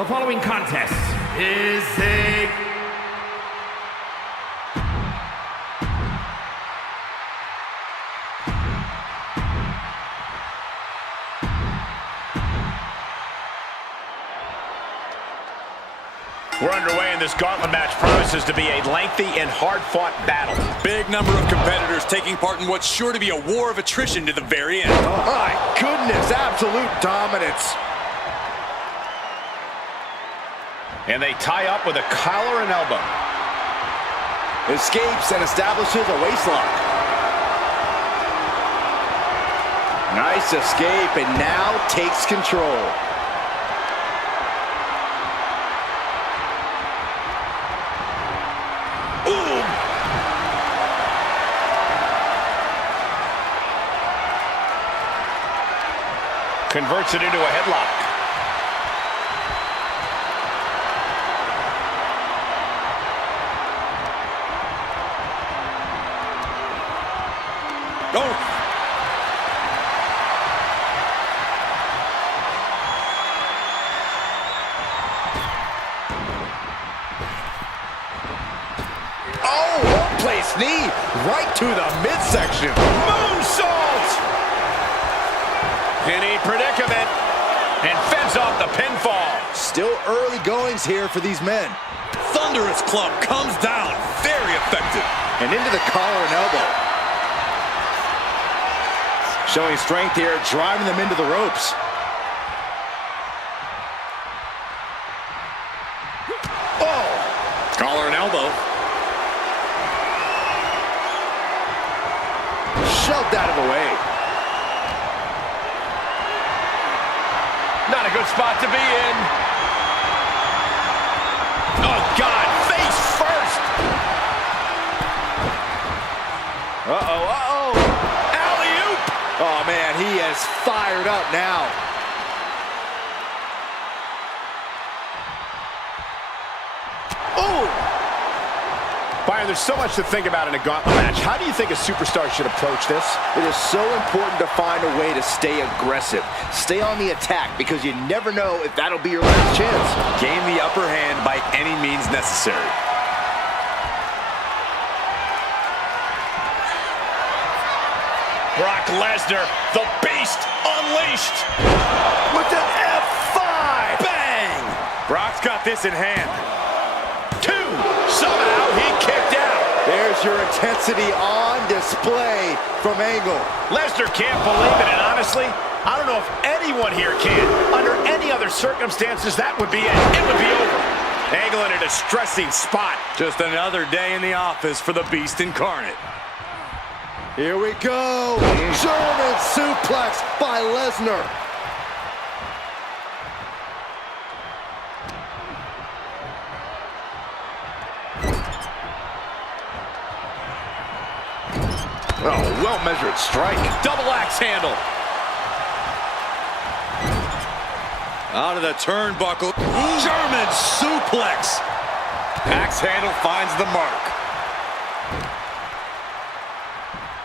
The following contest is a... We're underway, and this gauntlet match promises to be a lengthy and hard-fought battle. Big number of competitors taking part in what's sure to be a war of attrition to the very end. Oh my goodness, absolute dominance. And they tie up with a collar and elbow. Escapes and establishes a waistlock. Nice escape, and now takes control. Converts it into a headlock. Oh! Oh, home-place knee right to the midsection. Moonsault! Penny predicament, and fends off the pinfall. Still early goings here for these men. Thunderous club comes down, very effective. And into the collar and elbow. Showing strength here, driving them into the ropes. Oh! Collar and elbow. Shoved out of the way. Not a good spot to be in. Oh, God, face first. Uh-oh, uh-oh. Alley-oop. Oh, man, he is fired up now. Oh! Byron, there's so much to think about in a gauntlet match. How do you think a superstar should approach this? It is so important to find a way to stay aggressive. Stay on the attack, because you never know if that'll be your last chance. Gain the upper hand by any means necessary. Brock Lesnar, the beast, unleashed. With an F5! Bang! Brock's got this in hand. Two. Somehow he kicked out. There's your intensity on display from Angle. Lesnar can't believe it, and honestly, I don't know if anyone here can. Under any other circumstances, that would be it. It would be over. Angle in a distressing spot. Just another day in the office for the Beast Incarnate. Here we go. German suplex by Lesnar. Oh, well-measured strike. Double axe handle. Out of the turnbuckle. German suplex. Axe handle finds the mark.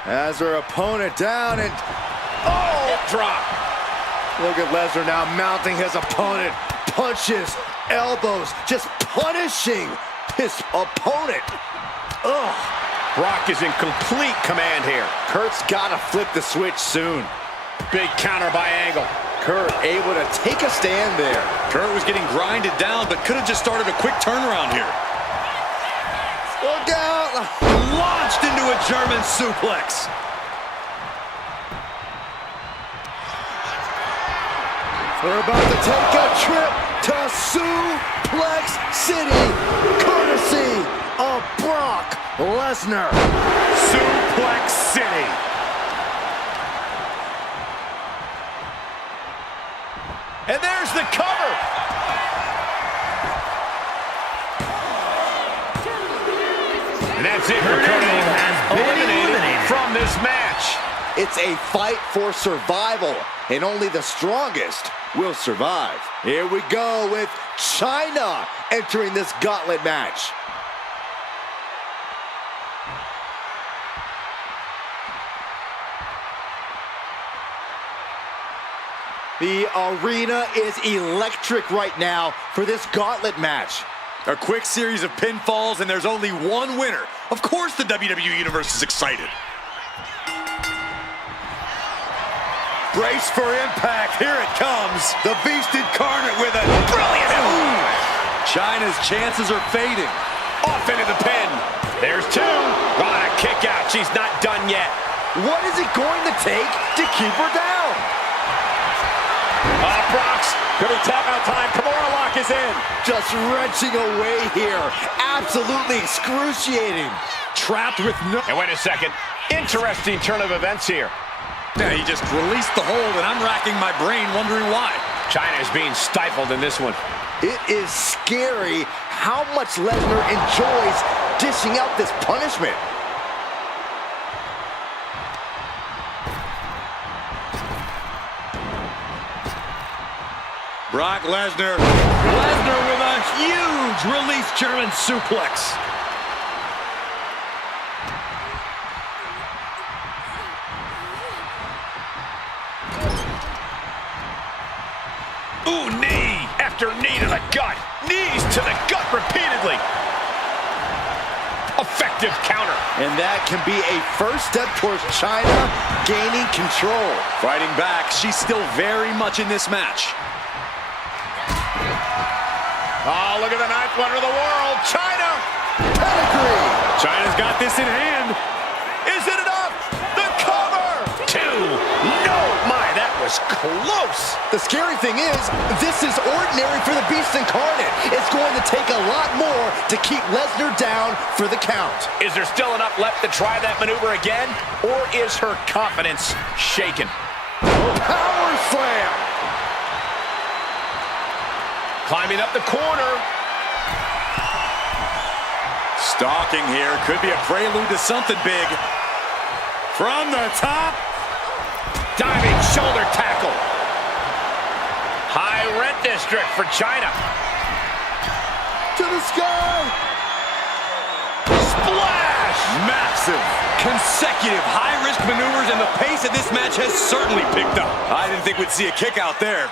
As her opponent down, and Oh, hip drop. look at Lesnar now mounting his opponent. Punches, elbows, just punishing his opponent. Ugh. Brock is in complete command here. Kurt's gotta flip the switch soon. Big counter by Angle. Kurt able to take a stand there. Kurt was getting grinded down, but could have just started a quick turnaround here. Look out! Launched into a German suplex. We're about to take a trip to Suplex City, courtesy of Brock Lesnar. Suplex City. And there's the cover. And that's it. Kurt Angle has been eliminated from this match. It's a fight for survival, and only the strongest will survive. Here we go with China entering this gauntlet match. The arena is electric right now for this gauntlet match. A quick series of pinfalls, and there's only one winner. Of course the WWE Universe is excited. Brace for impact. Here it comes. The Beast Incarnate with a brilliant move. Chyna's chances are fading. Off into the pin. There's two. What a kick out. She's not done yet. What is it going to take to keep her down? Brock's gonna be tap out time. Kimura lock is in. Just wrenching away here. Absolutely excruciating. Trapped with no... And wait a second. Interesting turn of events here. Yeah, he just released the hold, and I'm racking my brain wondering why. Chyna is being stifled in this one. It is scary how much Lesnar enjoys dishing out this punishment. Brock Lesnar. Lesnar with a huge release German suplex. Ooh, knee after knee to the gut. Knees to the gut repeatedly. Effective counter. And that can be a first step towards Chyna gaining control. Fighting back, she's still very much in this match. Oh, look at the ninth wonder of the world. Chyna. Pedigree. Chyna's got this in hand. Is it enough? The cover. Two. No. My, that was close. The scary thing is, this is ordinary for the Beast Incarnate. It's going to take a lot more to keep Lesnar down for the count. Is there still enough left to try that maneuver again? Or is her confidence shaken? Power slam. Climbing up the corner. Stalking here. Could be a prelude to something big. From the top. Diving shoulder tackle. High rent district for Chyna. To the sky. Splash. Massive, consecutive high-risk maneuvers, and the pace of this match has certainly picked up. I didn't think we'd see a kick out there.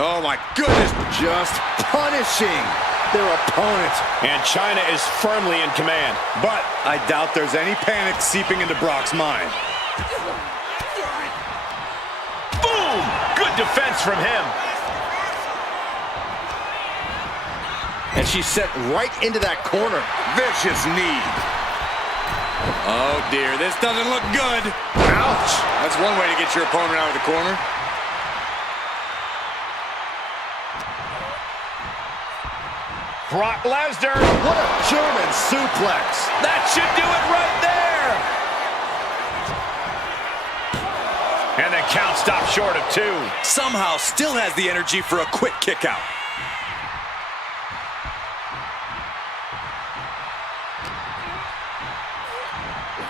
Oh my goodness. Just punishing their opponent. And Chyna is firmly in command. But I doubt there's any panic seeping into Brock's mind. Boom! Good defense from him. And she's sent right into that corner. Vicious knee. Oh dear, this doesn't look good. Ouch! That's one way to get your opponent out of the corner. Brock Lesnar. What a German suplex. That should do it right there. And the count stopped short of two. Somehow still has the energy for a quick kick out.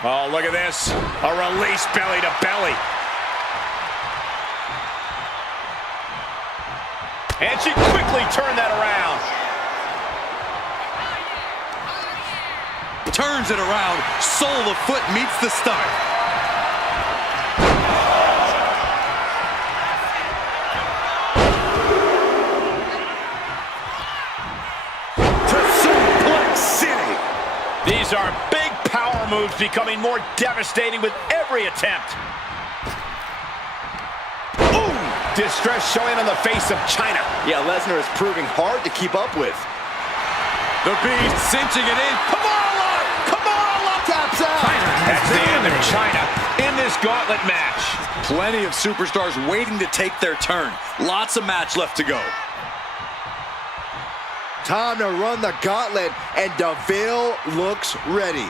Oh, look at this. A release belly to belly. And she quickly turned that around. Turns it around, sole of foot meets the stomach. To Suplex City. These are big power moves becoming more devastating with every attempt. Ooh! Distress showing on the face of Chyna. Yeah, Lesnar is proving hard to keep up with. The Beast cinching it in. Come on! Taps out. That's the end of Chyna in this gauntlet match. Plenty of superstars waiting to take their turn. Lots of match left to go. Time to run the gauntlet, and DeVille looks ready.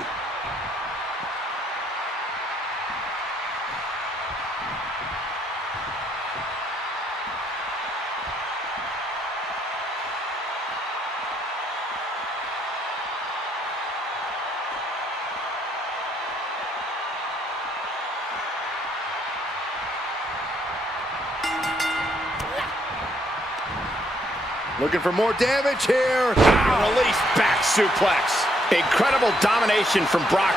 Looking for more damage here. Release back suplex. Incredible domination from Brock.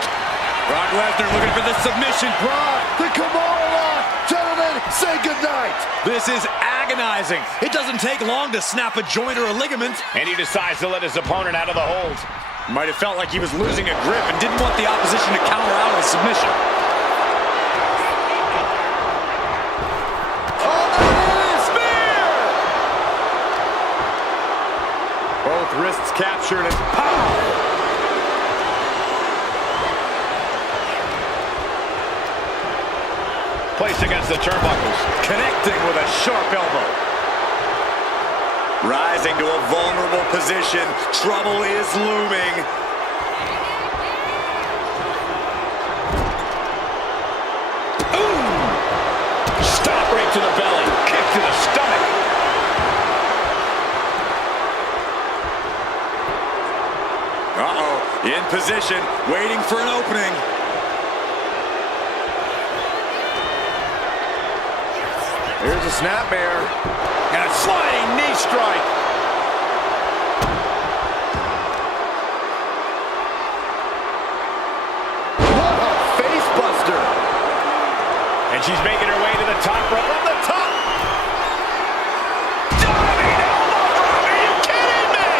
Brock Lesnar looking for the submission. Brock, the Kimura lock. Gentlemen, say goodnight. This is agonizing. It doesn't take long to snap a joint or a ligament. And he decides to let his opponent out of the hold. Might have felt like he was losing a grip and didn't want the opposition to counter out with submission. Both wrists captured and pow! Placed against the turnbuckles. Connecting with a sharp elbow. Rising to a vulnerable position. Trouble is looming. Ooh! Stop right to the belly. Kick to the stomach. Uh-oh. In position. Waiting for an opening. Here's a snapmare. And a sliding knee strike. What a face buster. And she's making her way to the top rope. On the top. Diving elbow drop. Are you kidding me?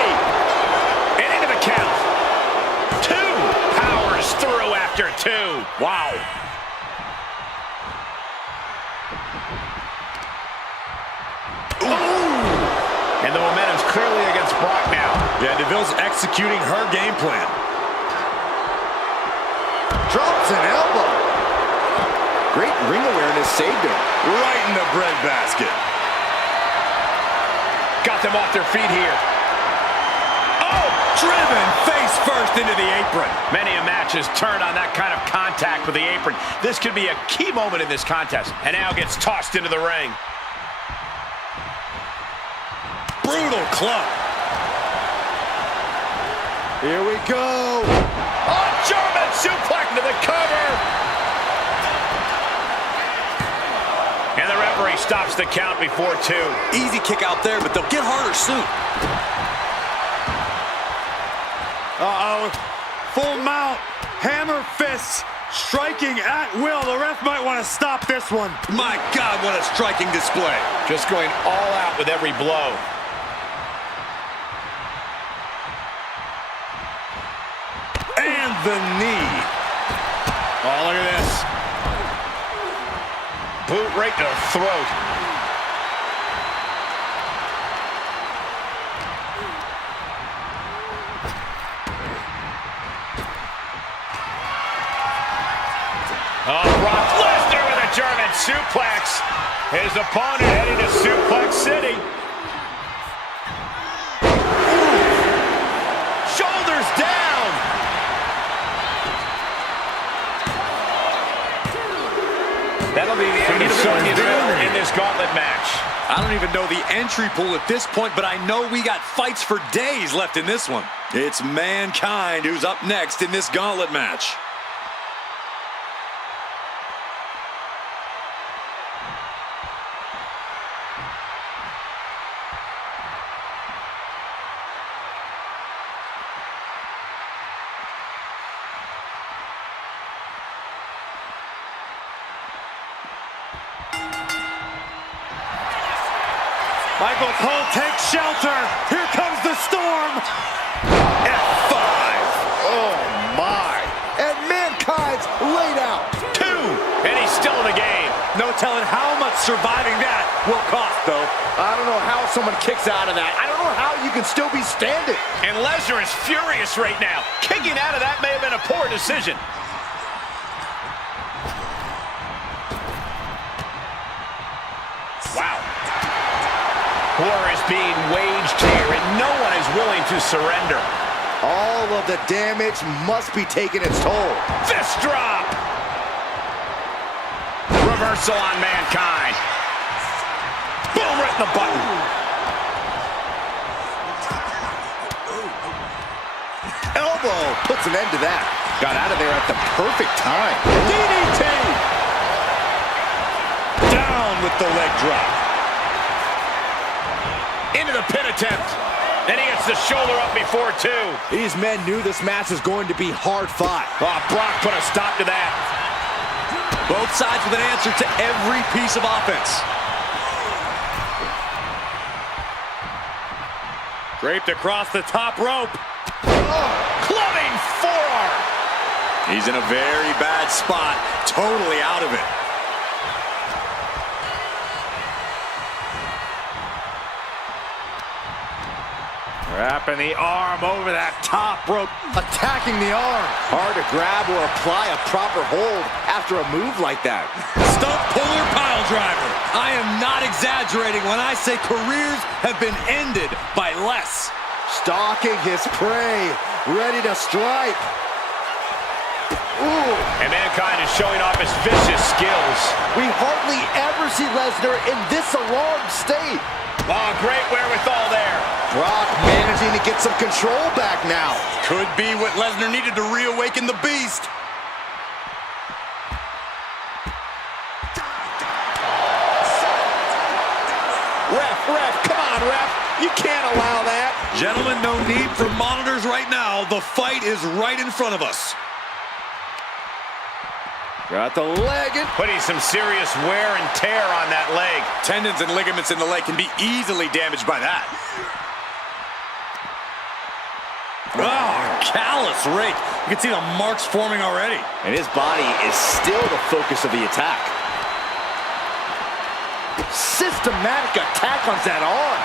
And into the count. 2. Powers through after 2. Wow. And the momentum's clearly against Brock now. Yeah, Deville's executing her game plan. Drops an elbow. Great ring awareness saved him. Right in the breadbasket. Got them off their feet here. Oh, driven face first into the apron. Many a match has turned on that kind of contact with the apron. This could be a key moment in this contest. And now gets tossed into the ring. Brutal club. Here we go. A German suplex into the cover. And the referee stops the count before 2. Easy kick out there, but they'll get harder soon. Uh-oh. Full mount. Hammer fists. Striking at will. The ref might want to stop this one. My God, what a striking display. Just going all out with every blow. And the knee. Oh, look at this. Boot right to the throat. Oh, Brock Lesnar with a German suplex. His opponent heading to Suplex City. Shoulders down. That'll be the end of Sonya Deville in this gauntlet match. I don't even know the entry pool at this point, but I know we got fights for days left in this one. It's Mankind who's up next in this gauntlet match. Michael Cole takes shelter. Here comes the storm. F5. Oh, my. And Mankind's laid out. 2. And he's still in the game. No telling how much surviving that will cost, though. I don't know how someone kicks out of that. I don't know how you can still be standing. And Lesnar is furious right now. Kicking out of that may have been a poor decision. Wow. War is being waged here, and no one is willing to surrender. All of the damage must be taking its toll. Fist drop! Reversal on Mankind. Boom, right in the button. Elbow puts an end to that. Got out of there at the perfect time. DDT! Down with the leg drop. Into the pin attempt. And he gets the shoulder up before, too. These men knew this match was going to be hard fought. Oh, Brock put a stop to that. Both sides with an answer to every piece of offense. Draped across the top rope. Oh, clubbing forearm. He's in a very bad spot, totally out of it. Wrapping the arm over that top rope. Attacking the arm. Hard to grab or apply a proper hold after a move like that. Stump puller pile driver. I am not exaggerating when I say careers have been ended by less. Stalking his prey, ready to strike. Ooh. And Mankind is showing off his vicious skills. We hardly ever see Lesnar in this alarmed state. Oh, great wherewithal there. Brock managing to get some control back now. Could be what Lesnar needed to reawaken the beast. Ref, come on, ref. You can't allow that. Gentlemen, no need for monitors right now. The fight is right in front of us. Got the leg in. Putting some serious wear and tear on that leg. Tendons and ligaments in the leg can be easily damaged by that. Oh, callous rake. You can see the marks forming already. And his body is still the focus of the attack. Systematic attack on that arm.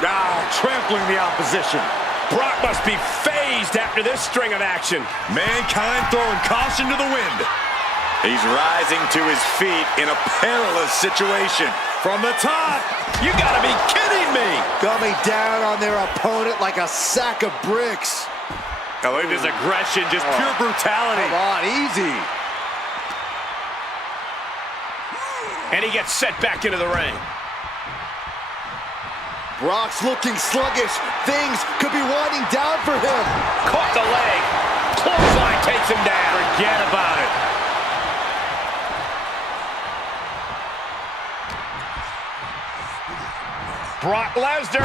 Oh, trampling the opposition. Brock must be phased after this string of action. Mankind throwing caution to the wind. He's rising to his feet in a perilous situation. From the top. You gotta be kidding me. Coming down on their opponent like a sack of bricks. I look at this aggression, just pure brutality. Come on, easy. And he gets set back into the ring. Brock's looking sluggish. Things could be winding down for him. Caught the leg. Clothesline takes him down. Forget about it. Brock Lesnar.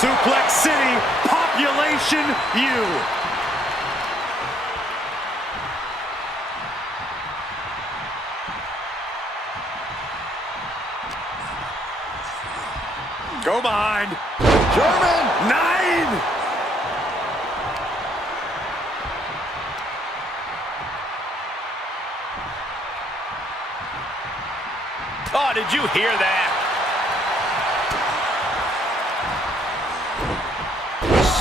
Suplex City, Population U. Go behind. German. 9. Oh, did you hear that?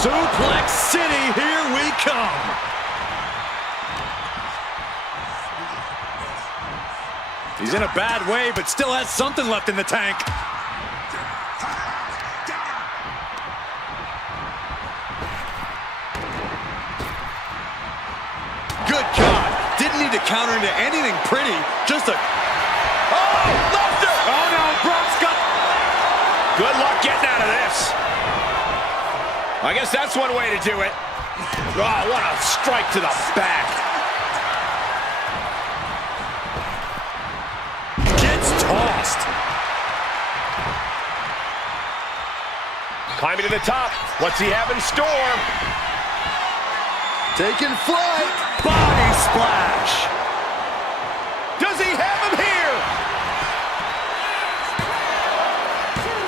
Suplex City, here we come. He's in a bad way, but still has something left in the tank. Good God. Didn't need to counter into anything pretty. Just a... Oh, Lesnar! Oh, no, Brock's got... Good luck getting out of this. I guess that's one way to do it. Oh, what a strike to the back. Gets tossed. Climbing to the top. What's he have in store? Taking flight. Body splash. Does he have him here?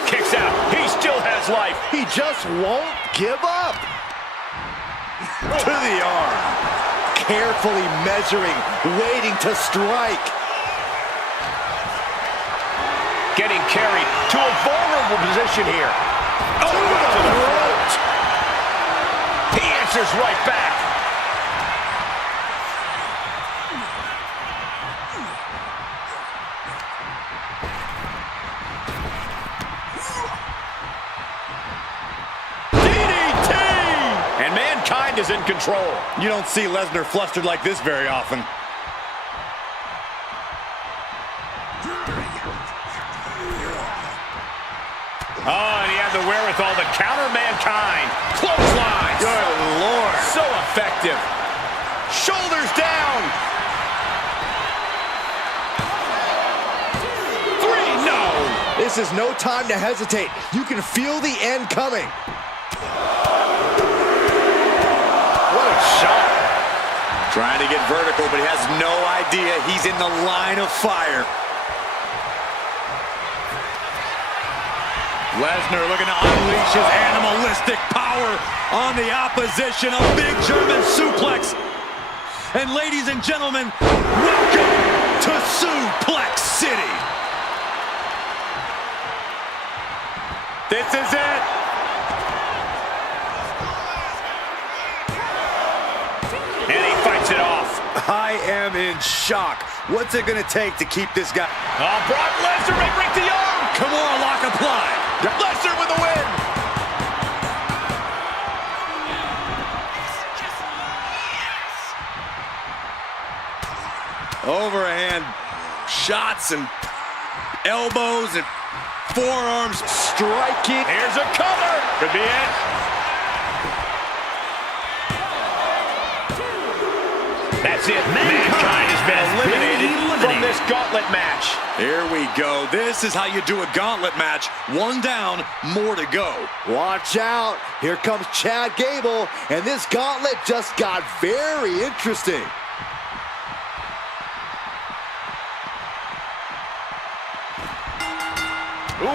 Kicks out. He still has life. He just won't give up. To the arm. Carefully measuring, waiting to strike. Getting carried to a vulnerable position here. Oh, to the throat. He answers right back. And Mankind is in control. You don't see Lesnar flustered like this very often. Oh, and he had the wherewithal to counter Mankind. Clothesline. Good Lord. So effective. Shoulders down. 3, no. This This is no time to hesitate. You can feel the end coming. What a shot. Trying to get vertical, but he has no idea he's in the line of fire. Lesnar looking to unleash his animalistic power on the opposition. A big German suplex. And ladies and gentlemen, welcome to Suplex City. This is it. And he fights it off. I am in shock. What's it going to take to keep this guy? Oh, Brock Lesnar may break the arm. Kimura lock applied. Lesnar with the win. Overhand shots and elbows and forearms. Striking. Here's a cover. Could be it. That's it. Mankind has been eliminated from this gauntlet match. Here we go. This is how you do a gauntlet match. One down, more to go. Watch out. Here comes Chad Gable, and this gauntlet just got very interesting. Ooh.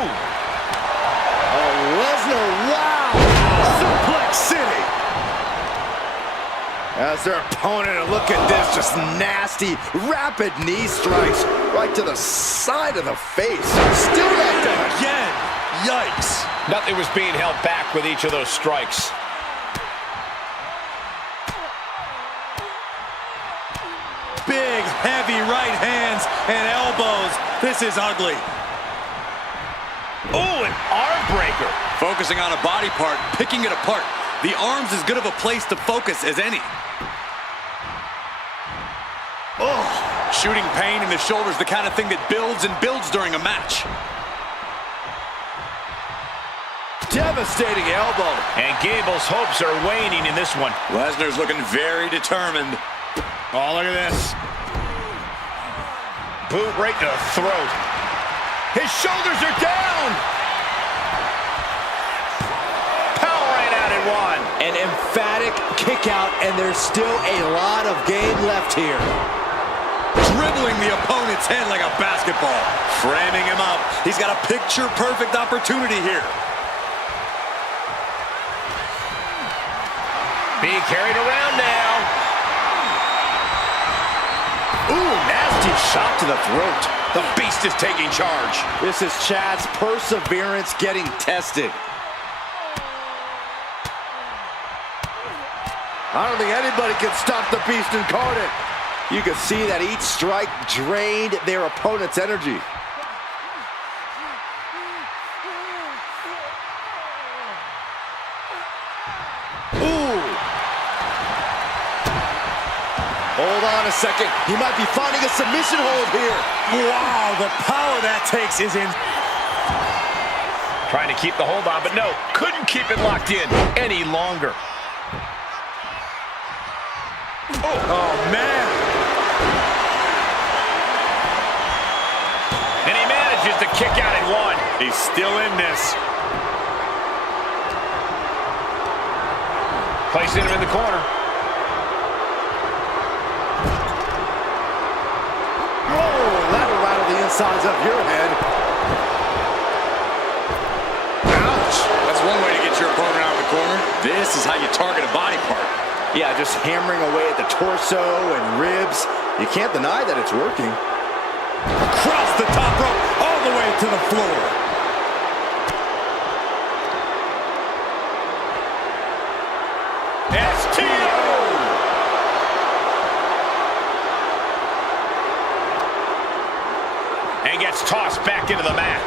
Oh, Lesnar, wow. Suplex City. As their opponent, and look at this, just nasty, rapid knee strikes right to the side of the face. Still not done. Again, yikes. Nothing was being held back with each of those strikes. Big, heavy right hands and elbows. This is ugly. Oh, an arm breaker. Focusing on a body part, picking it apart. The arm's as good of a place to focus as any. Oh, shooting pain in the shoulder's the kind of thing that builds and builds during a match. Devastating elbow. And Gable's hopes are waning in this one. Lesnar's looking very determined. Oh, look at this. Boot right to the throat. His shoulders are down. Power right out at one. An emphatic kick out, and there's still a lot of game left here. Dribbling the opponent's head like a basketball. Framing him up. He's got a picture-perfect opportunity here. Being carried around now. Ooh, nasty shot to the throat. The Beast is taking charge. This is Chad's perseverance getting tested. I don't think anybody can stop the Beast incarnate. You can see that each strike drained their opponent's energy. Ooh. Hold on a second. He might be finding a submission hold here. Wow, the power that takes is in. Trying to keep the hold on, but no, couldn't keep it locked in any longer. Oh, man. And he manages to kick out at one. He's still in this. Placing him in the corner. Whoa, that'll rattle the insides of your head. Ouch. That's one way to get your opponent out of the corner. This is how you target a body part. Yeah, just hammering away at the torso and ribs. You can't deny that it's working. Across the top rope, all the way to the floor. STO! And gets tossed back into the mat.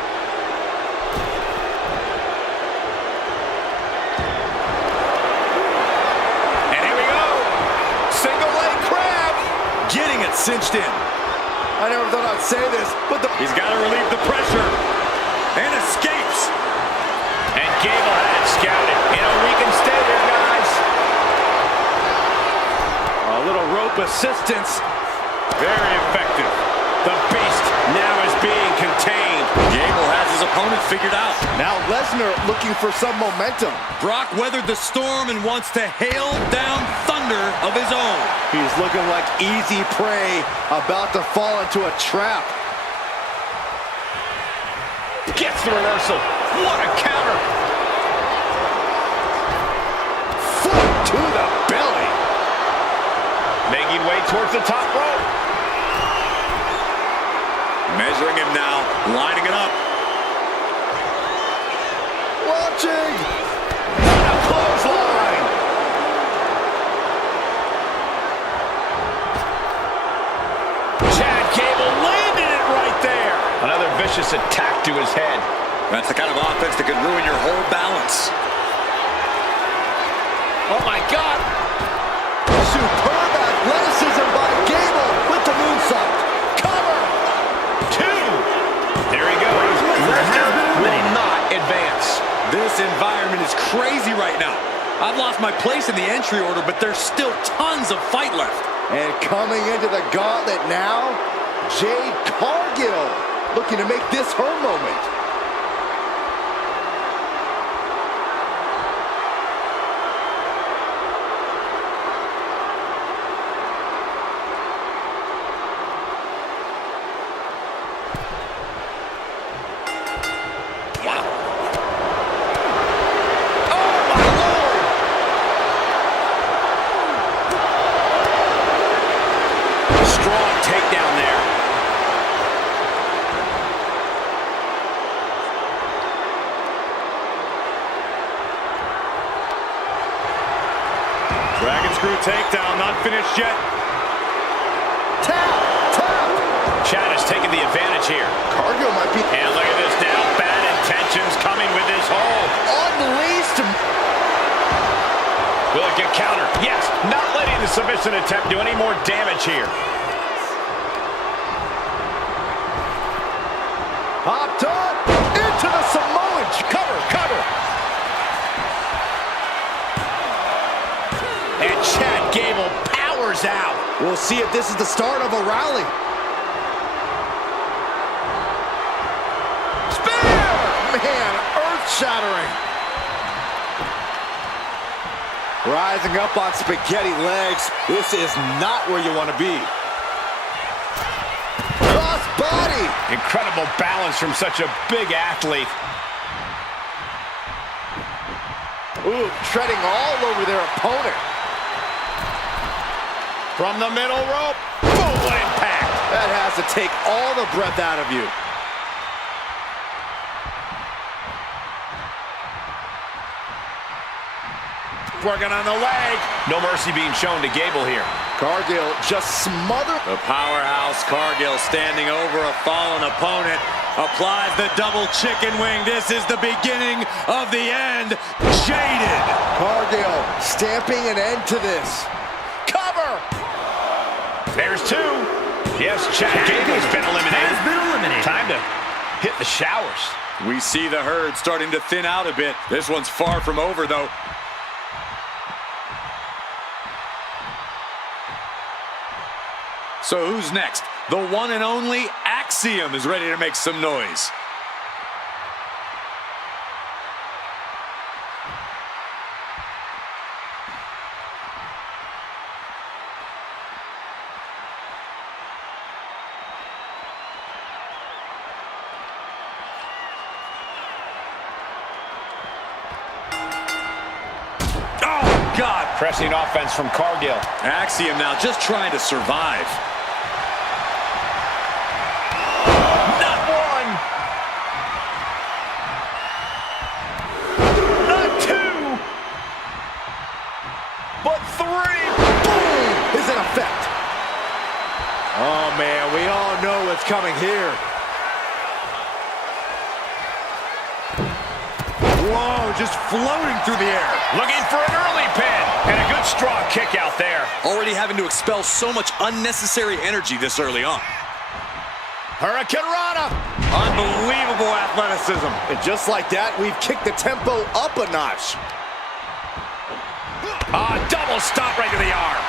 And here we go. Single leg crab. Getting it cinched in. I never thought I'd say this, but He's got to relieve the pressure. And escapes. And Gable had it scouted. In a weakened state here, guys. a little rope assistance. Very effective. The Beast now is being contained. Gable has his opponent figured out. Now Lesnar looking for some momentum. Brock weathered the storm and wants to hail down thunder of his own. He's looking like easy prey, about to fall into a trap. Gets the reversal. What a counter. Foot to the belly. Making way towards the top rope. Measuring him now, lining it up. Watching. What a clothesline. Chad Gable landed it right there. Another vicious attack to his head. That's the kind of offense that could ruin your whole balance. Oh my God. Superb athleticism by Gable with the moonsault. Cover. 2. There he goes. Lesnar will not advance. This environment is crazy right now. I've lost my place in the entry order, but there's still tons of fight left. And coming into the gauntlet now, Jade Cargill looking to make this her moment. Takedown there. Dragon screw takedown, not finished yet. Tap. Chad has taken the advantage here. Cargill might be And look at this now. Bad intentions coming with his hold. unleashed. Will it get countered? Yes. Not letting the submission attempt do any more damage here. Popped up into the Samoan. Cover. And Chad Gable powers out. We'll see if this is the start of a rally. Spear! Man, earth-shattering. Rising up on spaghetti legs. This is not where you want to be. Cross-body. Incredible balance from such a big athlete. Ooh, treading all over their opponent. From the middle rope. Boom, what impact. That has to take all the breath out of you. Working on the leg. No mercy being shown to Gable here. Cargill just smothered. The powerhouse Cargill standing over a fallen opponent. Applies the double chicken wing. This is the beginning of the end. Jaded. Cargill stamping an end to this. Cover. There's 2. Yes, Chad Gable's been eliminated. Time to hit the showers. We see the herd starting to thin out a bit. This one's far from over, though. So who's next? The one and only Axiom is ready to make some noise. Oh, God! Pressing offense from Cargill. Axiom now just trying to survive. But 3. Boom is in effect. Oh, man, we all know what's coming here. Whoa, just floating through the air. Looking for an early pin. And a good strong kick out there. Already having to expel so much unnecessary energy this early on. Hurricane Rana. Unbelievable athleticism. And just like that, we've kicked the tempo up a notch. Double stop right to the arm.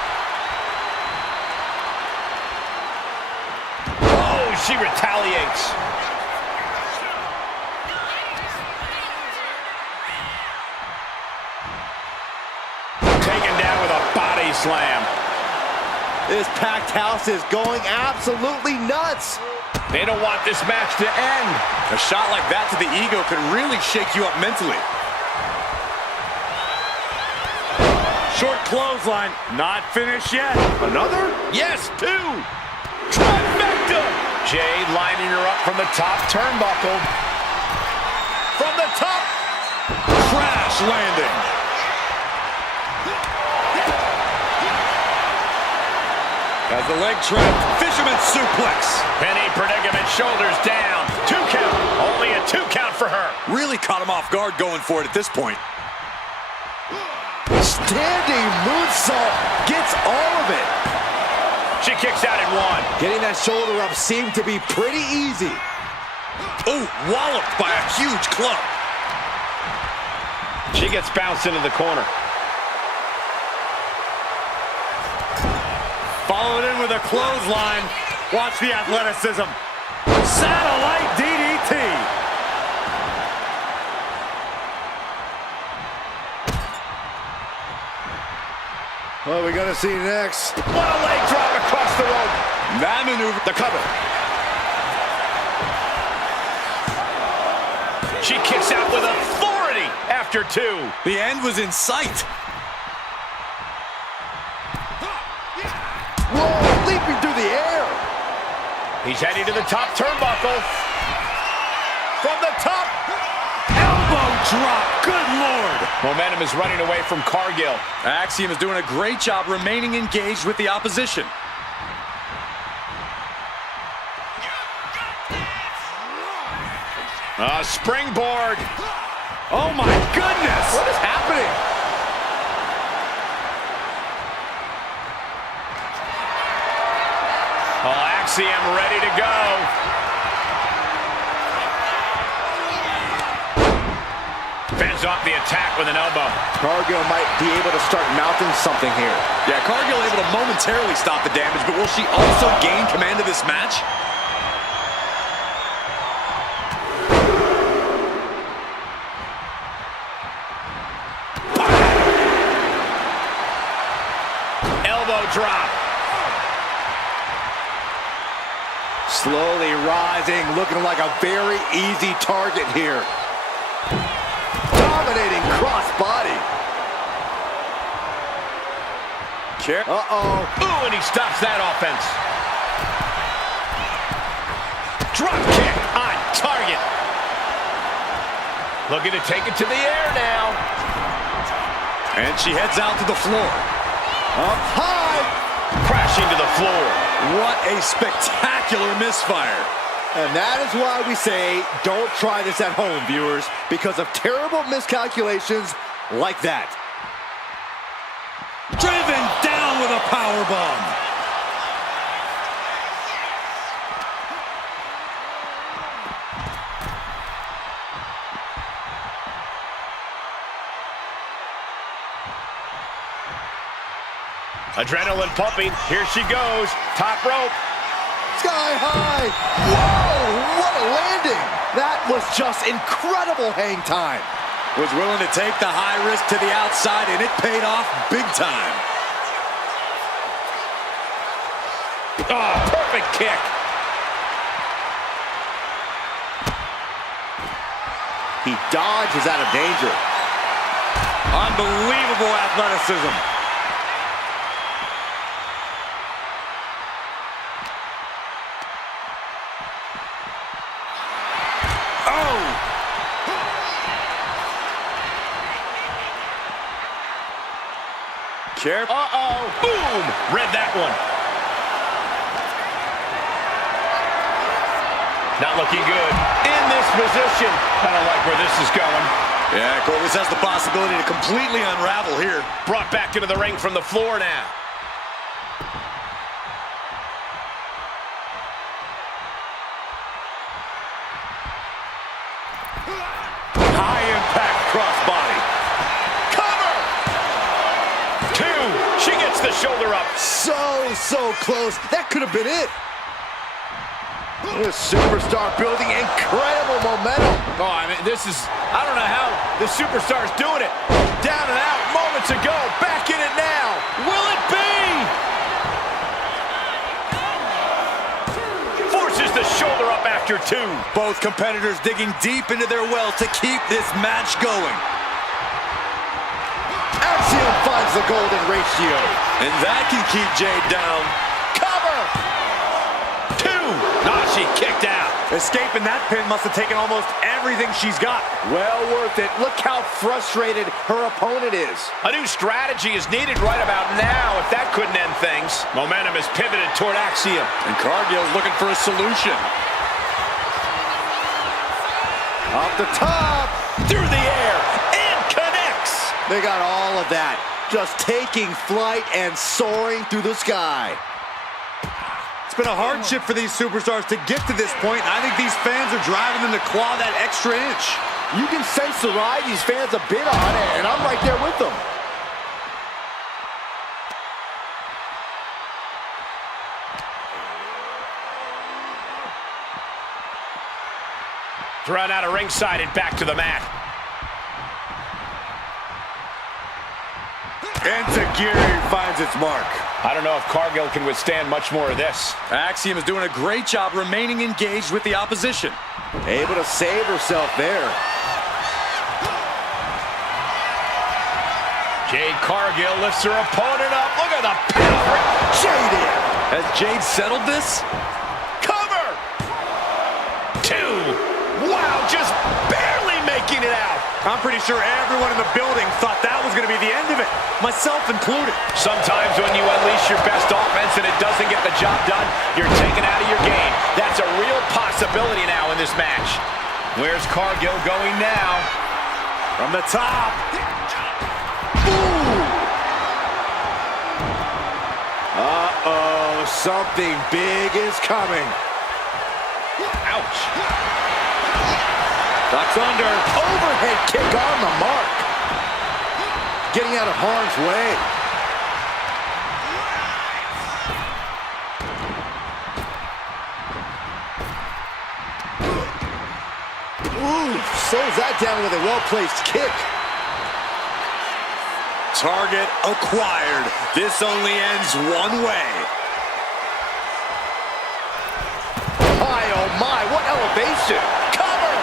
Oh, she retaliates. slam. This packed house is going absolutely nuts. They don't want this match to end. A shot like that to the ego could really shake you up mentally. Short clothesline, not finished yet. Another? Yes, two. Trifecta. Jay lining her up from the top turnbuckle. From the top. Crash landing. As the leg trapped, fisherman suplex. Penny predicament, shoulders down. 2 count. Only a 2 count for her. Really caught him off guard going for it at this point. Standing moonsault gets all of it. She kicks out at 1. Getting that shoulder up seemed to be pretty easy. Oh, walloped by a huge club. She gets bounced into the corner. Followed in with a clothesline. Watch the athleticism. Satellite DDT. What are we gonna see next? What a leg drop across the rope. That maneuver, The cover. She kicks out with authority after 2. the end was in sight. Whoa, leaping through the air. He's heading to the top turnbuckle. From the top. Elbow drop, good Lord. Momentum is running away from Cargill. Axiom is doing a great job remaining engaged with the opposition. Springboard. Oh my goodness! What is happening? Axiom ready to go. Fends off the attack with an elbow. Cargill might be able to start mounting something here. Yeah, Cargill able to momentarily stop the damage, but will she also gain command of this match? Elbow drop. Slowly rising, looking like a very easy target here. Dominating crossbody. Uh-oh. Ooh, and he stops that offense. Drop kick on target. Looking to take it to the air now. And she heads out to the floor. Up high. Crashing to the floor. What a spectacular misfire. And that is why we say don't try this at home, viewers, because of terrible miscalculations like that. Driven down with a powerbomb. Adrenaline pumping. Here she goes. Top rope. Sky high. Whoa, what a landing. That was just incredible hang time. Was willing to take the high risk to the outside, and it paid off big time. Oh, perfect kick. He dodges out of danger. Unbelievable athleticism. Uh-oh. Boom. Read that one. Not looking good. In this position. I don't like where this is going. Yeah, Cole, this has the possibility to completely unravel here. Brought back into the ring from the floor now. High impact crossbody. She gets the shoulder up. So close. That could have been it. This superstar building incredible momentum. Oh, I mean, I don't know how the superstar's doing it. Down and out moments ago. Back in it now. Will it be? the shoulder up after 2. Both competitors digging deep into their well to keep this match going. Axiom finds the golden ratio. And that can keep Jade down. Cover! 2. Nah, she kicked out. Escaping that pin must have taken almost everything she's got. Well worth it. Look how frustrated her opponent is. A new strategy is needed right about now if that couldn't end things. Momentum is pivoted toward Axiom. And Cargill's looking for a solution. Off the top. Through the air. And connects. They got all of that. Just taking flight and soaring through the sky. It's been a hardship for these superstars to get to this point. I think these fans are driving them to claw that extra inch. You can sense the ride these fans have been on, and I'm right there with them. Thrown out of ringside and back to the mat. Enziguri finds its mark. I don't know if Cargill can withstand much more of this. Axiom is doing a great job remaining engaged with the opposition. Able to save herself there. Jade Cargill lifts her opponent up. Look at the power. Jade in. Has Jade settled this? Cover. 2. Wow, just barely making it out. I'm pretty sure everyone in the building thought that was going to be the end of it, myself included. Sometimes when you unleash your best offense and it doesn't get the job done, you're taken out of your game. That's a real possibility now in this match. Where's Cargill going now? From the top. Uh-oh, something big is coming. Ouch. Ducks under. Overhead kick on the mark. Getting out of harm's way. Ooh, slows that down with a well-placed kick. Target acquired. This only ends one way. My, oh my, what elevation. Cover.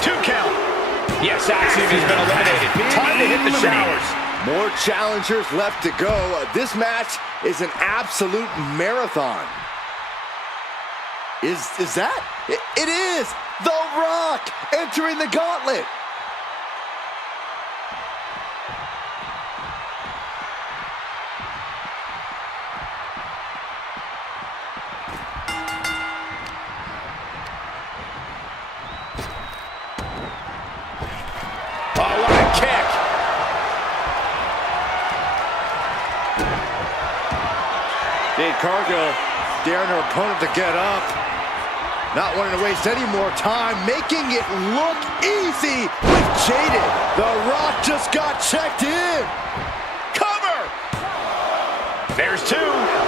2 count. Yes, Axiom has been eliminated. Time to hit the showers. More challengers left to go. This match is an absolute marathon. Is that? It is! The Rock entering the gauntlet. Oh, what a kick. Jade Cargill daring her opponent to get up. Not wanting to waste any more time, making it look easy with Jaded. The Rock just got checked in. Cover. There's 2.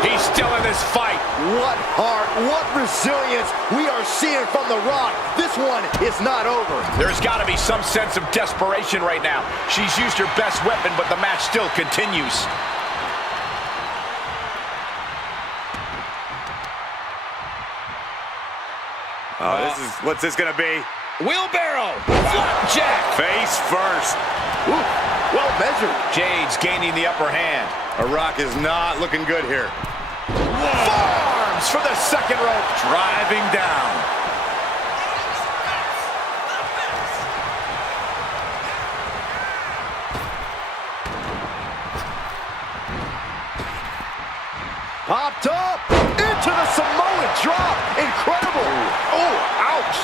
He's still in this fight. What heart, what resilience we are seeing from The Rock. This one is not over. There's got to be some sense of desperation right now. She's used her best weapon, but the match still continues. Oh, what's this gonna be? Wheelbarrow. Flapjack. Face first. Ooh, well measured. Jade's gaining the upper hand. The Rock is not looking good here. Forearms for the second rope. Driving down. Popped up into the Samoan drop. Incredible. Oh, ouch.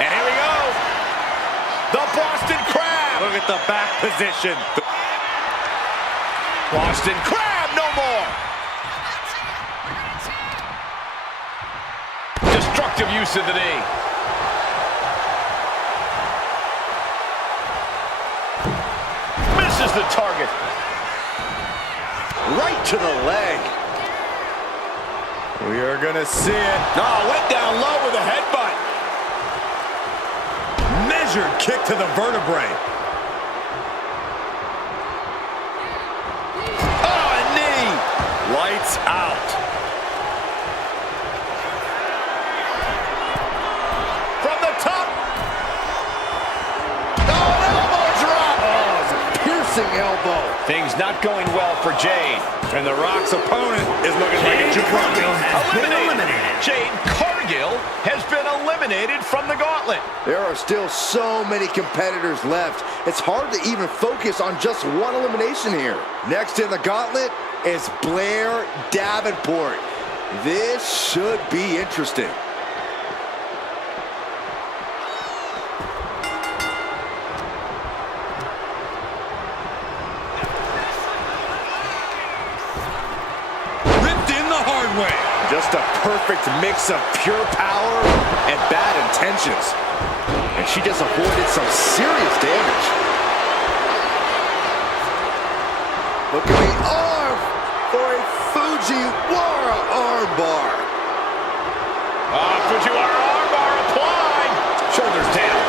And here we go. The Boston Crab. Look at the back position. Boston Crab, no more. Destructive use of the knee. Misses the target. Right to the leg. We are gonna see it. Oh, went down low with a headbutt. Measured kick to the vertebrae. Oh, a knee. Lights out. collapsing elbow. Things not going well for Jade. And The Rock's opponent is looking like a jabroni. Eliminated. Jade Cargill has been eliminated from the gauntlet. There are still so many competitors left. It's hard to even focus on just one elimination here. Next in the gauntlet is Blair Davenport. This should be interesting. Just a perfect mix of pure power and bad intentions. And she just avoided some serious damage. Look at the arm for a Fujiwara armbar. Fujiwara armbar applied. Shoulders down.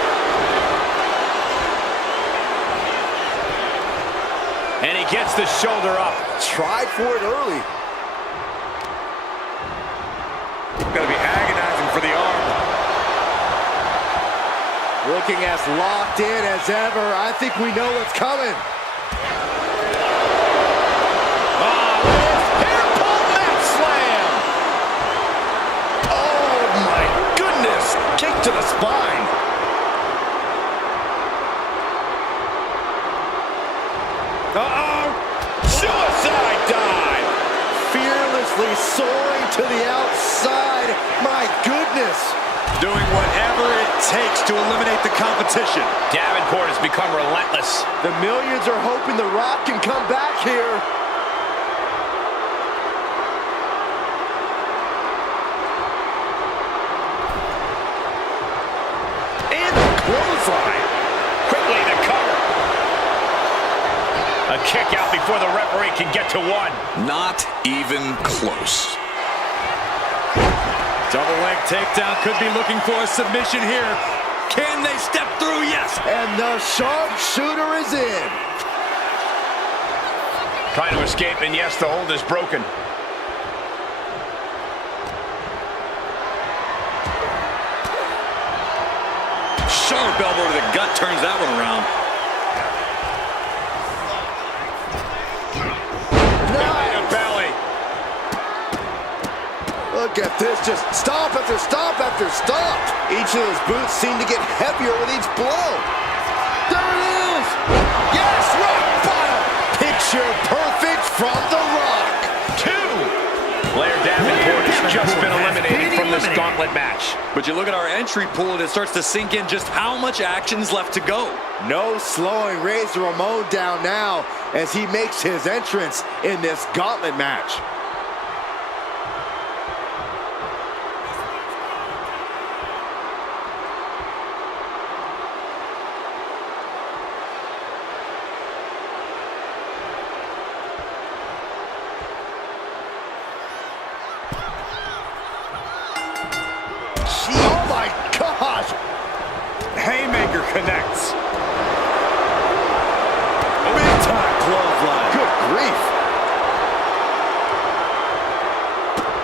And he gets the shoulder up. Tried for it early. Gotta be agonizing for the arm. Looking as locked in as ever. I think we know what's coming. Hair pull mat slam. Oh my goodness. Kick to the spine. Suicide dive. Fearlessly soaring to the outside. My goodness. Doing whatever it takes to eliminate the competition. Davenport has become relentless. The millions are hoping The Rock can come back here. And the clothesline. Quickly the cover. A kick out before the referee can get to one. Not even close. Double leg takedown, could be looking for a submission here. Can they step through? Yes. And the sharpshooter is in. Trying to escape, and yes, the hold is broken. Sharp elbow to the gut turns that one around. Belly to belly. Look at this, just stop after stop after stop. Each of those boots seem to get heavier with each blow. There it is! Yes, rock bottom! Picture perfect from The Rock. 2. Blair Davenport has just been eliminated from this gauntlet match. But you look at our entry pool and it starts to sink in just how much action's left to go. No slowing Razor Ramon down now as he makes his entrance in this gauntlet match. Oh my gosh! Haymaker connects. Big time clothesline. Good grief.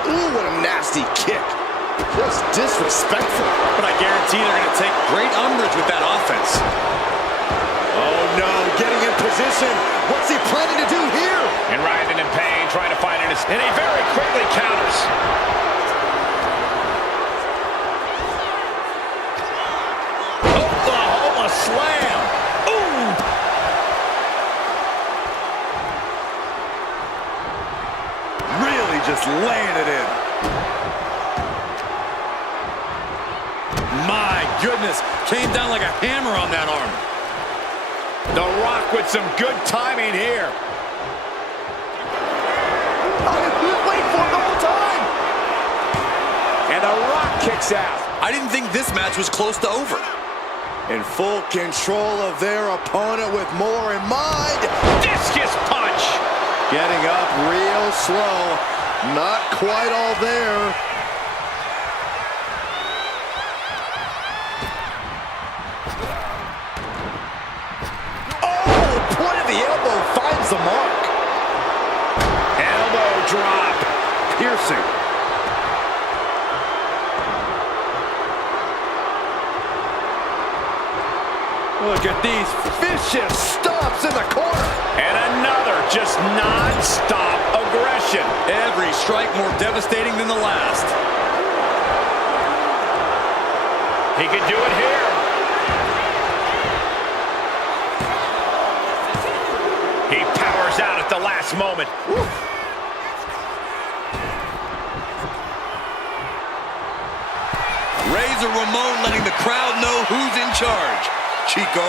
Ooh, what a nasty kick. Just disrespectful. But I guarantee they're going to take great umbrage with that offense. Oh no, getting in position. What's he planning to do here? And writhing in pain, trying to find it, and he very quickly counters. Oklahoma slam. Ooh. Really just laying it in. My goodness, came down like a hammer on that arm. The Rock with some good timing here. I've been waiting for it the whole time. And The Rock kicks out. I didn't think this match was close to over. In full control of their opponent with more in mind. Discus punch. Getting up real slow. Not quite all there. Oh, the point of the elbow finds the mark. Elbow drop. Piercing. Look at these vicious stomps in the corner. And another just non-stop aggression. Every strike more devastating than the last. He could do it here. He powers out at the last moment. Woo. Razor Ramon letting the crowd know who's in charge. Chico.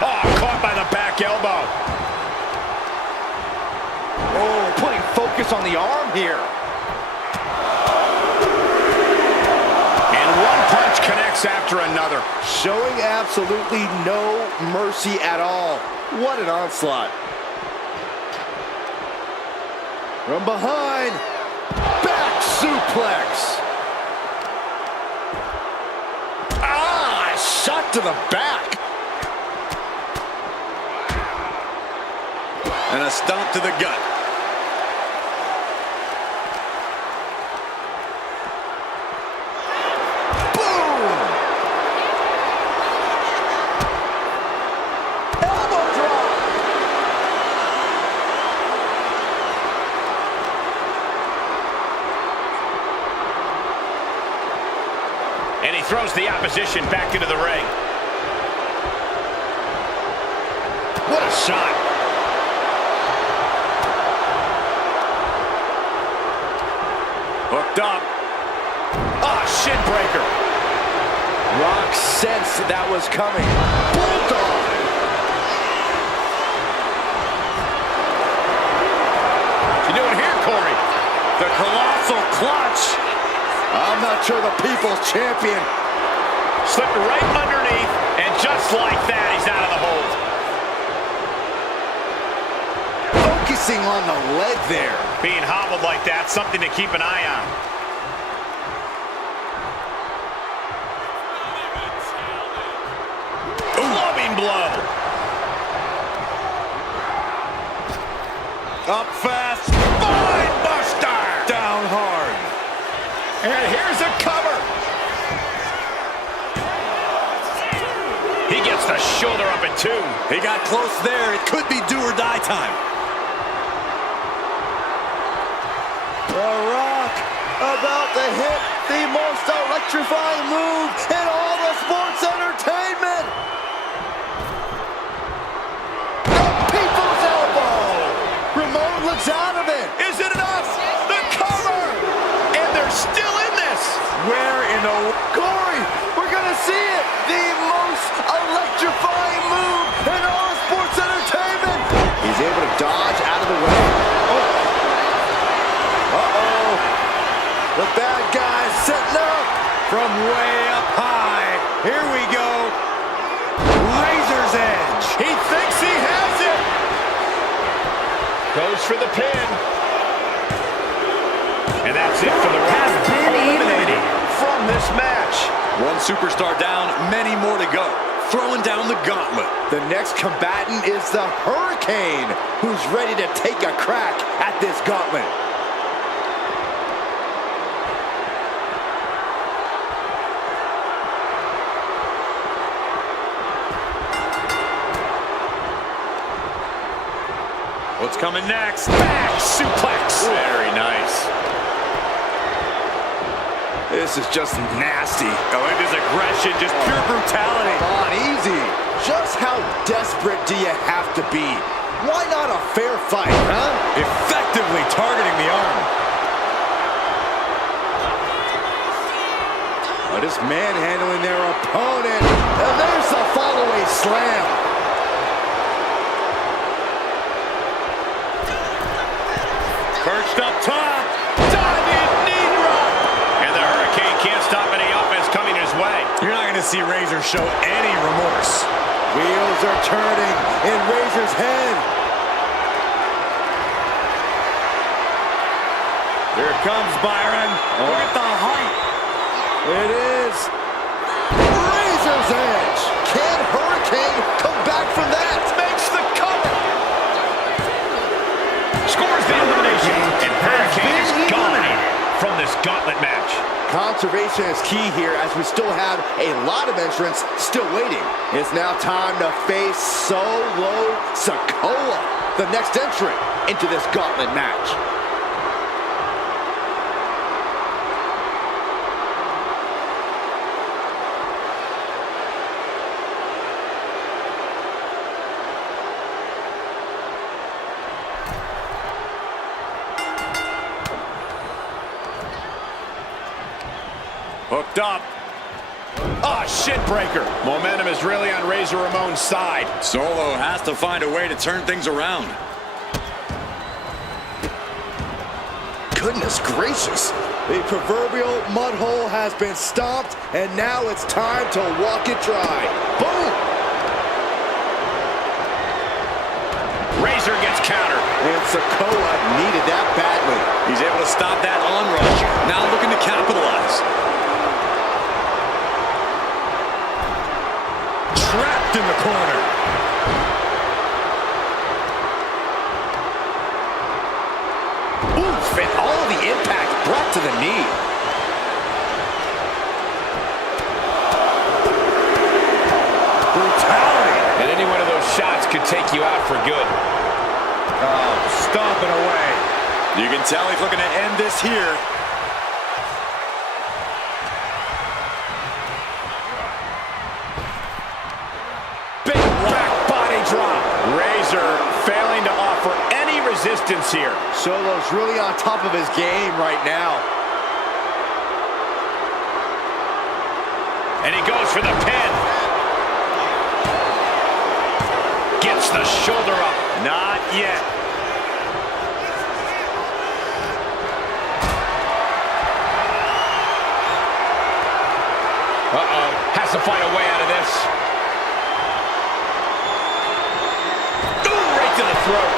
Oh, caught by the back elbow. Oh, putting focus on the arm here. And one punch connects after another. Showing absolutely no mercy at all. What an onslaught. From behind, back suplex. Ah, shot to the back. And a stomp to the gut. Boom! Elbow drop. And he throws the opposition back into the ring. What a shot. Hooked up. Ah, shin breaker. Rock sensed that was coming. Bulldog. You doing here, Corey? The colossal clutch. I'm not sure the people's champion. Slipped right underneath, and just like that, he's out of the hold. Focusing on the leg there. Being hobbled like that, something to keep an eye on. Clubbing blow. Up fast. Spine buster. Down hard. And here's a cover. He gets the shoulder up at 2. He got close there. It could be do or die time. The Rock about to hit the most electrifying move in all the sports entertainment. The people's elbow. Ramon looks out of it. Is it enough? The cover. And they're still in this. Where in the... Corey, we're going to see it. The most electrifying move in all of sports entertainment. He's able to dodge out of the way. Uh-oh. The bad guy setting up. From way up high. Here we go. Razor's edge. He thinks he has it. Goes for the pin. And that's it for the Rock. Has been eliminated from this match. One superstar down, many more to go. Throwing down the gauntlet. The next combatant is the Hurricane, who's ready to take a crack at this gauntlet. What's coming next? Back suplex. Very nice. This is just nasty. Oh, look at this aggression, just pure brutality. Come on, easy. Just how desperate do you have to be? Why not a fair fight, huh? Effectively targeting the arm. Oh, just manhandling their opponent. And there's the follow-away slam. Perched up top. Diving knee drop. And the Hurricane can't stop any offense coming his way. You're not going to see Razor show any remorse. Wheels are turning in Razor's head. Here comes Byron. Look at the height. It is Razor's edge. Can Hurricane come back from that? Makes the cover. conservation is key here as we still have a lot of entrants still waiting. It's now time to face Solo Sikoa, the next entrant into this gauntlet match. Hooked up. Oh, shit breaker. Momentum is really on Razor Ramon's side. Solo has to find a way to turn things around. Goodness gracious. The proverbial mud hole has been stomped, and now it's time to walk it dry. Boom! Razor gets countered. And Sikoa needed that badly. He's able to stop that onrush. Now looking to capitalize. Trapped in the corner. Oof, and all the impact brought to the knee. Brutality. And any one of those shots could take you out for good. Oh, stomping away. You can tell he's looking to end this here. Big back body drop. Razor failing to offer any resistance here. Solo's really on top of his game right now. And he goes for the pin. Gets the shoulder up. Not yet. Uh-oh. Has to find a way out of this. Ooh, right to the throat.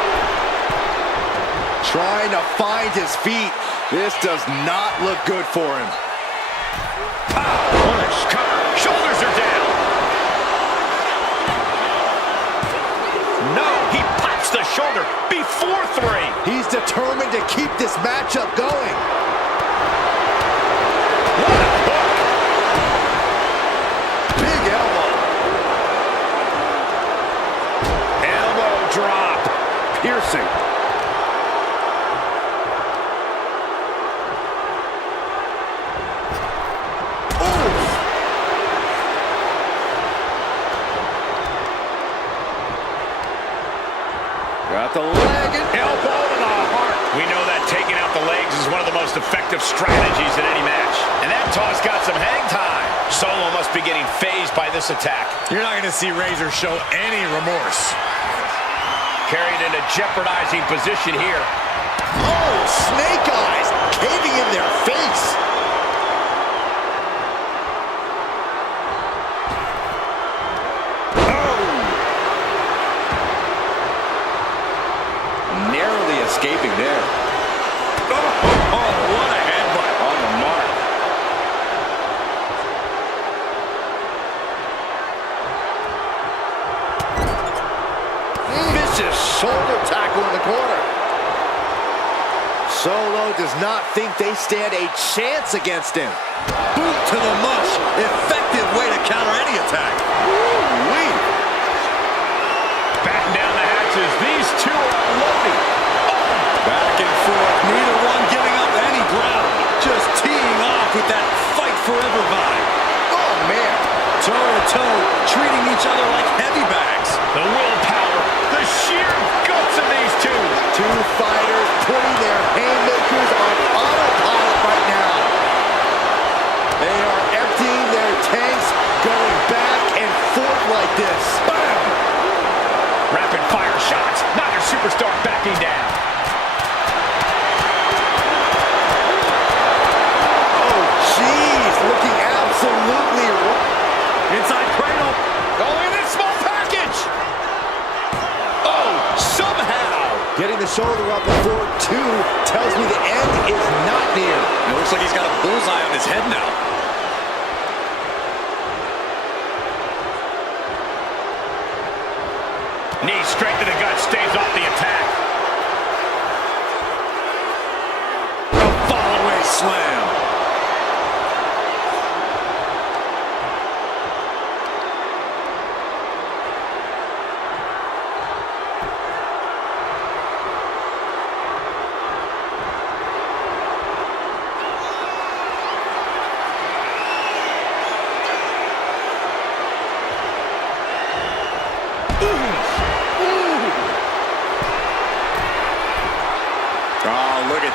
Trying to find his feet. This does not look good for him. Punish, cover. Shoulders are down. No, he pops the shoulder before 3. He's determined to keep this matchup going. What a hook. Big elbow. Elbow drop. Piercing. Got the leg and Elbow to the heart. We know that taking out the legs is one of the most effective strategies in any match. And that toss got some hang time. Solo must be getting phased by this attack. You're not going to see Razor show any remorse. Carried in a jeopardizing position here. oh, snake eyes caving in their face. Narrowly escaping there. Oh, what a headbutt. On the mark. Vicious shoulder tackle in the corner. Solo does not think they stand a chance against him. Boot to the mush. Effective way to counter any attack. Woo-wee. Batten down the hatches. These two are loading. Back and forth. Neither one giving up any ground. Just teeing off with that fight forever vibe. Oh, man. Toe-to-toe, treating each other like heavy bags. The willpower, the sheer guts of these two. Two fighters putting their haymakers on autopilot right now. They are emptying their tanks, going back and forth like this. Bam! Rapid fire shots. Neither superstar backing down. Oh, jeez, looking absolutely wrong. Inside cradle. Oh, in this small package. Oh, somehow. Getting the shoulder up before 2 tells me the end is not near. It looks like he's got a bullseye on his head now. Knee straight to the gut, stays off the attack. A fall-away slam.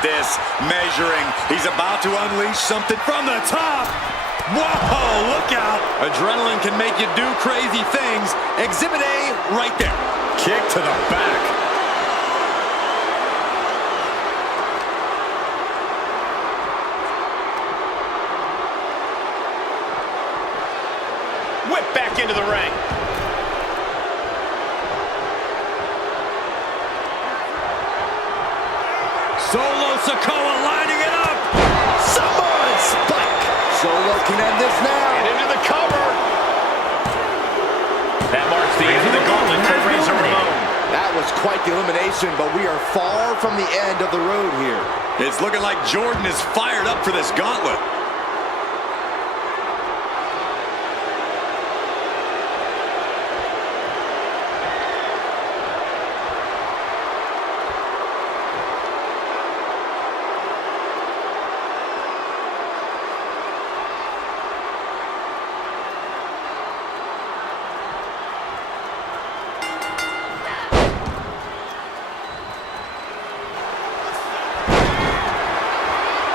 this. Measuring. He's about to unleash something from the top. Whoa, look out. Adrenaline can make you do crazy things. Exhibit A right there. Kick to the back. Whip back into the ring. Solo Sikoa lining it up. Samoan spike. Solo can end this now. And into the cover. That marks the end of the gauntlet for Razor Ramon. That was quite the elimination, but we are far from the end of the road here. It's looking like Jordan is fired up for this gauntlet.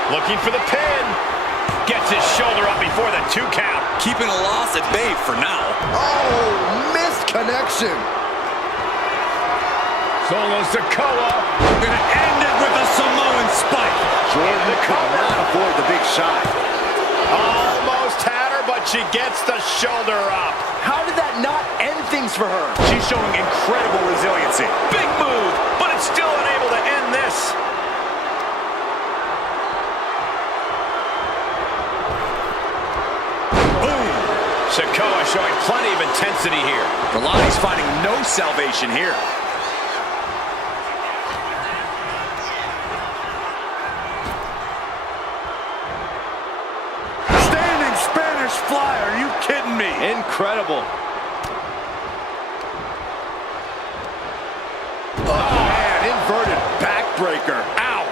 Looking for the pin. Gets his shoulder up before the 2 count. Keeping a loss at bay for now. Oh, missed connection. Solo Sikoa. Gonna end it with a Samoan spike. Jordan could not avoid the big shot. Almost had her, but she gets the shoulder up. How did that not end things for her? She's showing incredible resiliency. Big move, but it's still unable to end this. Sikoa showing plenty of intensity here. Galani's finding no salvation here. Standing Spanish fly, are you kidding me? Incredible. Oh, man, inverted backbreaker. Ow!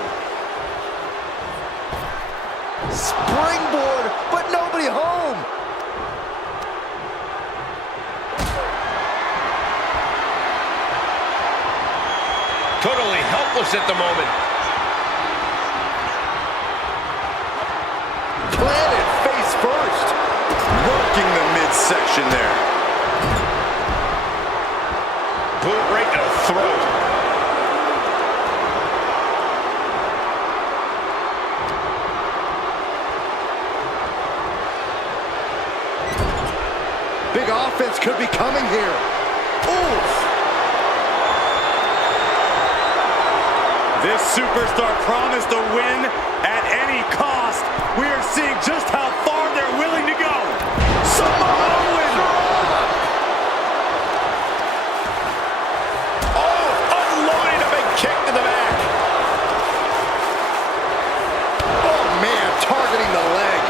Springboard, but nobody home. Totally helpless at the moment. Planted face first. Working the midsection there. Boot right to the throat. Big offense could be coming here. Oof. This superstar promised a win at any cost. We are seeing just how far they're willing to go. Samoan win. Oh, unloading a big kick to the back. Oh, man, targeting the leg.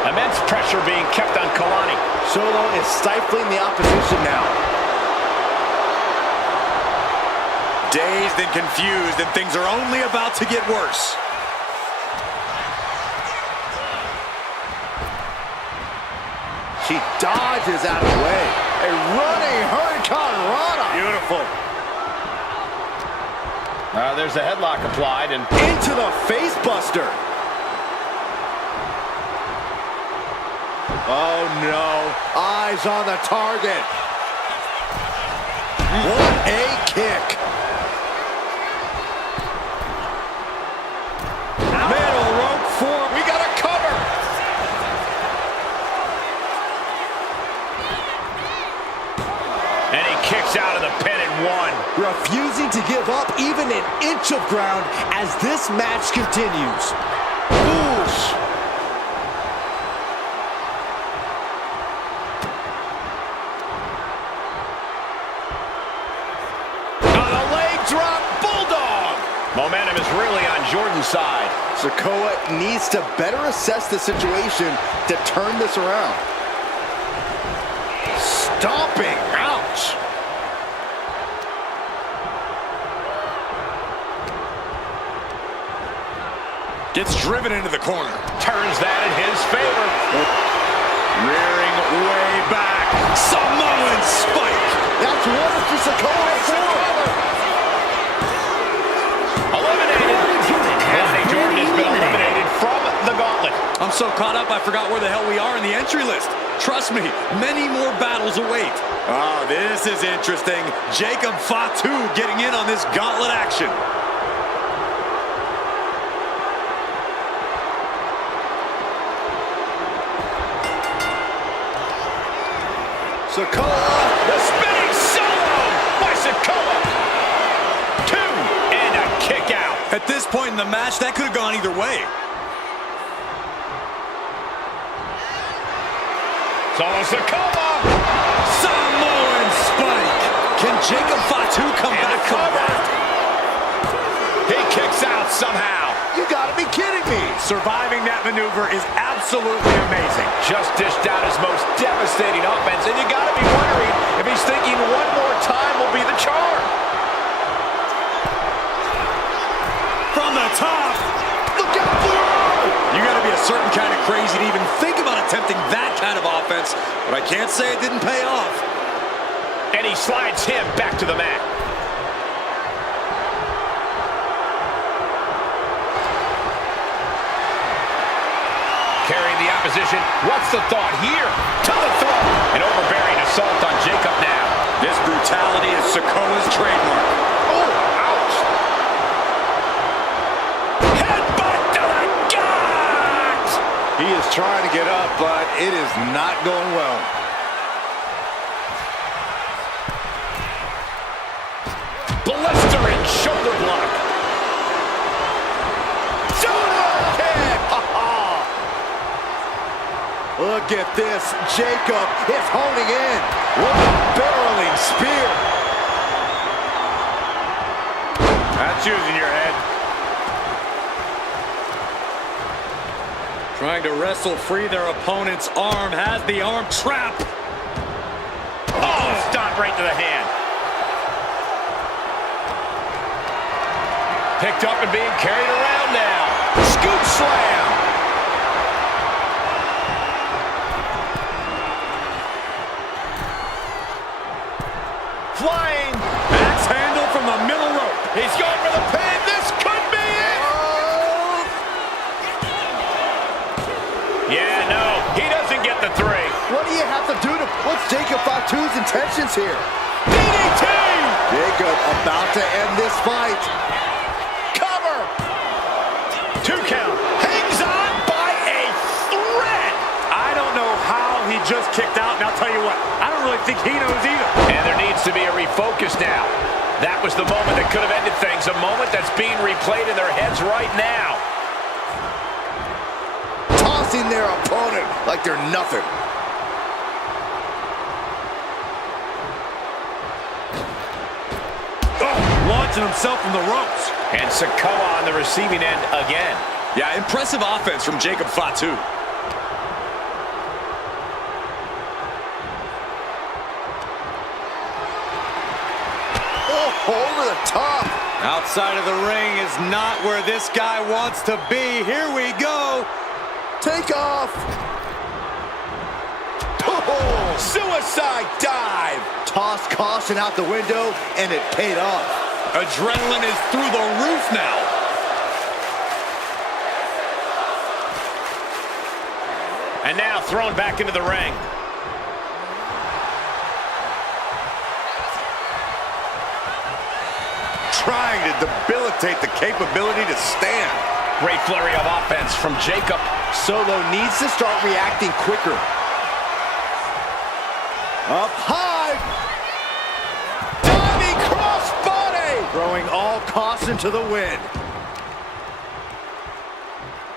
Immense pressure being kept on Kalani. Solo is stifling the opposition now. Dazed and confused, and things are only about to get worse. She dodges out of the way. A running Hurricane Rana. Beautiful. There's a headlock applied, and Into the face buster. Oh, no. Eyes on the target. What a kick. Middle rope four. we got a cover. And he kicks out of the pin at 1. Refusing to give up even an inch of ground as this match continues. Oosh. Drop bulldog. Momentum is really on Jordan's side. Sikoa needs to better assess the situation to turn this around. Stomping. Ouch. Gets driven into the corner. Turns that in his favor. Rearing way back. Samoan spike. That's one for Sikoa. Eliminated. Anthony Jordan has been eliminated from the gauntlet. I'm so caught up, I forgot where the hell we are in the entry list. Trust me, many more battles await. Oh, this is interesting. Jacob Fatu getting in on this gauntlet action. Sikoa. The spinning solo by Sikoa. 2 and a kick out. At this point in the match, that could have gone either way. Solo Sikoa. Samoan spike. Can Jacob Fatu come And back a from cover. that? He kicks out somehow. You gotta be kidding me. Surviving that maneuver is absolutely amazing. Just dished out his most devastating offense, and you gotta be wondering if he's thinking one more time will be the charm. From the top. Look out below. You gotta be a certain kind of crazy to even think about attempting that kind of offense, but I can't say it didn't pay off. And he slides him back to the mat. Carrying the opposition. What's the thought here? To the throat. An overbearing assault on Jacob now. This brutality is Sikoa's trademark. Oh, ouch. Headbutt to the gut. He is trying to get up, but it is not going well. Blistering shoulder block. Shoulder kick. Look at this. Jacob is holding in. What a barreling spear. That's using your head. Trying to wrestle free their opponent's arm. Has the arm trap. Oh, stop right to the hand. Picked up and being carried around now. Scoop slam. Flying. Axe handle from the middle rope. He's going for the pin. This could be it. Yeah, no, he doesn't get the 3. What do you have to do to... What's Jacob Fatu's intentions here? DDT. Jacob about to end this fight. Cover. 2 count. Hangs on by a thread. I don't know how he just kicked out, and I'll tell you what, I don't really think he knows either. And there needs to be a refocus now. That was the moment that could have ended things, a moment that's being replayed in their heads right now. Tossing their opponent like they're nothing. Launching himself from the ropes. And Sikoa on the receiving end again. Yeah, impressive offense from Jacob Fatu. Oh, over the top. Outside of the ring is not where this guy wants to be. Here we go. Take off. Oh, Suicide dive. toss caution out the window, and it paid off. Adrenaline is through the roof now. And now thrown back into the ring. Trying to debilitate the capability to stand. Great flurry of offense from Jacob. Solo needs to start reacting quicker. Up high. Diving crossbody. Throwing all caution to the wind.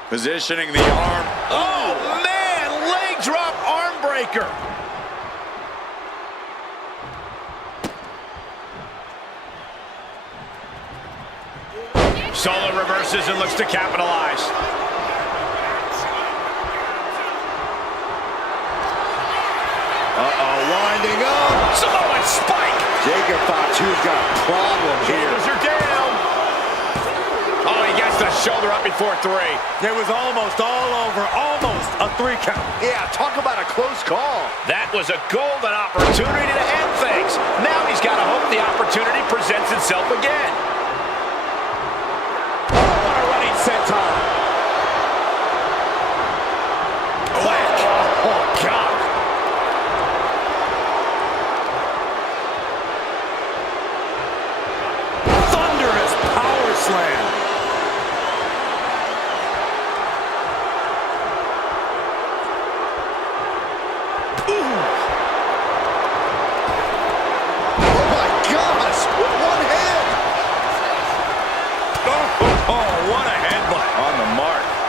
Positioning the arm. Oh, man! Leg drop arm breaker. Solo reverses and looks to capitalize. Uh-oh, winding up. Samoan spike. Jacob Fatu's got a problem here. Shoulders are down. Oh, he gets the shoulder up before 3. It was almost all over, almost a 3 count. Yeah, talk about a close call. That was a golden opportunity to end things. Now he's got to hope the opportunity presents itself again. Oh, what a running senton. Whack. Oh, God. Thunderous power slam.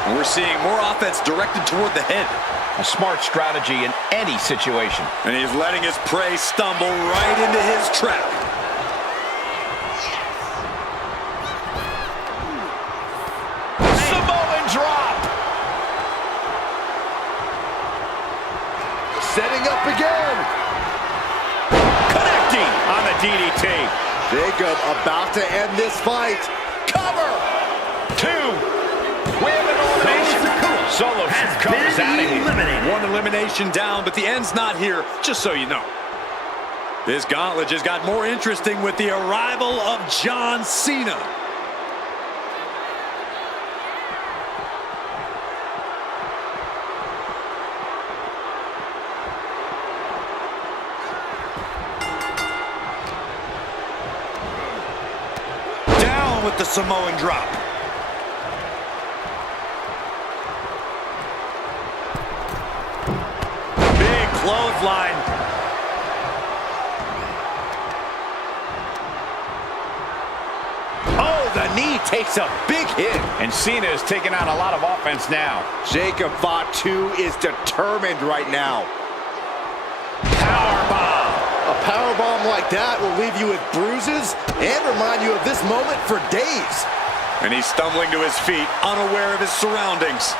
We're seeing more offense directed toward the head. A smart strategy in any situation. And he's letting his prey stumble right into his trap. Samoan drop. Setting up again. Connecting on the DDT. Jacob about to end this fight. Cover. 2. We have an elimination. Solo comes out of here. One elimination down, but the end's not here, just so you know. This gauntlet just got more interesting with the arrival of John Cena. Down with the Samoan drop. Clothesline. Oh, the knee takes a big hit. And Cena is taking out a lot of offense now. Jacob FAUJI is determined right now. Powerbomb. A powerbomb like that will leave you with bruises and remind you of this moment for days. And he's stumbling to his feet, unaware of his surroundings.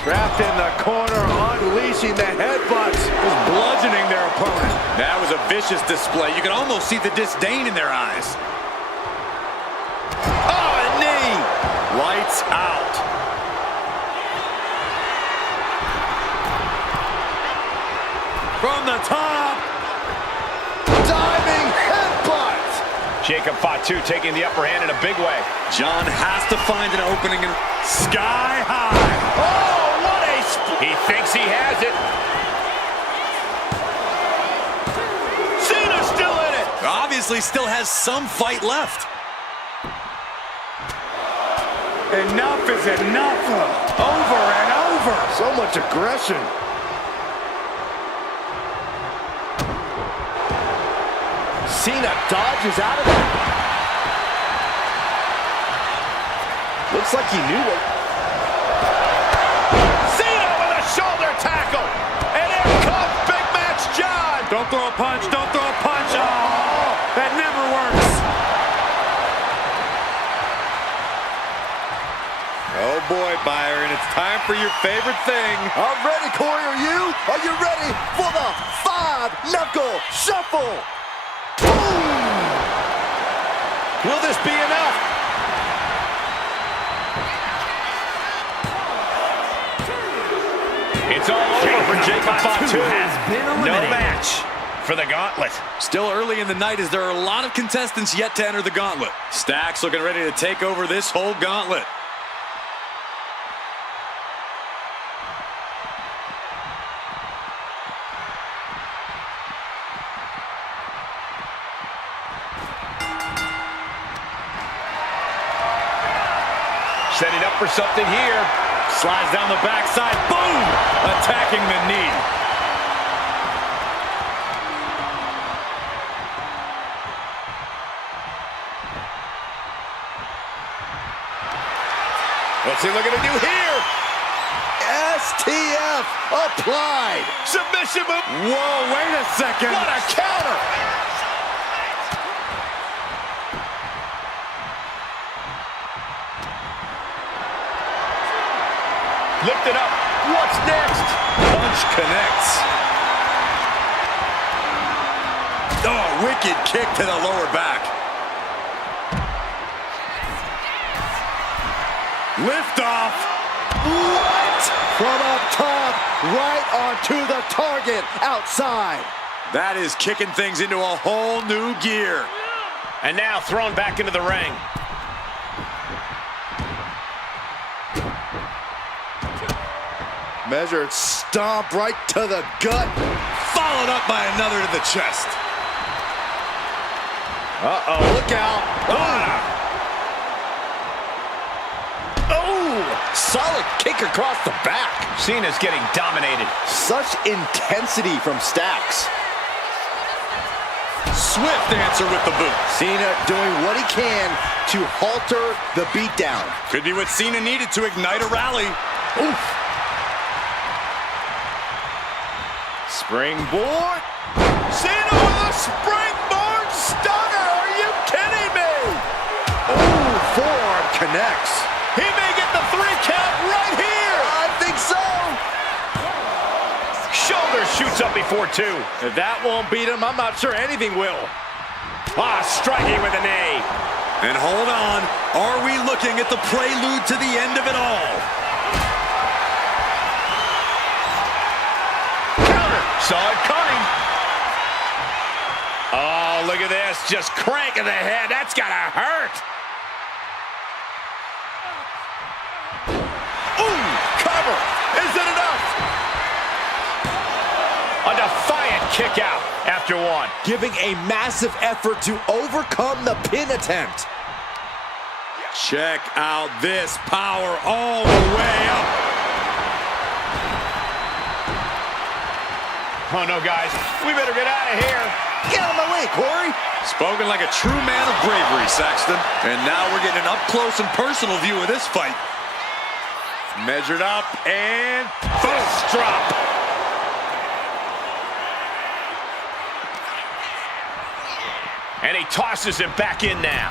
Trapped in the corner, unleashing the headbutts. Just bludgeoning their opponent. That was a vicious display. You can almost see the disdain in their eyes. Oh, a knee! Lights out. From the top. Diving headbutt! Jacob FAUJI taking the upper hand in a big way. John has to find an opening and sky high. Oh! He thinks he has it. Cena's still in it. Obviously still has some fight left. Enough is enough. Over and over. So much aggression. Cena dodges out of it. Looks like he knew what... Shoulder tackle, and here comes Big Match John. Don't throw a punch, don't throw a punch. Oh, that never works. Oh boy, Byron, it's time for your favorite thing. I'm ready, Corey, are you? Are you ready for the 5-knuckle shuffle? Boom! Will this be enough? It's all over for Jacob FAUJI. No match for the gauntlet. Still early in the night as there are a lot of contestants yet to enter the gauntlet. Stacks looking ready to take over this whole gauntlet. Setting up for something here. Slides down the backside, boom! Attacking the knee. What's he looking to do here? STF applied. Submission move. Whoa, wait a second. What a counter. Lift it up. What's next? Punch connects. wicked kick to the lower back. Lift off. What? From up top, right onto the target, outside. That is kicking things into a whole new gear. And now thrown back into the ring. Measured stomp right to the gut. Followed up by another to the chest. Uh-oh, look out. Oh, solid kick across the back. Cena's getting dominated. Such intensity from Stacks. Swift answer with the boot. Cena doing what he can to halter the beatdown. Could be what Cena needed to ignite a rally. Oof. Springboard. Cena with a springboard stunner. Are you kidding me? Oh, forearm connects. He may get the 3 count right here. I think so. Shoulder shoots up before 2. If that won't beat him, I'm not sure anything will. Striking with a knee. And hold on. Are we looking at the prelude to the end of it all? Counter. Saw it coming. Oh, look at this. Just cranking the head. That's gotta hurt. Ooh, cover. Is it enough? A defiant kick out after 1. Giving a massive effort to overcome the pin attempt. Check out this power all the way up. Oh, no, guys. We better get out of here. Get out of my way, Corey. Spoken like a true man of bravery, Saxton. And now we're getting an up-close and personal view of this fight. Measured up and Fist drop. And he tosses him back in now.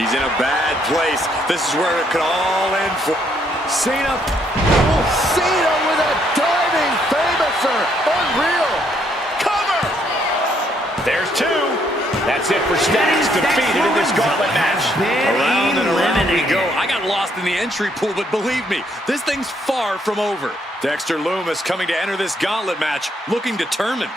he's in a bad place. This is where it could all end for Cena. Oh, Cena with a diving famouser. Unreal. Cover. There's 2. That's it for Stacks, defeated in this gauntlet match. Around and around we go. I got lost in the entry pool, but believe me, this thing's far from over. Dexter Lumis coming to enter this gauntlet match, looking determined.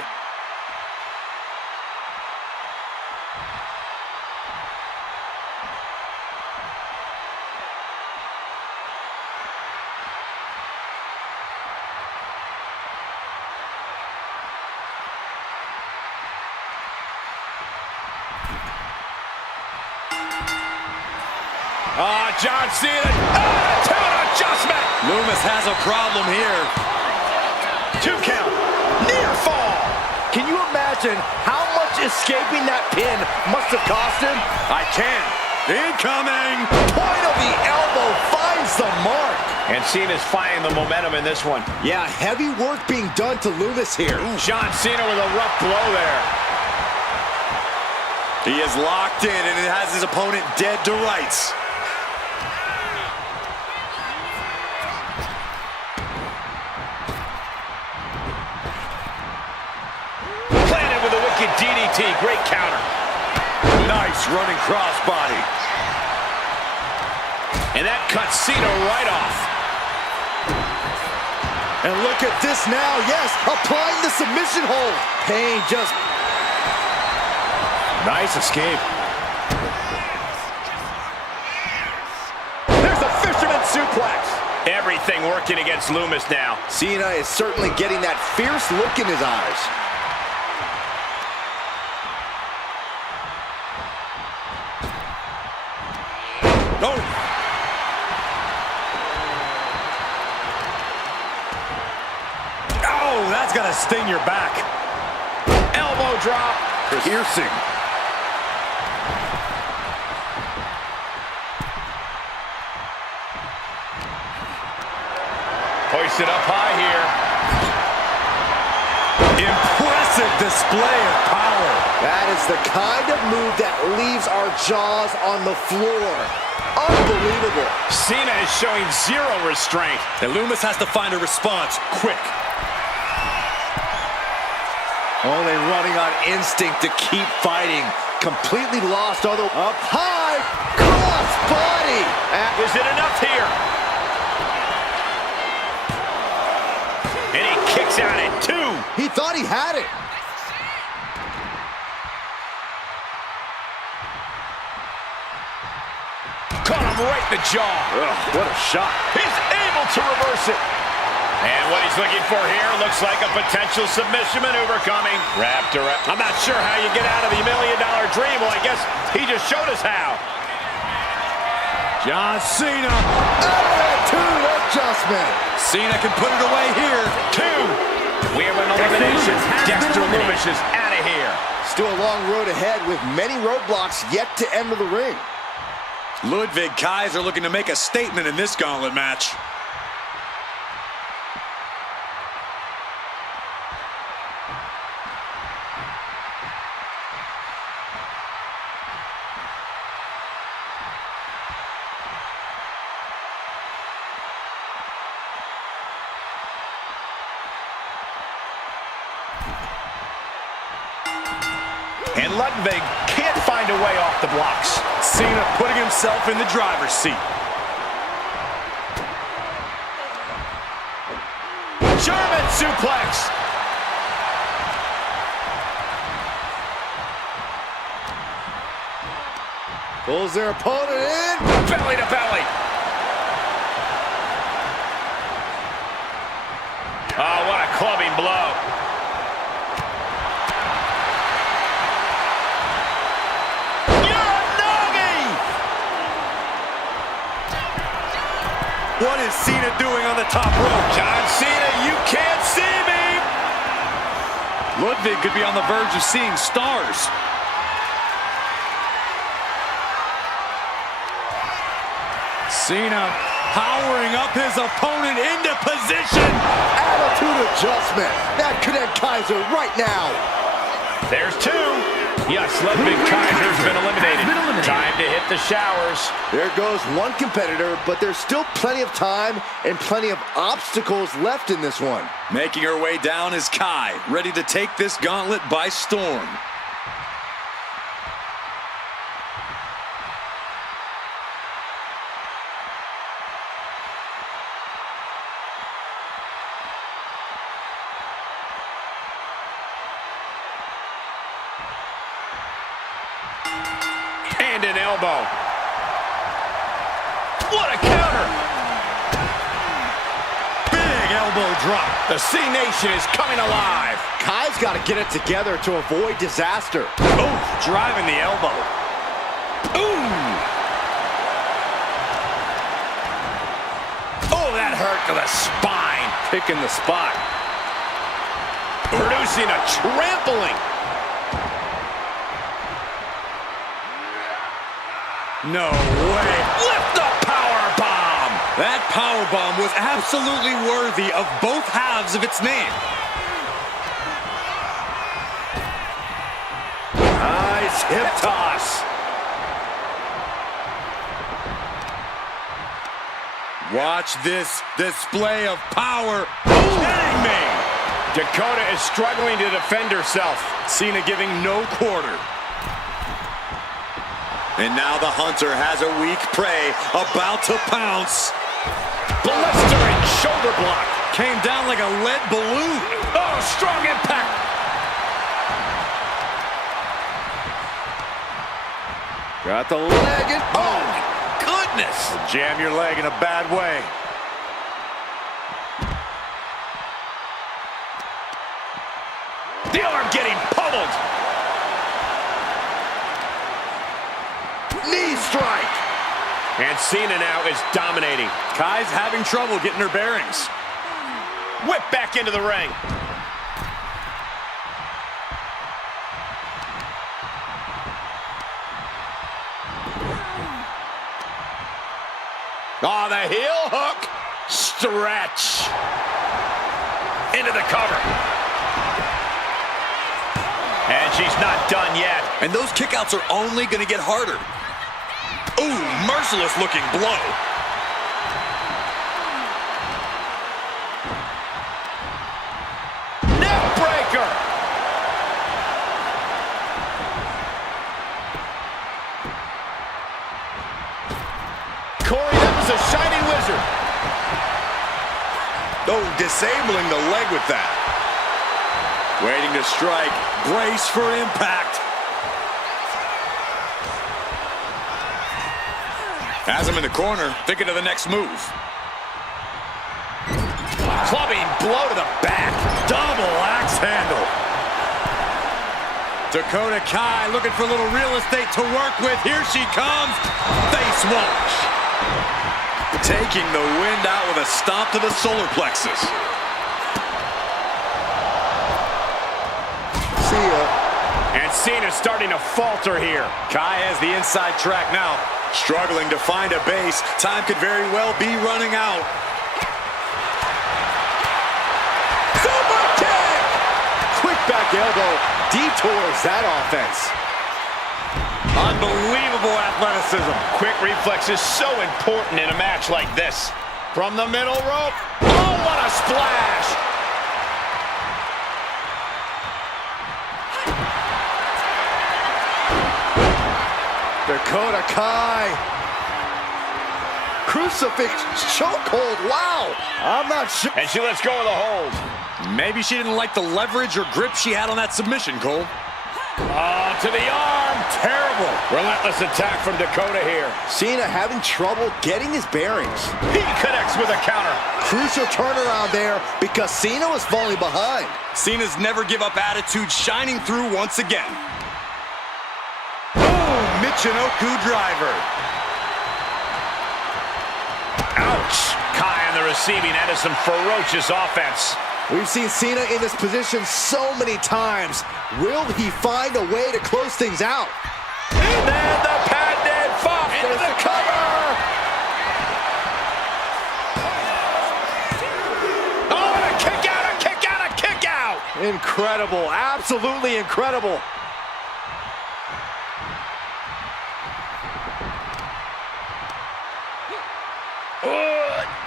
John Cena. To an adjustment. Lumis has a problem here. 2 count. Near fall. Can you imagine how much escaping that pin must have cost him? I can. Incoming. Point of the elbow finds the mark. And Cena's finding the momentum in this one. Yeah, heavy work being done to Lumis here. John Cena with a rough blow there. He is locked in and it has his opponent dead to rights. DDT, great counter. Nice running crossbody. And that cuts Cena right off. And look at this now, yes, applying the submission hold. Pain just... Nice escape. There's a fisherman suplex. Everything working against Lumis now. Cena is certainly getting that fierce look in his eyes. Oh. Oh, that's gonna sting your back. Elbow drop. Piercing. Hoisted up high here. Impressive display of power. That is the kind of move that leaves our jaws on the floor. Unbelievable. Cena is showing zero restraint. And Lumis has to find a response quick. Only running on instinct to keep fighting. Completely lost all the... Up high, cross body. Is it enough here? And he kicks out at 2. He thought he had it. Caught him right in the jaw. Ugh, what a shot. He's able to reverse it. And what he's looking for here looks like a potential submission maneuver coming. Wrapped around. I'm not sure how you get out of the $1 million dream. Well, I guess he just showed us how. John Cena. Attitude adjustment. Cena can put it away here. 2. We have an elimination. Dexter Lumis is out of here. Still a long road ahead with many roadblocks yet to enter the ring. Ludwig Kaiser looking to make a statement in this gauntlet match. And Ludwig can't find a way off the blocks. Cena putting himself in the driver's seat. German suplex. Pulls their opponent in. Belly to belly. Oh, what a clubbing blow. What is Cena doing on the top rope? John Cena, you can't see me. Ludwig could be on the verge of seeing stars. Cena powering up his opponent into position. Attitude adjustment. That could end Kaiser right now. There's 2. Yes, Ludwig Kaiser's been eliminated. Time to hit the showers. There goes one competitor, but there's still plenty of time and plenty of obstacles left in this one. Making her way down is Kai, ready to take this gauntlet by storm. And an elbow. What a counter! Big elbow drop. The C Nation is coming alive. Kai's got to get it together to avoid disaster. Oh, driving the elbow. Ooh! Oh, that hurt to the spine. Picking the spot. Producing a trampling. No way. Lift the power bomb. That power bomb was absolutely worthy of both halves of its name. Nice hip toss. Watch this display of power. Kidding me. Dakota is struggling to defend herself. Cena giving no quarter. And now the hunter has a weak prey about to pounce. Blistering shoulder block. Came down like a lead balloon. Oh, strong impact. Got the leg in. Oh, my goodness. Jam your leg in a bad way. The arm getting pummeled. Knee strike. And Cena now is dominating. Kai's having trouble getting her bearings. Whip back into the ring. Oh, the heel hook. Stretch. Into the cover. And she's not done yet. And those kickouts are only going to get harder. Ooh, merciless looking blow. Neck breaker. Corey, that was a shining wizard. Oh, disabling the leg with that. Waiting to strike. Brace for impact. Has him in the corner, thinking of the next move. Clubbing blow to the back. Double axe handle. Dakota Kai looking for a little real estate to work with. Here she comes. Face wash. Taking the wind out with a stomp to the solar plexus. See ya. And Cena's starting to falter here. Kai has the inside track now. Struggling to find a base. Time could very well be running out. Super kick! Quick back elbow detours that offense. Unbelievable athleticism. Quick reflex is so important in a match like this. From the middle rope. Oh, what a splash! Dakota Kai. Crucifix chokehold. Wow. I'm not sure. And she lets go of the hold. Maybe she didn't like the leverage or grip she had on that submission, Cole. Oh, to the arm. Terrible. Relentless attack from Dakota here. Cena having trouble getting his bearings. He connects with a counter. Crucial turnaround there because Cena was falling behind. Cena's never give up attitude shining through once again. Michinoku driver. Ouch. Kai on the receiving end of some ferocious offense. We've seen Cena in this position so many times. Will he find a way to close things out? And then the patented Fox into the cover. Oh, and a kick out, a kick out, a kick out. Incredible. Absolutely incredible.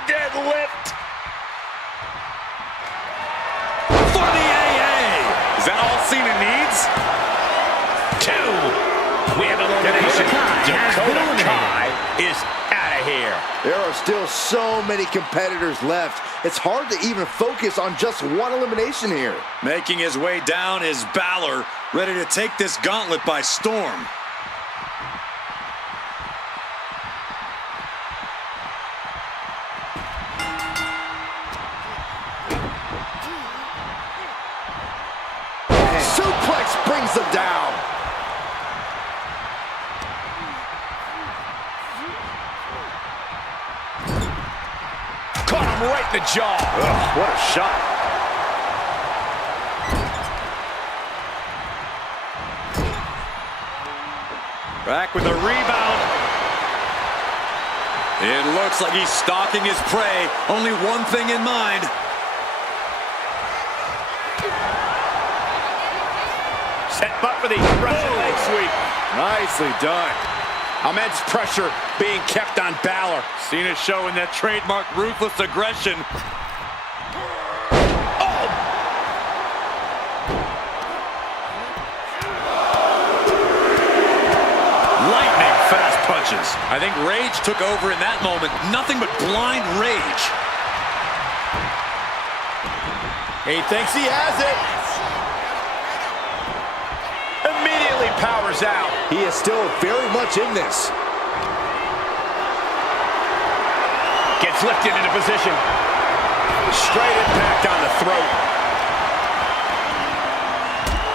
Deadlift. For the AA. Is that all Cena needs? 2. We have elimination. Dakota Kai is out of here. There are still so many competitors left. It's hard to even focus on just one elimination here. Making his way down is Balor, ready to take this gauntlet by storm. Suplex brings them down. Caught him right in the jaw. Ugh, what a shot. Back with a rebound. It looks like he's stalking his prey. Only one thing in mind. Set up for the Russian leg sweep. Nicely done. Immense pressure being kept on Balor. Cena showing that trademark ruthless aggression. Lightning fast punches. I think rage took over in that moment. Nothing but blind rage. He thinks he has it. Immediately powers out. He is still very much in this. Gets lifted into position. Straight impact on the throat.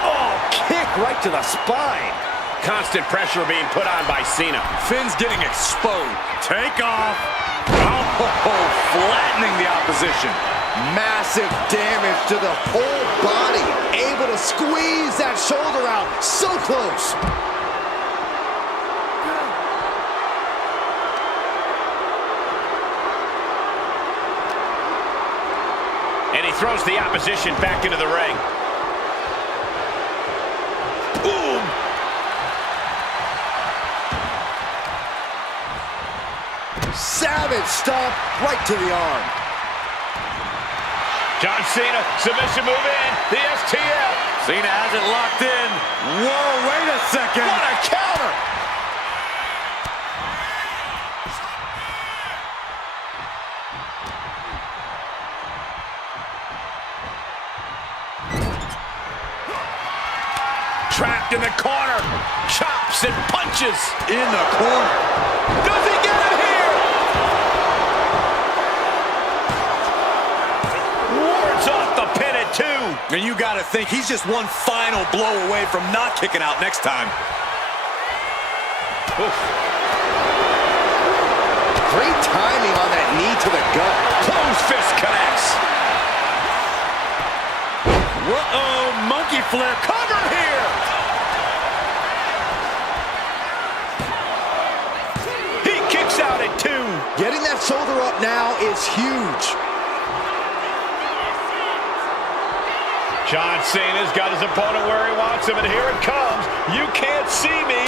Oh, kick right to the spine. Constant pressure being put on by Cena. Finn's getting exposed. Take off. Oh, flattening the opposition. Massive damage to the whole body. Able to squeeze that shoulder out. So close. And he throws the opposition back into the ring. Savage stomp right to the arm. John Cena, submission move in, the STF. Cena has it locked in. Whoa, wait a second. What a counter. Trapped in the corner. Chops and punches. In the corner. Does he get it here? Wards off the pin at 2. And you got to think he's just one final blow away from not kicking out next time. Oof. Great timing on that knee to the gut. Closed fist connects. Uh-oh, monkey flip. Cover here. He kicks out at 2. Getting that shoulder up now is huge. John Cena's got his opponent where he wants him, and here it comes. You can't see me.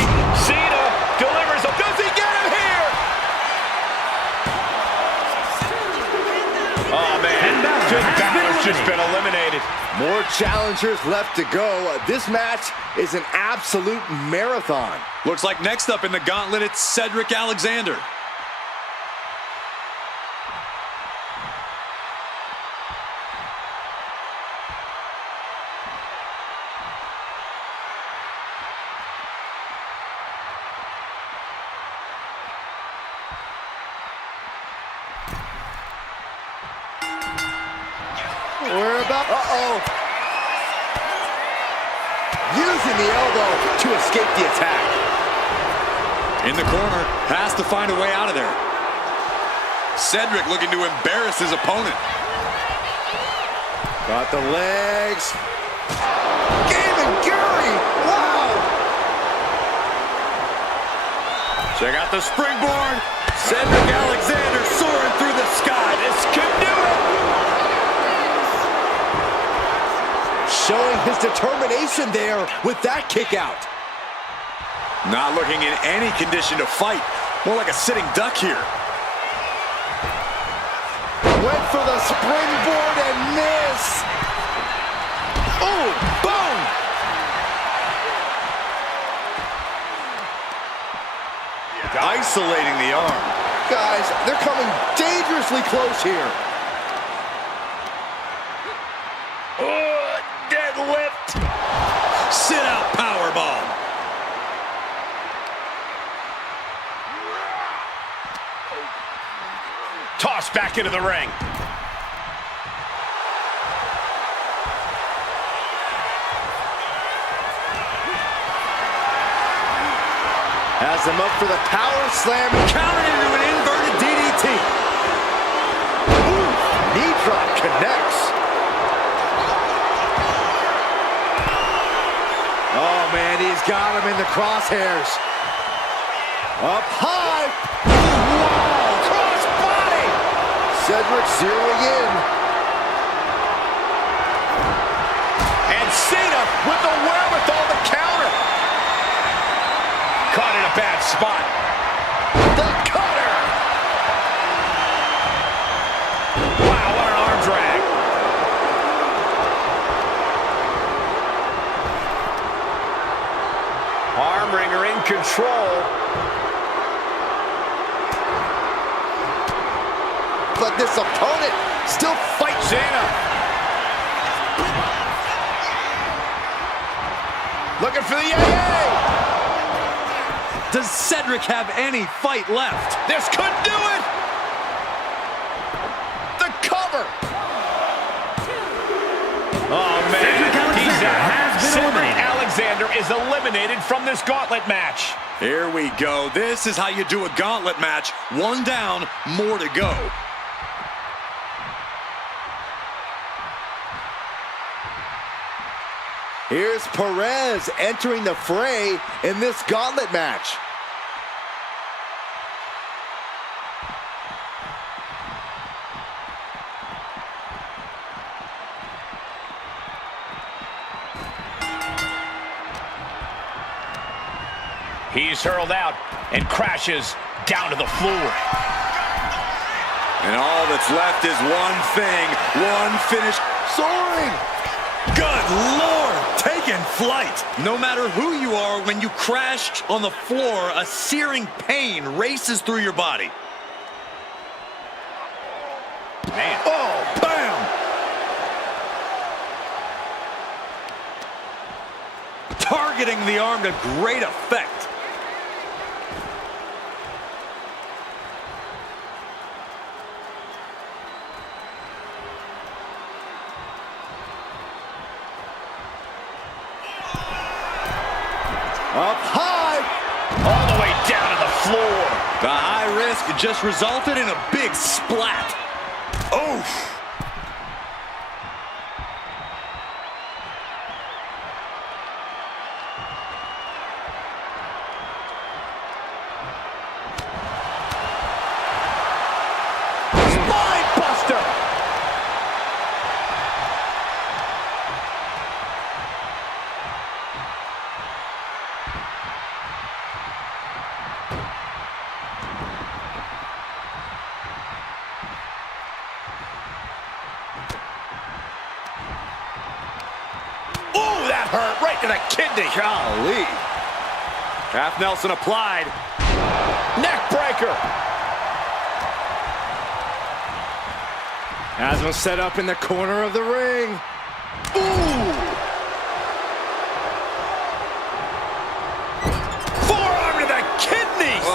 Cena delivers. Does he get him here? Oh, man. Finn Balor's just been eliminated. More challengers left to go. This match is an absolute marathon. Looks like next up in the gauntlet, it's Cedric Alexander. We're about, using the elbow to escape the attack. In the corner, has to find a way out of there. Cedric looking to embarrass his opponent. Got the legs. Game and Gary, wow! Check out the springboard. Cedric Alexander soaring through the sky. This could do it. Showing his determination there with that kick out. Not looking in any condition to fight. More like a sitting duck here. Went for the springboard and miss. Oh, boom! Isolating the arm. Guys, they're coming dangerously close here. Deadlift. Sit out powerbomb. Toss back into the ring. Has him up for the power slam. Countered into an inverted DDT. Ooh, knee drop connects. Oh, man, he's got him in the crosshairs. Up high. Wow, cross body. Cedric zeroing in. And Cena with the wherewithal to counter. Caught in a bad spot. The cutter. Wow, what an arm drag. Arm wringer in control. But this opponent still fights. Cena. Looking for the AA. Does Cedric have any fight left? This could do it. The cover. Oh, man. He's out. Cedric Alexander is eliminated from this gauntlet match. Here we go. This is how you do a gauntlet match. One down, more to go. Here's Perez entering the fray in this gauntlet match. He's hurled out and crashes down to the floor. And all that's left is one thing, one finish. Soaring! Good Lord, taking flight. No matter who you are, when you crash on the floor, a searing pain races through your body. Man. Oh, bam! Targeting the arm to great effect. Up high! All the way down to the floor. The high risk just resulted in a big splat. Oof! Spine buster! Ooh, that hurt right to the kidney. Golly. Half Nelson applied. Neck breaker. Asma set up in the corner of the ring. Ooh! Forearm to the kidneys.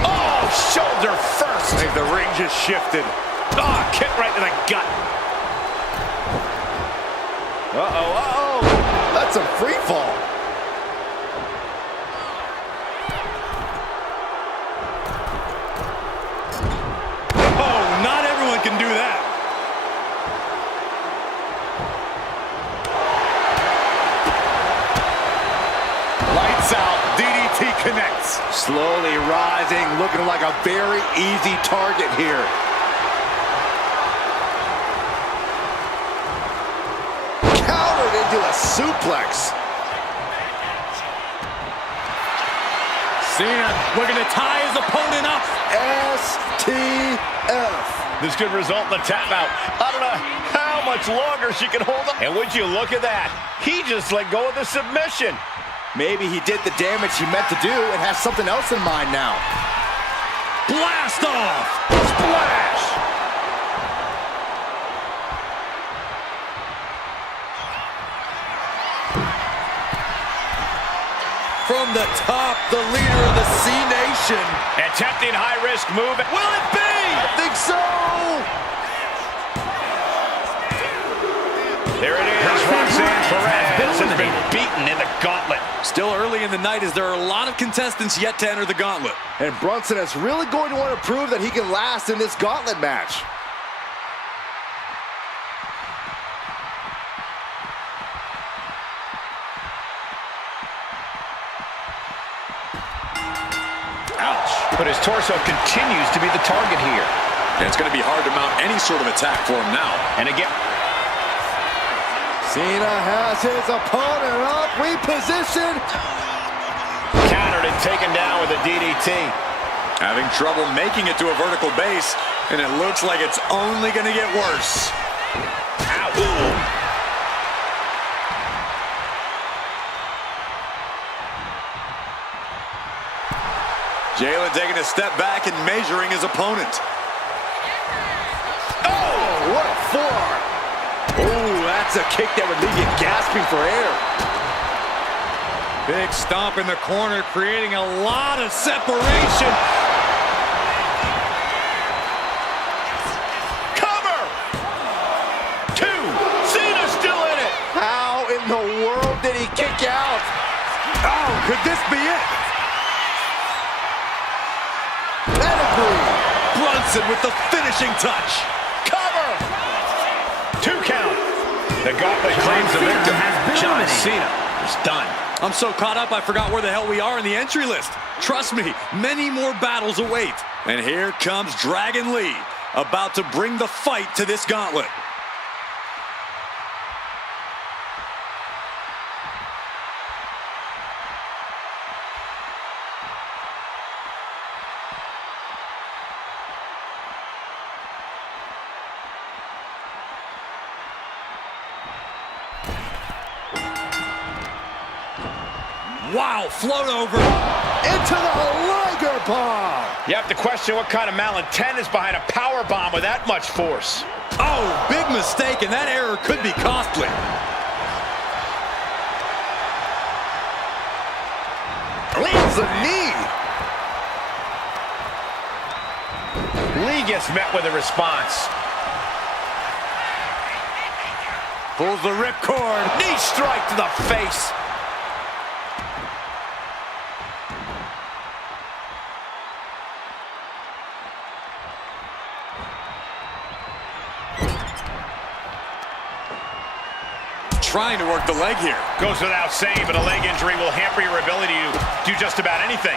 Oh, shoulder first. I think the ring just shifted. Oh, kick right to the gut. Uh-oh, uh-oh. That's a free fall. Oh, not everyone can do that. Lights out. DDT connects. Slowly rising, looking like a very easy target here. Countered into a suplex. Cena looking to tie his opponent up. STF. This could result in a tap out. I don't know how much longer she can hold up. And would you look at that? He just let go of the submission. Maybe he did the damage he meant to do and has something else in mind now. Blast off. Splash. From the top, the leader of the C Nation. Attempting high-risk move. Will it be? I think so. There it is. Roxanne Perez has been beaten in the gauntlet. Still early in the night as there are a lot of contestants yet to enter the gauntlet. And Brunson is really going to want to prove that he can last in this gauntlet match. Ouch. But his torso continues to be the target here. And it's going to be hard to mount any sort of attack for him now. And again, Cena has his opponent up, repositioned. countered and taken down with a DDT. Having trouble making it to a vertical base, and it looks like it's only going to get worse. Ouch. Jalen taking a step back and measuring his opponent. Oh, what a forearm. Oh, that's a kick that would leave you gasping for air. Big stomp in the corner, creating a lot of separation. Cover! Two! Cena's still in it! How in the world did he kick out? Oh, could this be it? Pedigree. Brunson with the finishing touch. Cover! 2 count. The gauntlet claims the victor. John Cena is done. I'm so caught up I forgot where the hell we are in the entry list. Trust me, many more battles await. And here comes Dragon Lee, about to bring the fight to this gauntlet. wow, float over. Into the Liger bomb. You have to question what kind of malintent is behind a power bomb with that much force. Oh, big mistake, and that error could be costly. Lands the knee. Lee gets met with a response. Pulls the ripcord. Knee strike to the face. Trying to work the leg here. Goes without saying, but a leg injury will hamper your ability to do just about anything.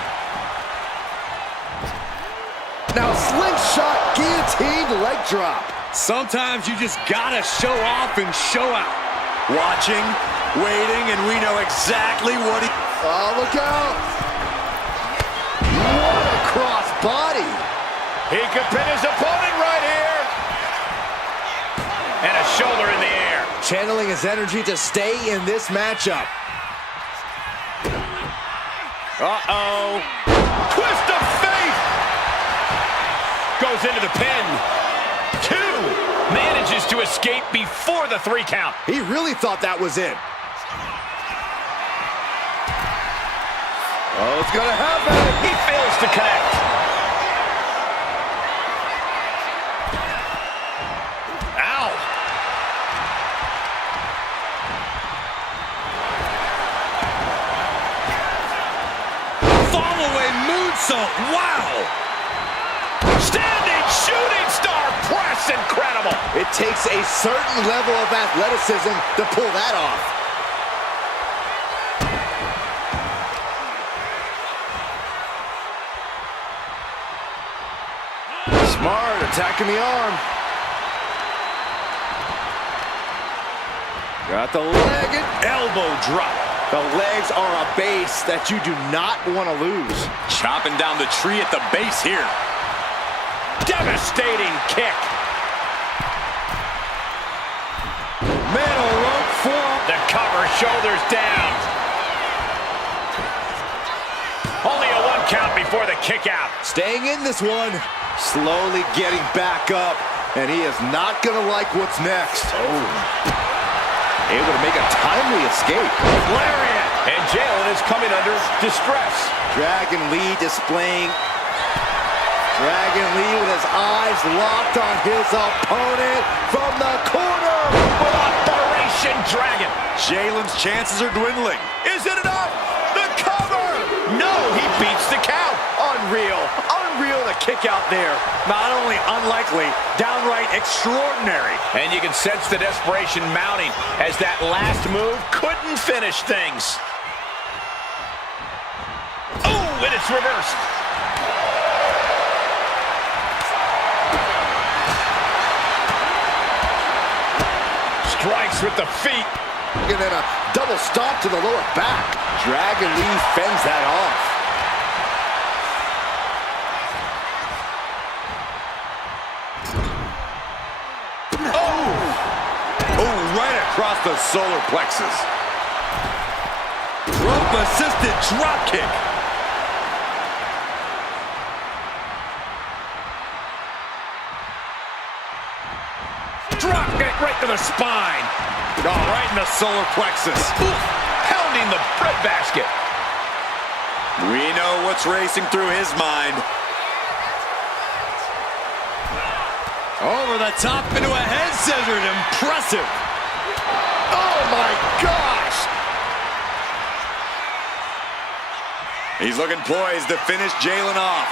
Now slingshot, guillotine, leg drop. Sometimes you just gotta show off and show out. Watching, waiting, and we know exactly what he... Oh, look out. What a cross body. He could pin his opponent right here. And a shoulder in the air. Channeling his energy to stay in this matchup. Uh-oh. Twist of fate. Goes into the pin. 2. Manages to escape before the 3 count. He really thought that was it. Oh, it's gonna happen. He fails to connect. Ow. Fall-away moonsault. Wow. Standing shooting star press. Incredible. It takes a certain level of athleticism to pull that off. Smart, attacking the arm. Got the leg and Elbow drop. the legs are a base that you do not want to lose. Chopping down the tree at the base here. Devastating kick. Metal rope form. The cover, shoulders down. Only a 1 count before the kick out. Staying in this one. Slowly getting back up. And he is not going to like what's next. Oh. Able to make a timely escape. Lariat. And Jalen is coming under distress. Dragon Lee displaying. Dragon Lee with his eyes locked on his opponent from the corner. Operation Dragon. Jalen's chances are dwindling. Is it enough? The cover. No, he beats the count. Unreal. Unreal the kick out there. Not only unlikely, downright extraordinary. And you can sense the desperation mounting as that last move couldn't finish things. Oh, and it's reversed. Strikes with the feet. And then a double stomp to the lower back. Dragon Lee fends that off. Right across the solar plexus. Rope-assisted drop kick. Drop kick right to the spine. Oh, right in the solar plexus. Oof, pounding the breadbasket. We know what's racing through his mind. Over the top into a head scissors. Impressive. Oh my gosh! He's looking poised to finish Jalen off.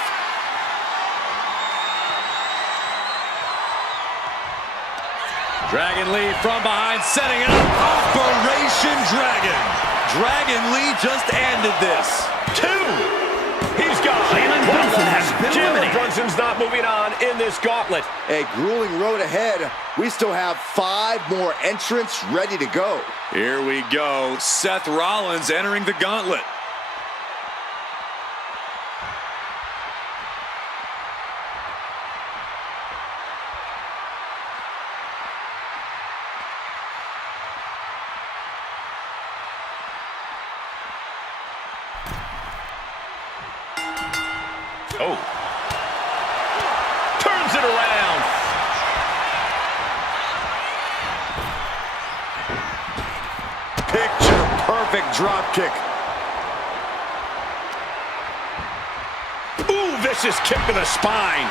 Dragon Lee from behind, setting it up. Operation Dragon. Dragon Lee just ended this. 2. He's got Jalen Brunson has been Jalen eliminated. Brunson's not moving on in this gauntlet. A grueling road ahead. We still have 5 more entrants ready to go. Here we go. Seth Rollins entering the gauntlet. Oh. Turns it around. Picture perfect drop kick. Ooh, vicious kick to the spine.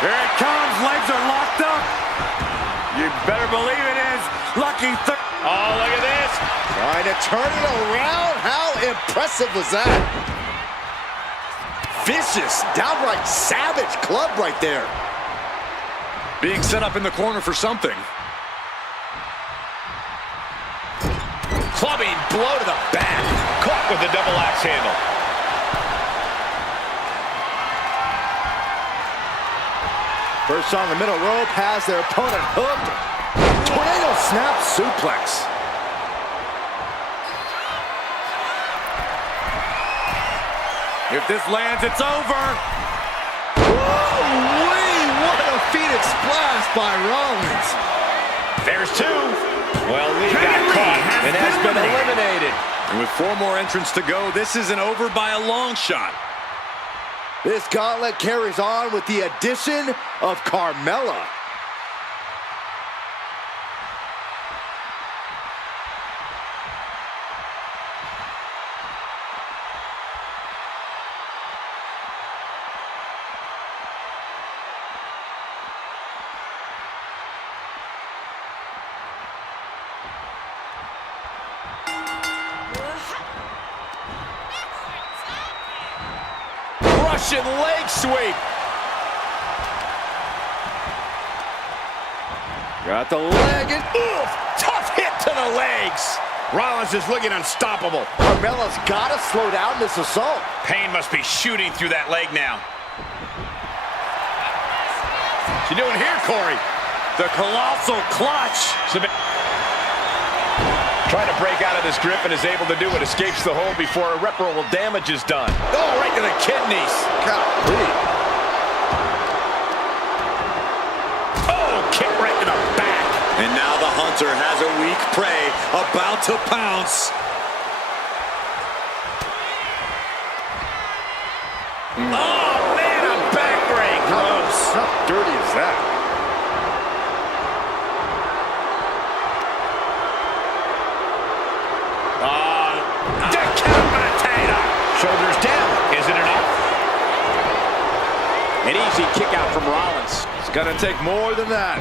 Here it comes. Legs are locked up. You better believe it is. Lucky third. Oh, look at this. Trying to turn it around. How impressive was that? Vicious, downright savage club right there. Being set up in the corner for something. Clubbing blow to the back. Caught with the double axe handle. First on the middle rope, has their opponent hooked. Tornado snap suplex. If this lands, it's over. Woo-wee, what a Phoenix splash by Rollins. There's two. Well, Lee got caught and has been eliminated. And with 4 more entrants to go, this isn't over by a long shot. This gauntlet carries on with the addition of Carmella. Russian leg sweep. Got the leg and Oof, tough hit to the legs. Rollins is looking unstoppable. Carmella's got to slow down this assault. Pain must be shooting through that leg now. What's you doing here, Corey? The colossal clutch. Trying to break out of this grip and is able to do it. Escapes the hold before irreparable damage is done. Oh, right to the kidneys. Golly. Oh, kick right to the back. And now the hunter has a weak prey about to pounce. Oh, man, a back break. Gross. How dirty is that? Decapitator. Shoulders down. Is it enough? An easy kick out from Rollins. It's going to take more than that.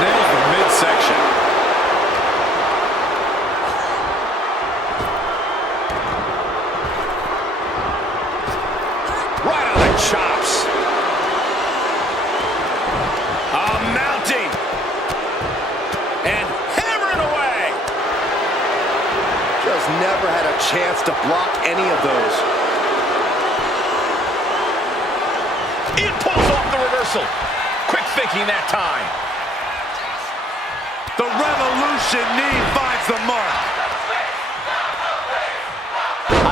Nails the midsection. Right on the chops. Mounting. And hammering away. Just never had a chance to block any of those. It pulls off the reversal. Quick thinking that time. The Revolution knee finds the mark.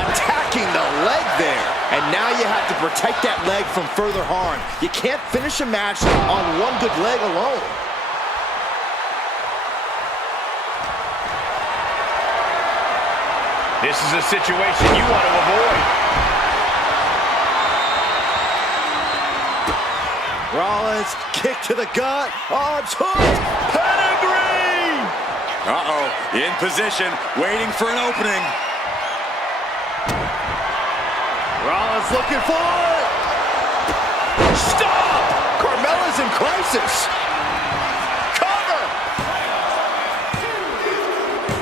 Attacking the leg there. And now you have to protect that leg from further harm. You can't finish a match on one good leg alone. This is a situation you want to avoid. Rollins, kick to the gut. Arms hooked. Pedigree! Uh-oh, in position, waiting for an opening. Rollins looking for it. Stop! Carmella's in crisis. Cover!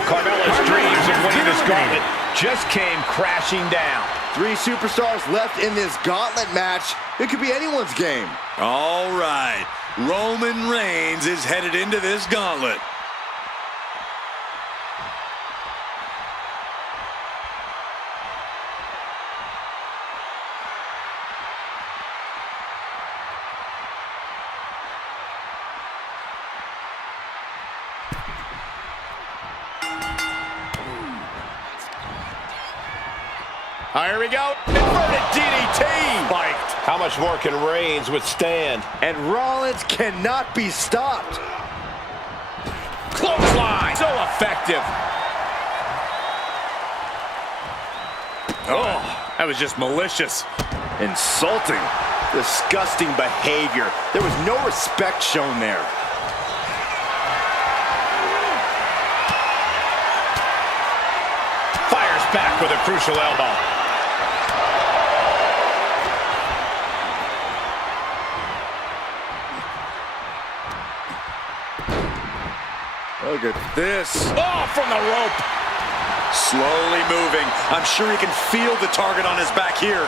Carmella's dreams of winning this gauntlet just came crashing down. 3 superstars left in this gauntlet match. It could be anyone's game. All right, Roman Reigns is headed into this gauntlet. Here we go. Inverted DDT. Spiked. How much more can Reigns withstand? And Rollins cannot be stopped. Clothesline! So effective. Oh, that was just malicious. Insulting. Disgusting behavior. There was no respect shown there. Fires back with a crucial elbow. Look at this. Oh, from the rope. Slowly moving. I'm sure he can feel the target on his back here.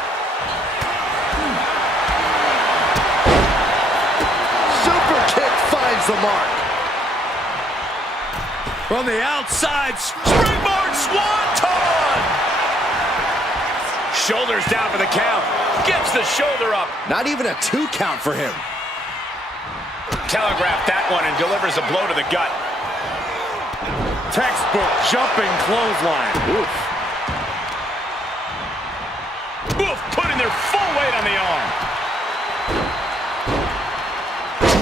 Super kick finds the mark. From the outside, springboard swanton! Shoulders down for the count. Gets the shoulder up. Not even a 2 count for him. Telegraphed that one and delivers a blow to the gut. Textbook jumping clothesline. Oof. Oof, putting their full weight on the arm.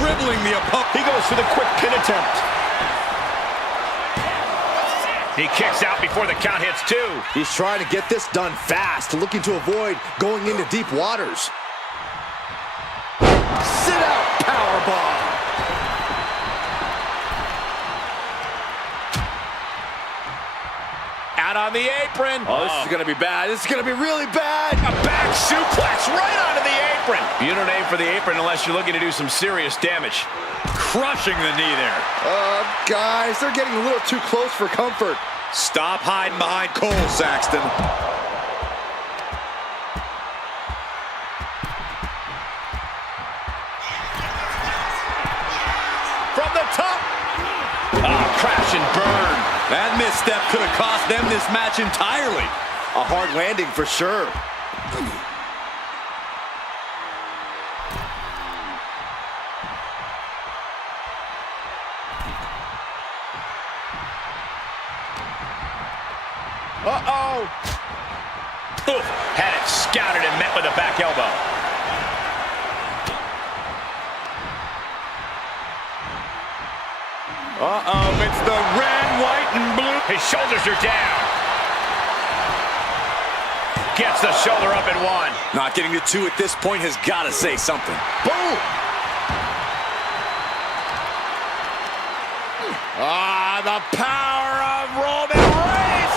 Dribbling the opponent. He goes for the quick pin attempt. He kicks out before the count hits 2. He's trying to get this done fast, looking to avoid going into deep waters. Sit out powerbomb. Out on the apron. Oh, this is going to be bad. This is going to be really bad. A back suplex right onto the apron. You don't aim for the apron unless you're looking to do some serious damage. Crushing the knee there. Guys, they're getting a little too close for comfort. Stop hiding behind Cole, Saxton. From the top. Crash and burn. That misstep could have cost them this match entirely. A hard landing for sure. Uh-oh. Oof. Had it scouted and met with a back elbow. Uh-oh, it's the red, white, and blue. His shoulders are down. Gets the shoulder up and 1. Not getting to 2 at this point has got to say something. Boom. The power of Roman Reigns.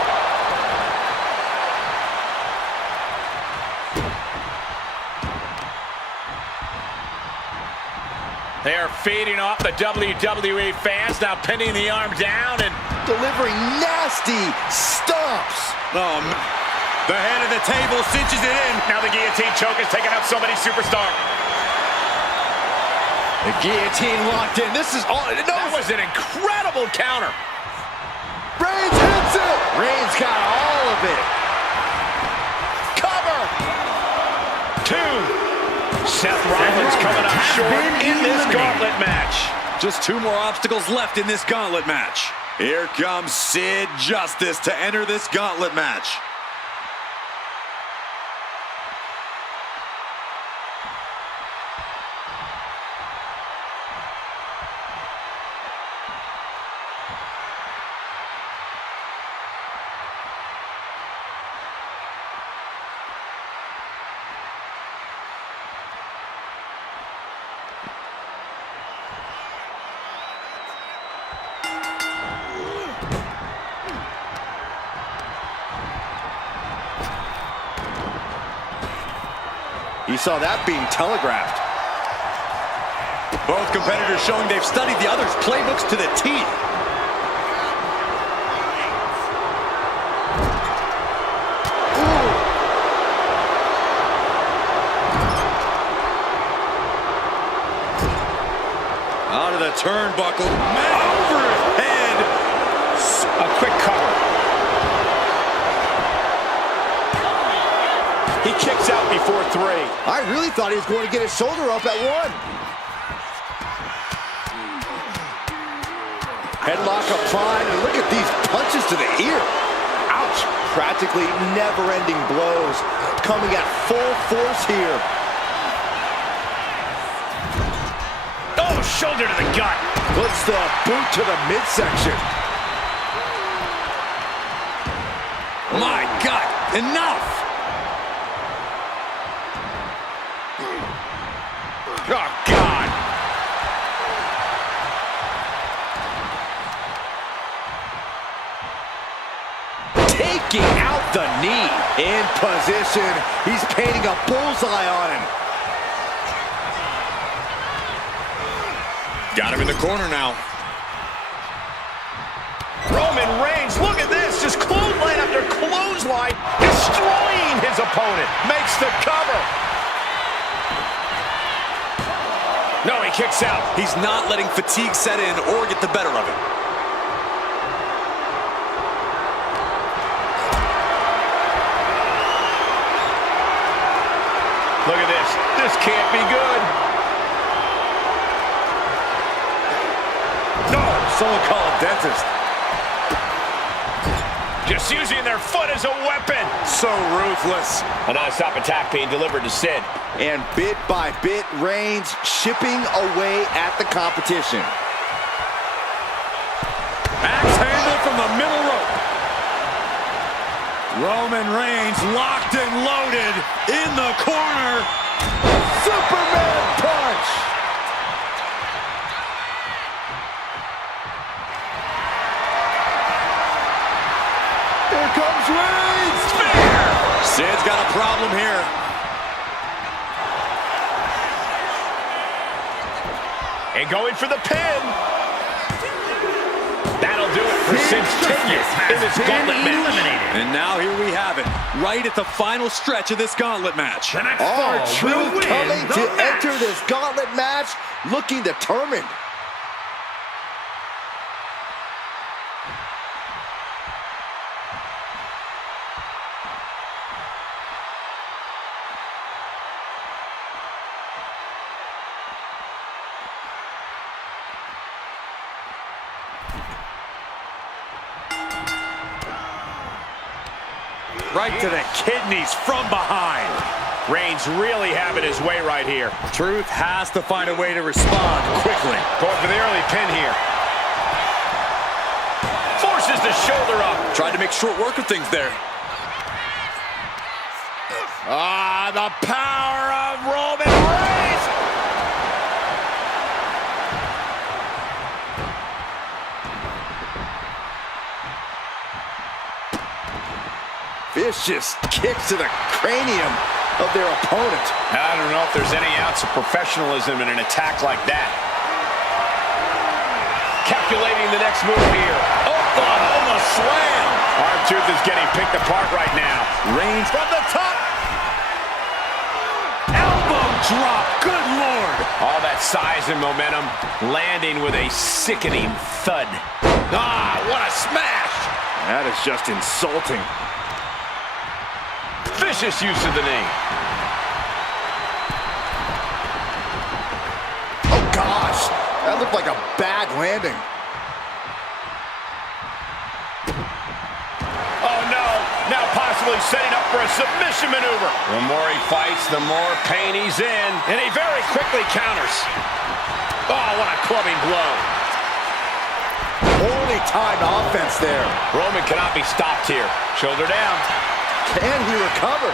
They are feeding off the WWE fans, now pinning the arm down and Delivering nasty stomps. The head of the table cinches it in. now the guillotine choke is taking out somebody's superstar. The guillotine locked in. This is all. No, That was an incredible counter. Reigns hits it. Reigns got all of it. Cover. 2. Seth Rollins coming up short in this gauntlet match. Just 2 more obstacles left in this gauntlet match. Here comes Sid Justice to enter this gauntlet match. You saw that being telegraphed. Both competitors showing they've studied the other's playbooks to the T. Out of the turnbuckle, over his head. A quick cover. He kicks out before 3. I really thought he was going to get his shoulder up at 1. Headlock applied, and look at these punches to the ear. Ouch. Practically never-ending blows coming at full force here. shoulder to the gut. Puts the boot to the midsection. My God, enough! Oh, God. Taking out the knee. In position. He's painting a bullseye on him. Got him in the corner now. Roman Reigns, look at this. Just clothesline after clothesline. Destroying his opponent. Makes the cover. No, he kicks out. He's not letting fatigue set in or get the better of him. Look at this. This can't be good. No, someone call a dentist. Just using their foot as a weapon. So ruthless. A non-stop attack being delivered to Sid. And bit by bit, Reigns chipping away at the competition. Axe handle from the middle rope. Roman Reigns locked and loaded in the corner. Superman punch. Here comes Reigns. Sid's got a problem here. And going for the pin. That'll do it for Sid's tenure in this gauntlet match. And now here we have it, right at the final stretch of this gauntlet match. The next R-Truth will coming win to the match. enter this gauntlet match looking determined. Right to the kidneys from behind. Reigns really having his way right here. Truth has to find a way to respond quickly. Going for the early pin here. Forces the shoulder up. Tried to make short work of things there. Ah, the power of Roman Reigns. Vicious kicks to the cranium of their opponent. I don't know if there's any ounce of professionalism in an attack like that. Calculating the next move here. Oklahoma slam. R-Truth is getting picked apart right now. Reigns From the top. elbow drop. Good Lord. All that size and momentum landing with a sickening thud. Ah, what a smash. That is just insulting. Vicious use of the knee. Oh, gosh. That looked like a bad landing. Oh, no. Now possibly setting up for a submission maneuver. The more he fights, the more pain he's in. And he very quickly counters. Oh, what a clubbing blow. Only time offense there. Roman cannot be stopped here. Shoulder down. Can he recover?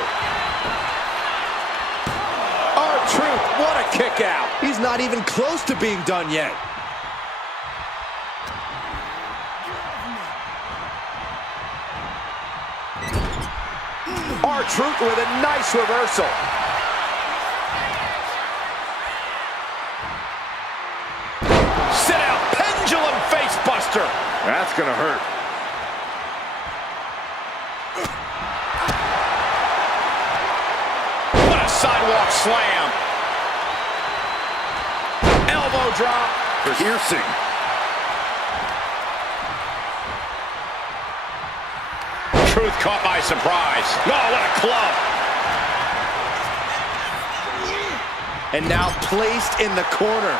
R-Truth, what a kick out. He's not even close to being done yet. R-Truth with a nice reversal. Sit out. Pendulum face buster. That's gonna hurt. What a sidewalk slam. Elbow drop. Piercing. Truth caught by surprise. Oh, what a club. And now placed in the corner.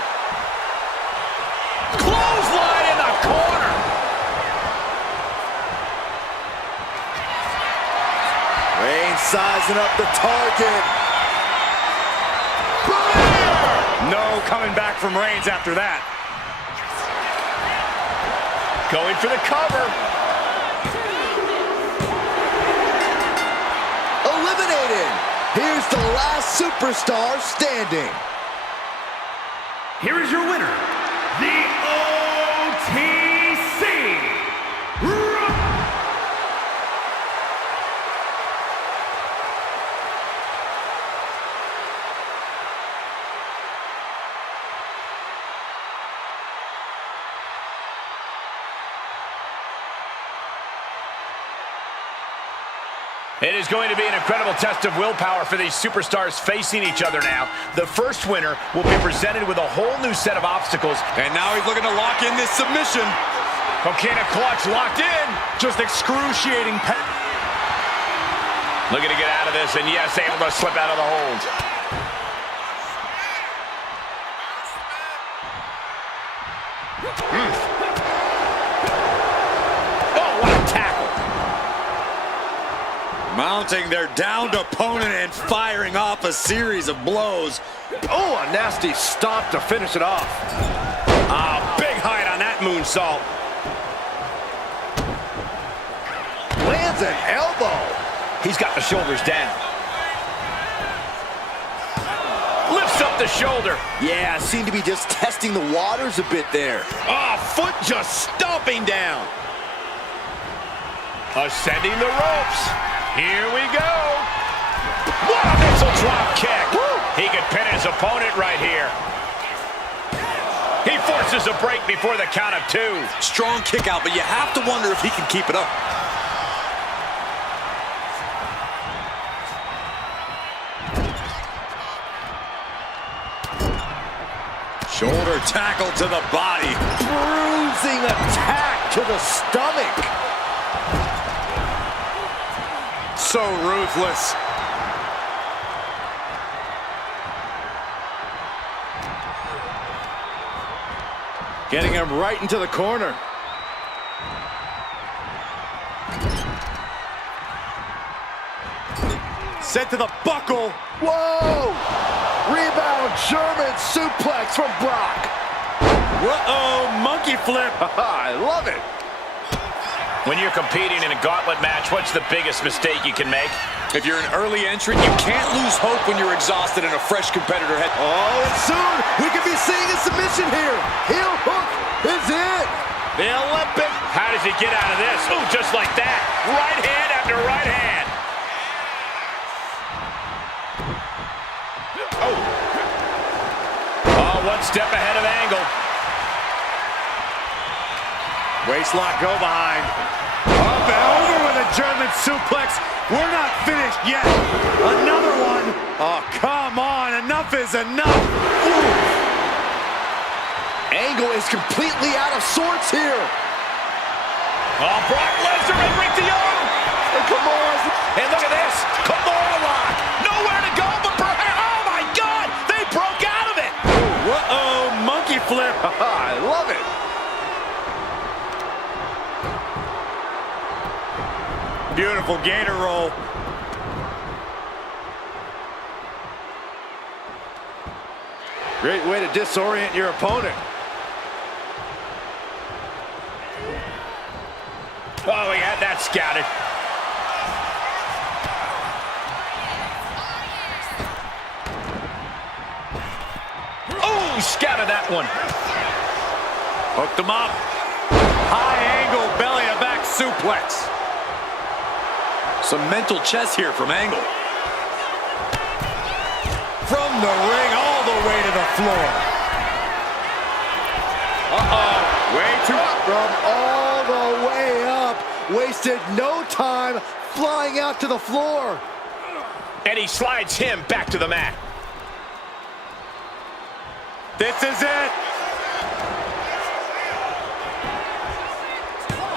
Clothesline in the corner. Reigns sizing up the target. No no coming back from Reigns after that. Going for the cover. Eliminated. Here's the last superstar standing. Here is your winner, the OTC. It is going to be an incredible test of willpower for these superstars facing each other now. The first winner will be presented with a whole new set of obstacles. And now he's looking to lock in this submission. Coquina clutch locked in. Just excruciating. Looking to get out of this, and yes, able to slip out of the hold. Oh, what a tackle. Mounting their downed opponent and firing off a series of blows. Oh, a nasty stop to finish it off. Big height on that moonsault. Lands an elbow. He's got the shoulders down. Lifts up the shoulder. Yeah, seemed to be just testing the waters a bit there. Foot just stomping down. Ascending the ropes. Here we go. What a missile drop kick. Woo. He could pin his opponent right here. He forces a break before the count of 2. Strong kick out, but you have to wonder if he can keep it up. Shoulder tackle to the body. Bruising attack to the stomach. So ruthless. Getting him right into the corner. Set to the buckle. Whoa! Rebound German suplex from Brock. Uh-oh, monkey flip. I love it. When you're competing in a gauntlet match, what's the biggest mistake you can make? If you're an early entrant, you can't lose hope when you're exhausted and a fresh competitor head. Oh, and soon we could be seeing a submission here. Heel hook is it. The Olympic. How does he get out of this? Ooh, just like that. Right hand after right hand. Oh, one step ahead of Angle. Waistlock go behind. Up and over with a German suplex. We're not finished yet. Another one. Oh, come on. Enough is enough. Ooh. Angle is completely out of sorts here. Oh, Brock Lesnar and Rick Young. And come on. And look at this. Kimura lock. Nowhere to go but perhaps. Oh, my God. They broke out of it. Uh-oh, monkey flip. I love it. Beautiful gator roll. Great way to disorient your opponent. Oh, we had that scouted. Oh, scouted that one. Hooked him up. High angle belly to back suplex. Some mental chess here from Angle. From the ring all the way to the floor. Uh-oh, way too... From all the way up. Wasted no time flying out to the floor. And he slides him back to the mat. This is it.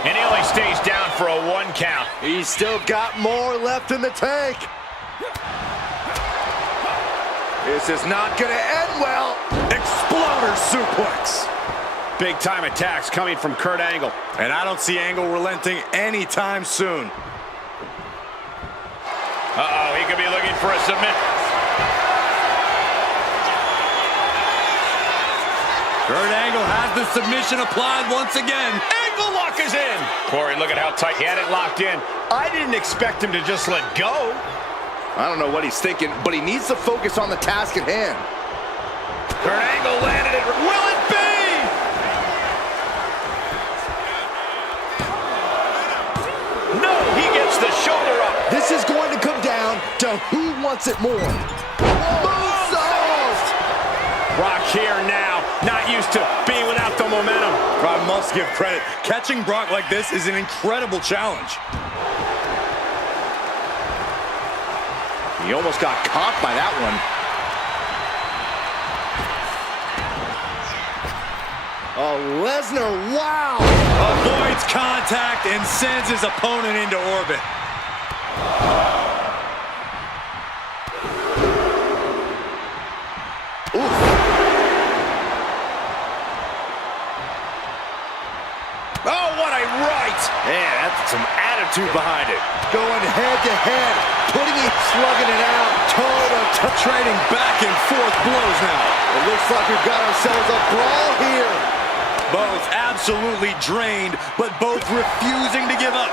And he only stays down for a 1 count. He's still got more left in the tank. This is not going to end well. Exploder suplex. Big time attacks coming from Kurt Angle. And I don't see Angle relenting anytime soon. Uh-oh, he could be looking for a submit. Kurt Angle has the submission applied once again. Angle lock is in. Corey, look at how tight he had it locked in. I didn't expect him to just let go. I don't know what he's thinking, but he needs to focus on the task at hand. Kurt Angle landed it. Will it be? No, he gets the shoulder up. This is going to come down to who wants it more. Moonsault! Brock here now, not used to being without the momentum. I must give credit. Catching Brock like this is an incredible challenge. He almost got caught by that one. Oh, Lesnar, wow! Avoids contact and sends his opponent into orbit. Oof. Oh, what a right! Man, that's some attitude behind it. Going head to head, putting it, slugging it out, toe-to-toe. Trading back and forth blows now. It looks like we've got ourselves a brawl here. Both absolutely drained, but both refusing to give up.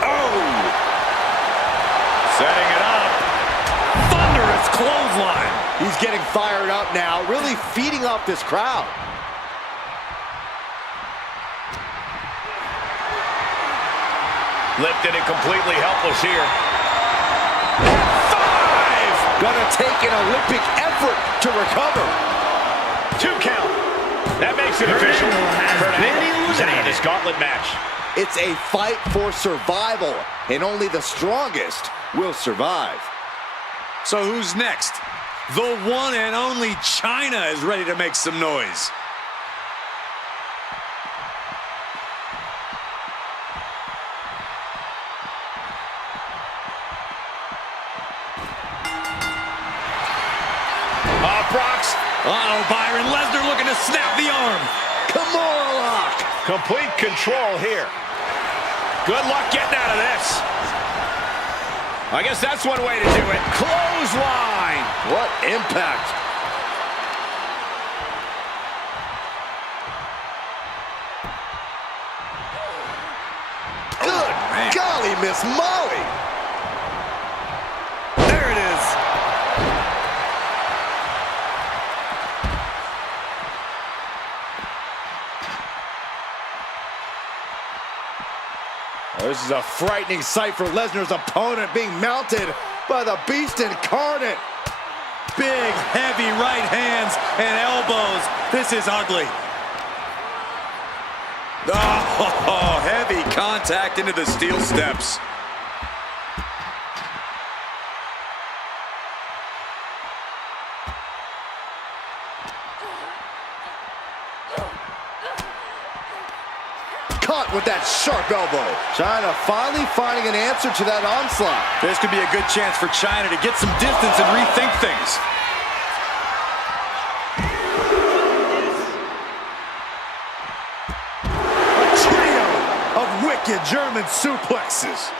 Oh! Setting it up. Thunderous clothesline. He's getting fired up now, really feeding off this crowd. Lifted and completely helpless here. Gonna take an Olympic effort to recover. 2 count. That makes it official. Kurt Angle is in this gauntlet match. It's a fight for survival, and only the strongest will survive. So who's next? The one and only China is ready to make some noise. Brock's. Uh-oh, Byron. Lesnar looking to snap the arm. Kimura lock. Complete control here. Good luck getting out of this. I guess that's one way to do it. Clothesline. What impact. Good golly, Miss Molly. There it is. This is a frightening sight for Lesnar's opponent, being mounted by the Beast incarnate. Big, heavy right hands and elbows. This is ugly. Oh, heavy contact into the steel steps. Caught with that sharp elbow. China finally finding an answer to that onslaught. This could be a good chance for China to get some distance and rethink things. A trio of wicked German suplexes.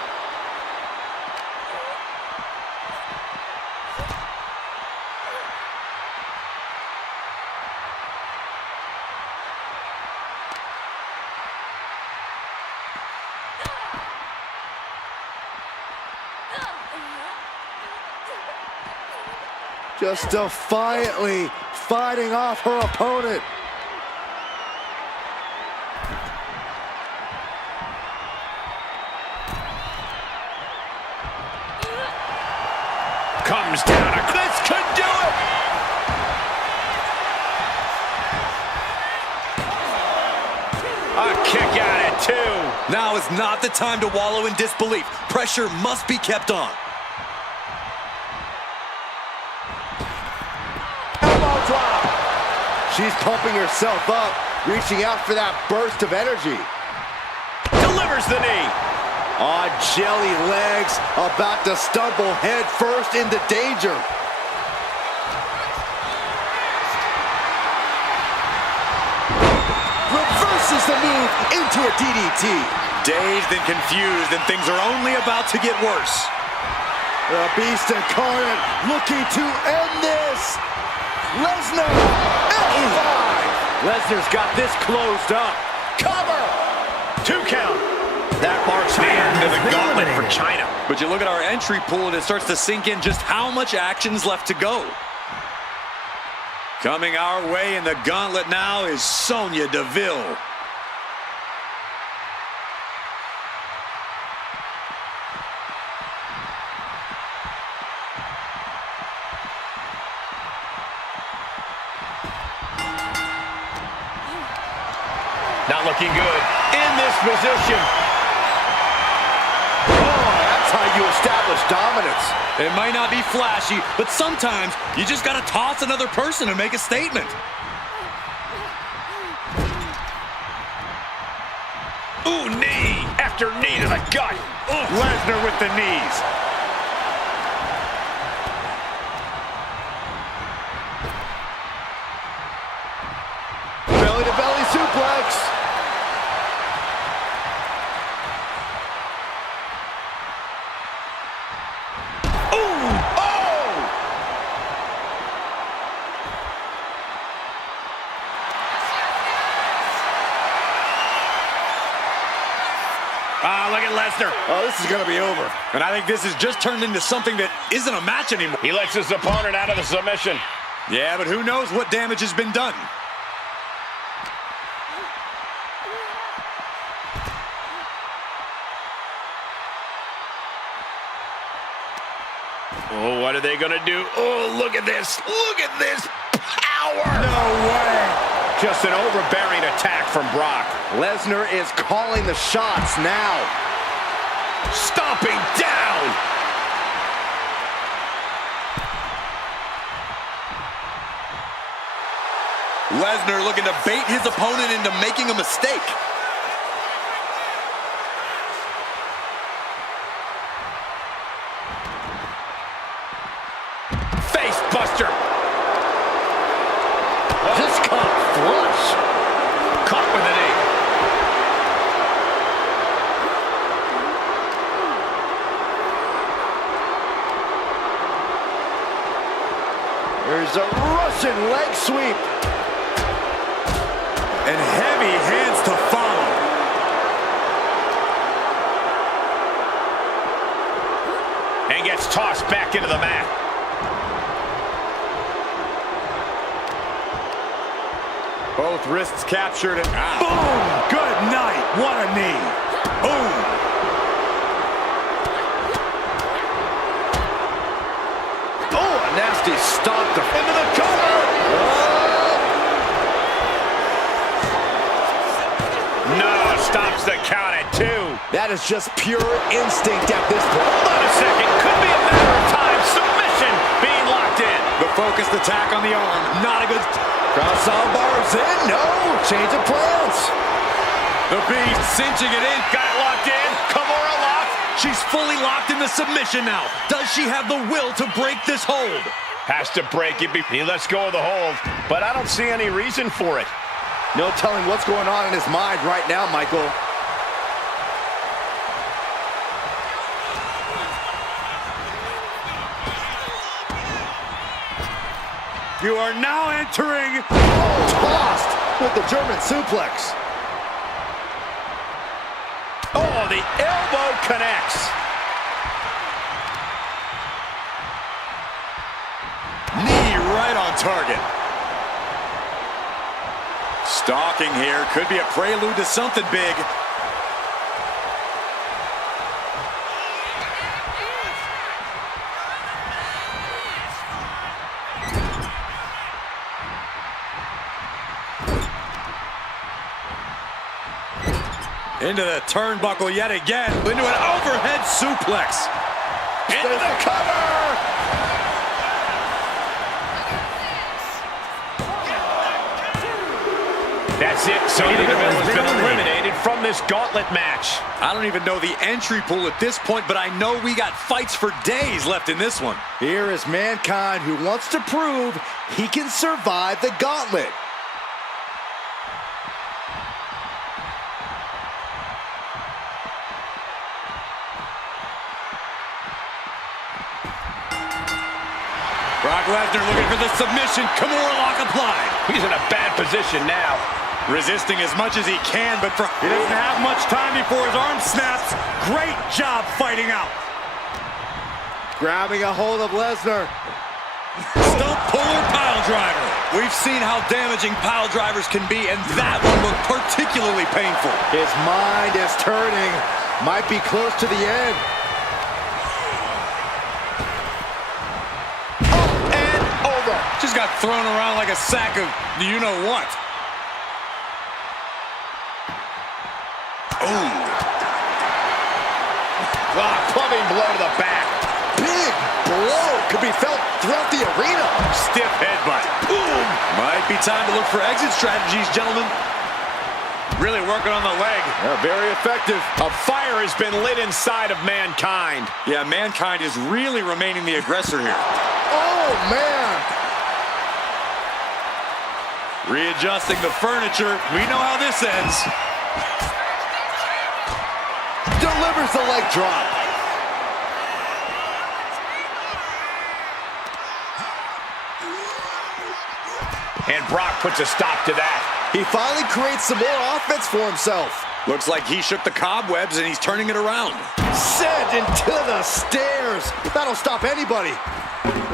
Just defiantly fighting off her opponent. Comes down. This could do it. A kick out at 2. Now is not the time to wallow in disbelief. Pressure must be kept on. She's pumping herself up, reaching out for that burst of energy. Delivers the knee. On jelly legs, about to stumble head first into danger. Reverses the move into a DDT. Dazed and confused, and things are only about to get worse. The Beast incarnate looking to end this. Lesnar, F5. Lesnar's got this closed up. Cover! 2 count. That marks the end of the gauntlet for China. But you look at our entry pool and it starts to sink in just how much action's left to go. Coming our way in the gauntlet now is Sonya Deville. Not looking good in this position. Oh, that's how you establish dominance. It might not be flashy, but sometimes you just got to toss another person and make a statement. Ooh, knee after knee to the gut. Lesnar with the knees. Belly-to-belly suplex. Look at Lesnar. Oh, this is going to be over. And I think this has just turned into something that isn't a match anymore. He lets his opponent out of the submission. Yeah, but who knows what damage has been done. Oh, what are they going to do? Oh, look at this. Look at this power. No way. Just an overbearing attack from Brock. Lesnar is calling the shots now. Stomping down. Lesnar looking to bait his opponent into making a mistake. Face buster. Discount flush. Caught with an knee. There's a Russian leg sweep. And heavy hands to follow. And gets tossed back into the mat. Both wrists captured and Boom! Good night. What a knee. Boom! oh, a nasty stomp to Into the cover. No, stops the count at 2. That is just pure instinct at this point. Hold on a second. Could be a matter of time. Submission being locked in. The focused attack on the arm. Not a good... Cross arm bars in. No, change of plans. The Beast cinching it in. Got it locked in. Kimura locked. She's fully locked into submission now. Does she have the will to break this hold? Has to break it. He lets go of the hold, but I don't see any reason for it. No telling what's going on in his mind right now, Michael. You are now entering... Tossed with the German suplex. Oh, the elbow connects. Knee right on target. Stalking here. Could be a prelude to something big. Into the turnbuckle yet again. Into an overhead suplex. Into the cover. That's it. Sonya Deville has been eliminated from this gauntlet match. I don't even know the entry pool at this point, but I know we got fights for days left in this one. Here is Mankind, who wants to prove he can survive the gauntlet. Brock Lesnar looking for the submission. Kimura lock applied. He's in a bad position now. Resisting as much as he can, but he doesn't have much time before his arm snaps. Great job fighting out. Grabbing a hold of Lesnar. Stump puller pile driver. We've seen how damaging pile drivers can be, and that one looked particularly painful. His mind is turning. Might be close to the end. Up and over. Just got thrown around like a sack of you-know-what. Oh. Clubbing blow to the back. Big blow could be felt throughout the arena. Stiff headbutt. Boom. Might be time to look for exit strategies, gentlemen. Really working on the leg. They're very effective. A fire has been lit inside of Mankind. Yeah, Mankind is really remaining the aggressor here. Oh, man. Readjusting the furniture. We know how this ends. Delivers the leg drop. And Brock puts a stop to that. He finally creates some more offense for himself. Looks like he shook the cobwebs and he's turning it around. Sent into the stairs. That'll stop anybody.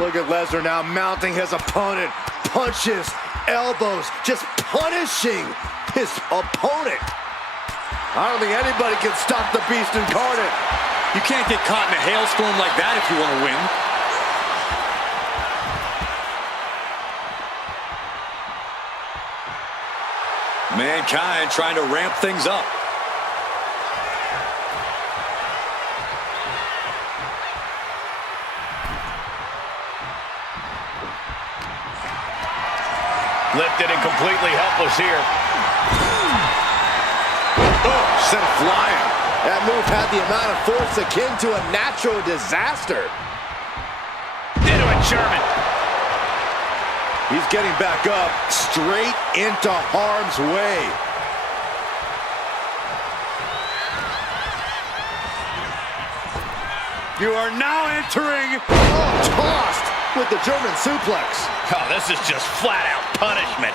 Look at Lesnar now mounting his opponent. Punches, elbows, just punishing his opponent. I don't think anybody can stop the beast incarnate. You can't get caught in a hailstorm like that if you want to win. Mankind trying to ramp things up. Lifted and completely helpless here. Oh, sent flying. That move had the amount of force akin to a natural disaster. Into a German. He's getting back up, straight into harm's way. You are now entering. Oh, tossed with the German suplex. Oh, this is just flat out punishment.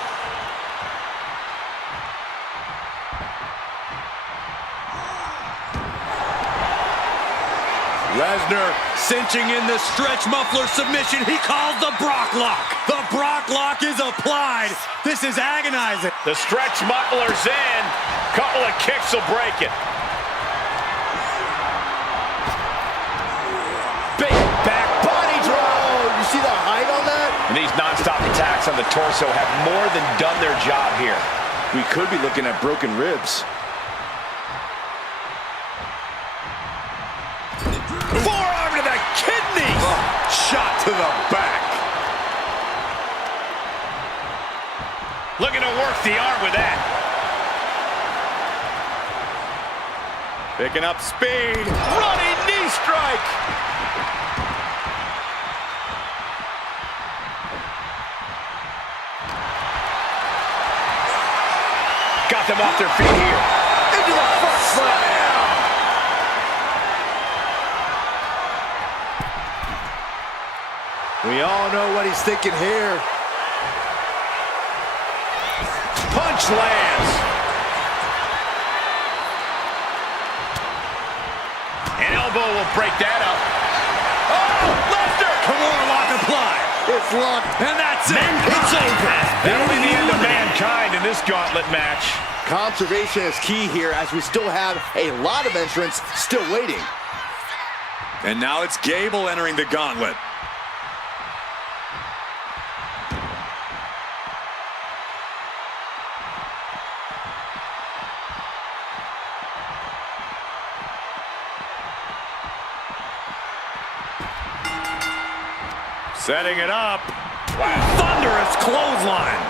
Lesnar cinching in the stretch muffler submission. He calls the Brock lock. The Brock lock is applied. This is agonizing. The stretch muffler's in. Couple of kicks will break it. Big back body drop. Oh, you see the height on that? And these non-stop attacks on the torso have more than done their job here. We could be looking at broken ribs. Forearm to the kidneys. Shot to the back. Looking to work the arm with that. Picking up speed. Running knee strike. Got them off their feet here. Into the front slam. We all know what he's thinking here. Punch lands. An elbow will break that up. Oh, Lesnar! Kimura lock applied. It's locked. And that's it. It's over. That'll be the end of Mankind in this gauntlet match. Conservation is key here as we still have a lot of entrants still waiting. And now it's Gable entering the gauntlet. Setting it up. Wow. Thunderous clothesline.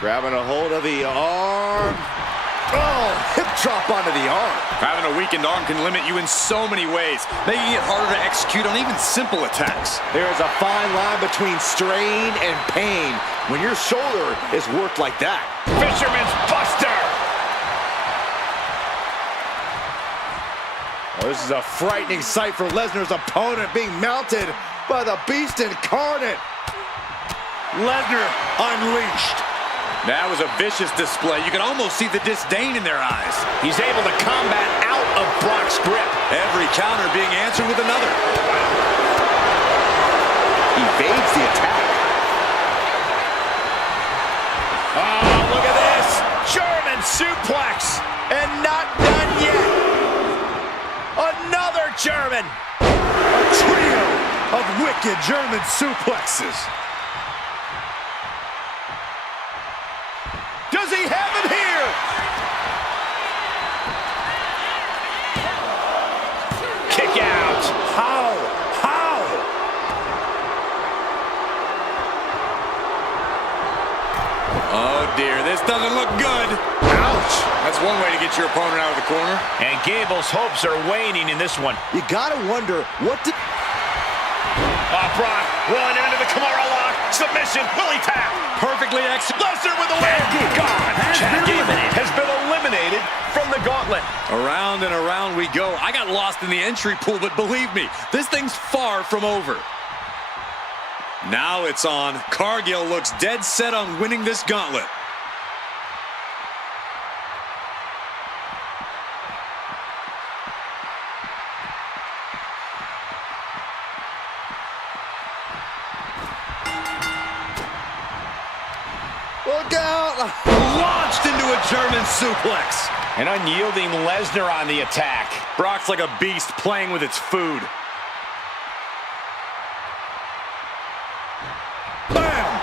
Grabbing a hold of the arm. Oh, hip drop onto the arm. Having a weakened arm can limit you in so many ways, making it harder to execute on even simple attacks. There is a fine line between strain and pain when your shoulder is worked like that. Fisherman's Buster. Oh, this is a frightening sight for Lesnar's opponent, being mounted by the Beast Incarnate. Lesnar unleashed. That was a vicious display. You can almost see the disdain in their eyes. He's able to combat out of Brock's grip. Every counter being answered with another. Evades the attack. Oh, look at this. German suplex. And not done yet. Another German. A trio of wicked German suplexes. Does he have it here? Kick out. How? Oh dear, this doesn't look good. Ouch! That's one way to get your opponent out of the corner. And Gable's hopes are waning in this one. You gotta wonder, what did... Brock rolling into the Kimura lock. Submission. Will he tap? Perfectly executed. Lesnar with the win. God. Chad Gable has been eliminated from the gauntlet. Around and around we go. I got lost in the entry pool, but believe me, this thing's far from over. Now it's on. Cargill looks dead set on winning this gauntlet. Look out! Launched into a German suplex. An unyielding Lesnar on the attack. Brock's like a beast playing with its food. Bam!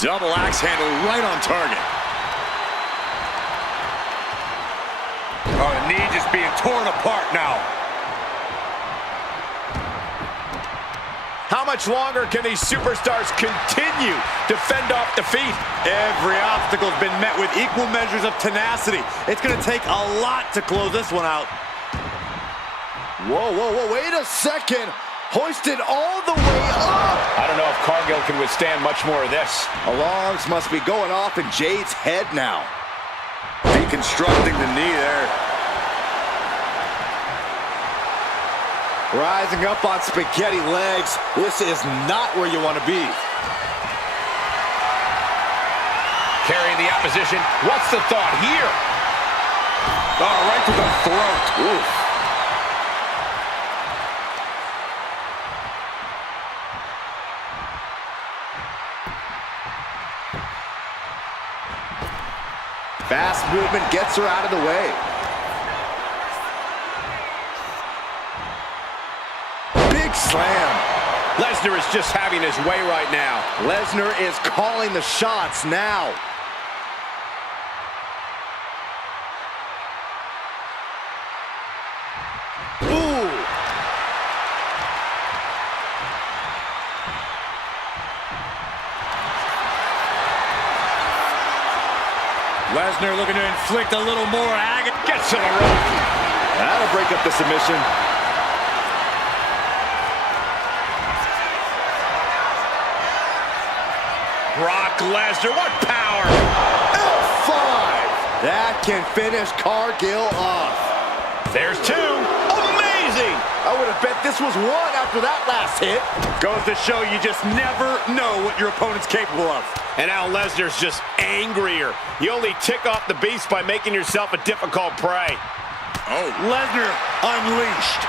Double axe handle right on target. Oh, the knee just being torn apart now. How much longer can these superstars continue to fend off defeat? Every obstacle's been met with equal measures of tenacity. It's going to take a lot to close this one out. Whoa, wait a second. Hoisted all the way up. I don't know if Cargill can withstand much more of this. Alarms must be going off in Jade's head now. Deconstructing the knee there. Rising up on spaghetti legs. This is not where you want to be. Carrying the opposition. What's the thought here? Oh, right to the throat. Oof. Fast movement gets her out of the way. Big slam. Lesnar is just having his way right now. Lesnar is calling the shots now. Ooh. Lesnar looking to inflict a little more agony. Gets to the rope. That'll break up the submission. Brock Lesnar, what power! F5! That can finish Cargill off. There's two. Amazing! I would have bet this was one after that last hit. Goes to show you just never know what your opponent's capable of. And now Lesnar's just angrier. You only tick off the beast by making yourself a difficult prey. Oh. Lesnar unleashed.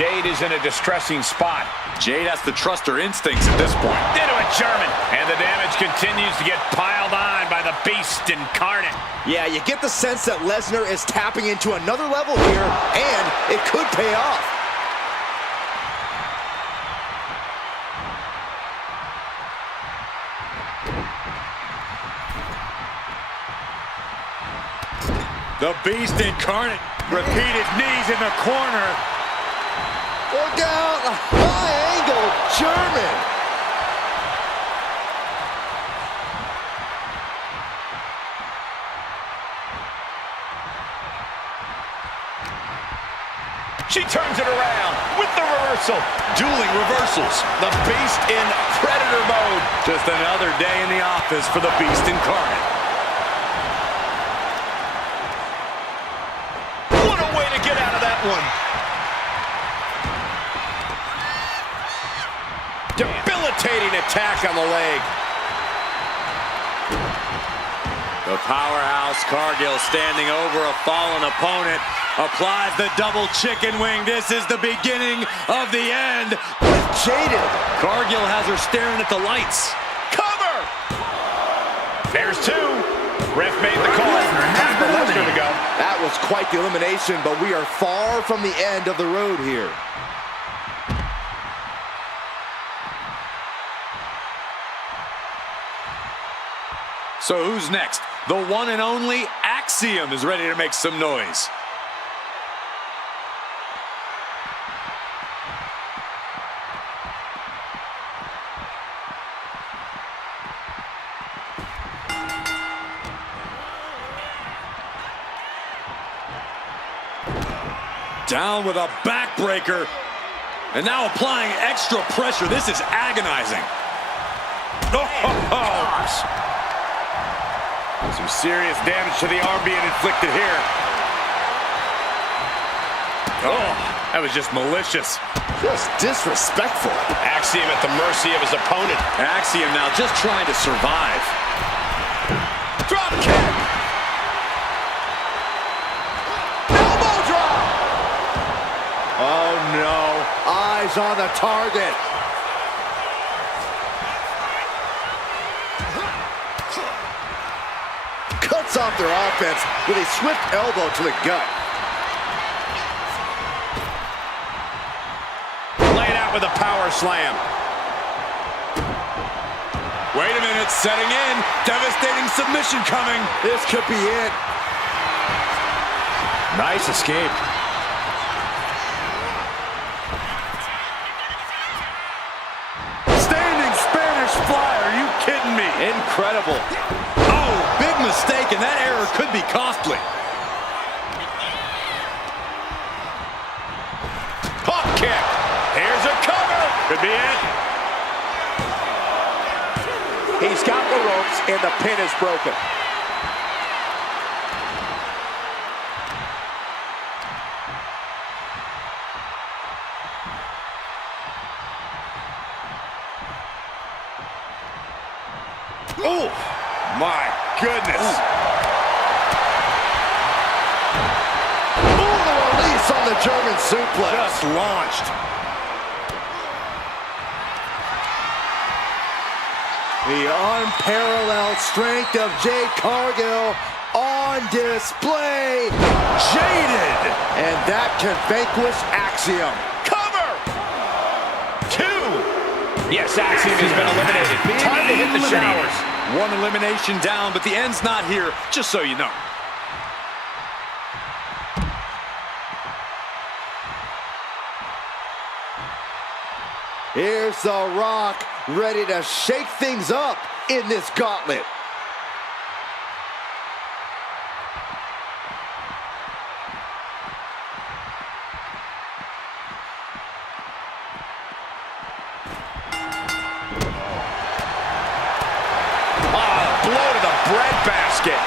Jade is in a distressing spot. Jade has to trust her instincts at this point. Into a German. And the damage continues to get piled on by the Beast Incarnate. Yeah, you get the sense that Lesnar is tapping into another level here, and it could pay off. The Beast Incarnate. Repeated knees in the corner. Look out! A high-angle German. She turns it around with the reversal. Dueling reversals. The Beast in Predator mode. Just another day in the office for the Beast incarnate. What a way to get out of that one. Debilitating attack on the leg. The powerhouse Cargill standing over a fallen opponent. Applies the double chicken wing. This is the beginning of the end. Jaded. Cargill has her staring at the lights. Cover! There's two. Ref made the call. Time for Lesnar to go. That was quite the elimination, but we are far from the end of the road here. So who's next? The one and only Axiom is ready to make some noise. Down with a backbreaker. And now applying extra pressure. This is agonizing. Oh, some serious damage to the arm being inflicted here. Oh, that was just malicious. Just disrespectful. Axiom at the mercy of his opponent. Axiom now just trying to survive. Drop kick. Elbow drop. Oh no. Eyes on the target. Cuts off their offense with a swift elbow to the gut. Laid out with a power slam. Wait a minute, setting in. Devastating submission coming. This could be it. Nice escape. Standing Spanish fly, are you kidding me? Incredible. Oh, big mistake, and that error could be costly. Hop kick. Here's a cover. Could be it. He's got the ropes and the pin is broken. Oh, my goodness. Ooh, the release on the German suplex. Just launched. The unparalleled strength of Jade Cargill on display. Jaded. And that can vanquish Axiom. Cover. Two. Yes, Axiom has been eliminated. Time to hit the showers. One elimination down, but the end's not here, just so you know. Here's The Rock, ready to shake things up in this gauntlet. Breadbasket.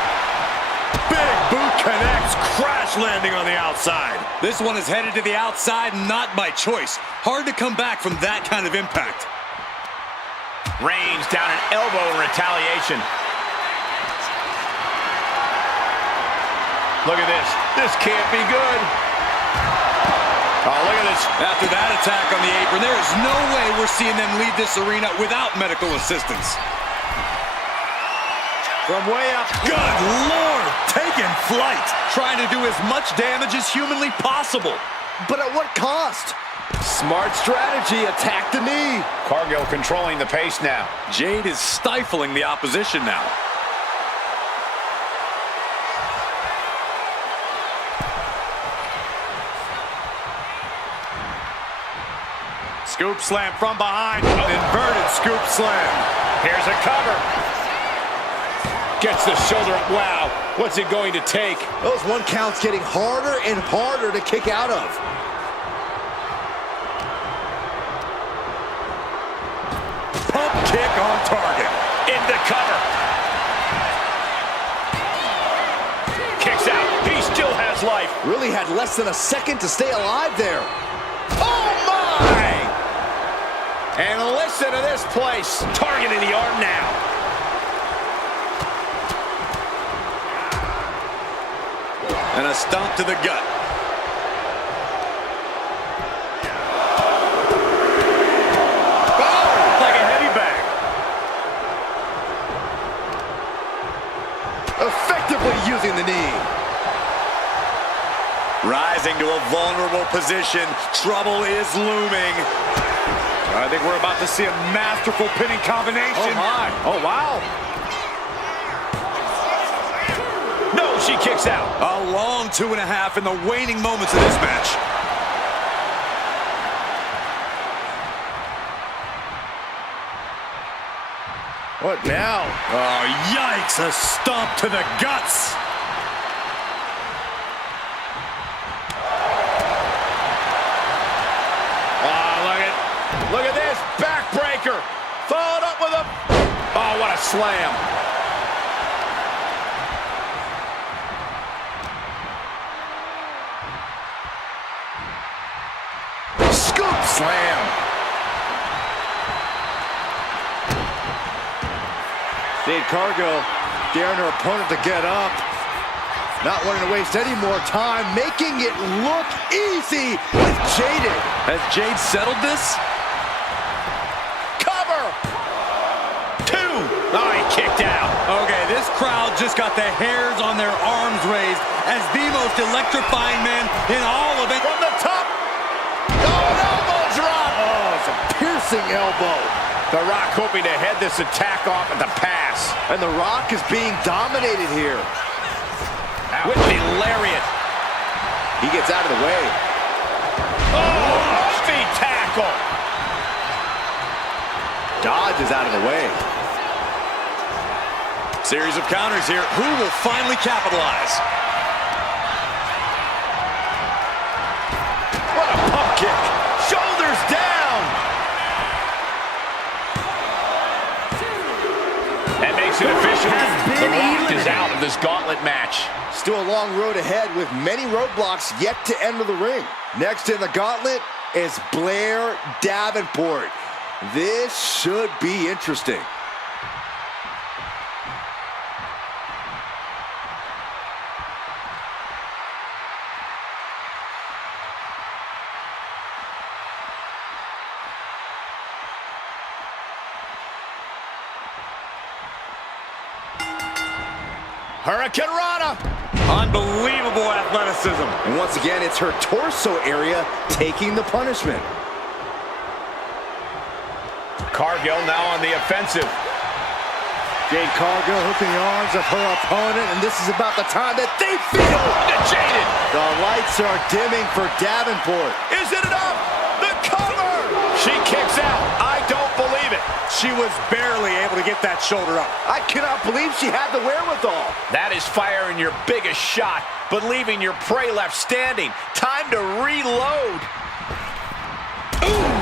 Big boot connects, crash landing on the outside. This one is headed to the outside, not by choice. Hard to come back from that kind of impact. Reigns down an elbow in retaliation. Look at this. This can't be good. Oh, look at this. After that attack on the apron, there is no way we're seeing them leave this arena without medical assistance. From way up. Good Lord, taking flight. Trying to do as much damage as humanly possible. But at what cost? Smart strategy, attack the knee. Cargill controlling the pace now. Jade is stifling the opposition now. Scoop slam from behind. Inverted scoop slam. Here's a cover. Gets the shoulder up. Wow, what's it going to take? Those one counts getting harder and harder to kick out of. target. Into cover. Kicks out. He still has life. Really had less than a second to stay alive there. Oh, my! And listen to this place. Targeting the arm now. And a stomp to the gut. Oh, like a heavy bag. Effectively using the knee. Rising to a vulnerable position. Trouble is looming. I think we're about to see a masterful pinning combination. Oh, my. Oh, wow. No, she kicks out. A long 2.5 in the waning moments of this match. What now? Oh, yikes. A stomp to the guts. Look at this, backbreaker. Followed up with a... Oh, what a slam. Scoop slam. Jade Cargill daring her opponent to get up. Not wanting to waste any more time, making it look easy with Jaded. Has Jade settled this? Oh, he kicked out. Okay, this crowd just got the hairs on their arms raised as the most electrifying man in all of it. From the top. Oh, an elbow drop. Oh, it's a piercing elbow. The Rock hoping to head this attack off at the pass. And The Rock is being dominated here. With the lariat. He gets out of the way. Oh, feet tackle. Dodges out of the way. Series of counters here. Who will finally capitalize? What a pump kick. Shoulders down. That makes it official. The Rock is out of this gauntlet match. Still a long road ahead with many roadblocks yet to enter the ring. Next in the gauntlet is Blair Davenport. This should be interesting. Hurricane Rana. Unbelievable athleticism. And once again, it's her torso area taking the punishment. Cargill now on the offensive. Jade Cargill hooking the arms of her opponent, and this is about the time that they feel Jaded. the lights are dimming for Davenport. Is it enough? The cover. She kicks out. I don't believe it. She was barely able to get that shoulder up. I cannot believe she had the wherewithal. That is firing your biggest shot, but leaving your prey left standing. Time to reload. Ooh.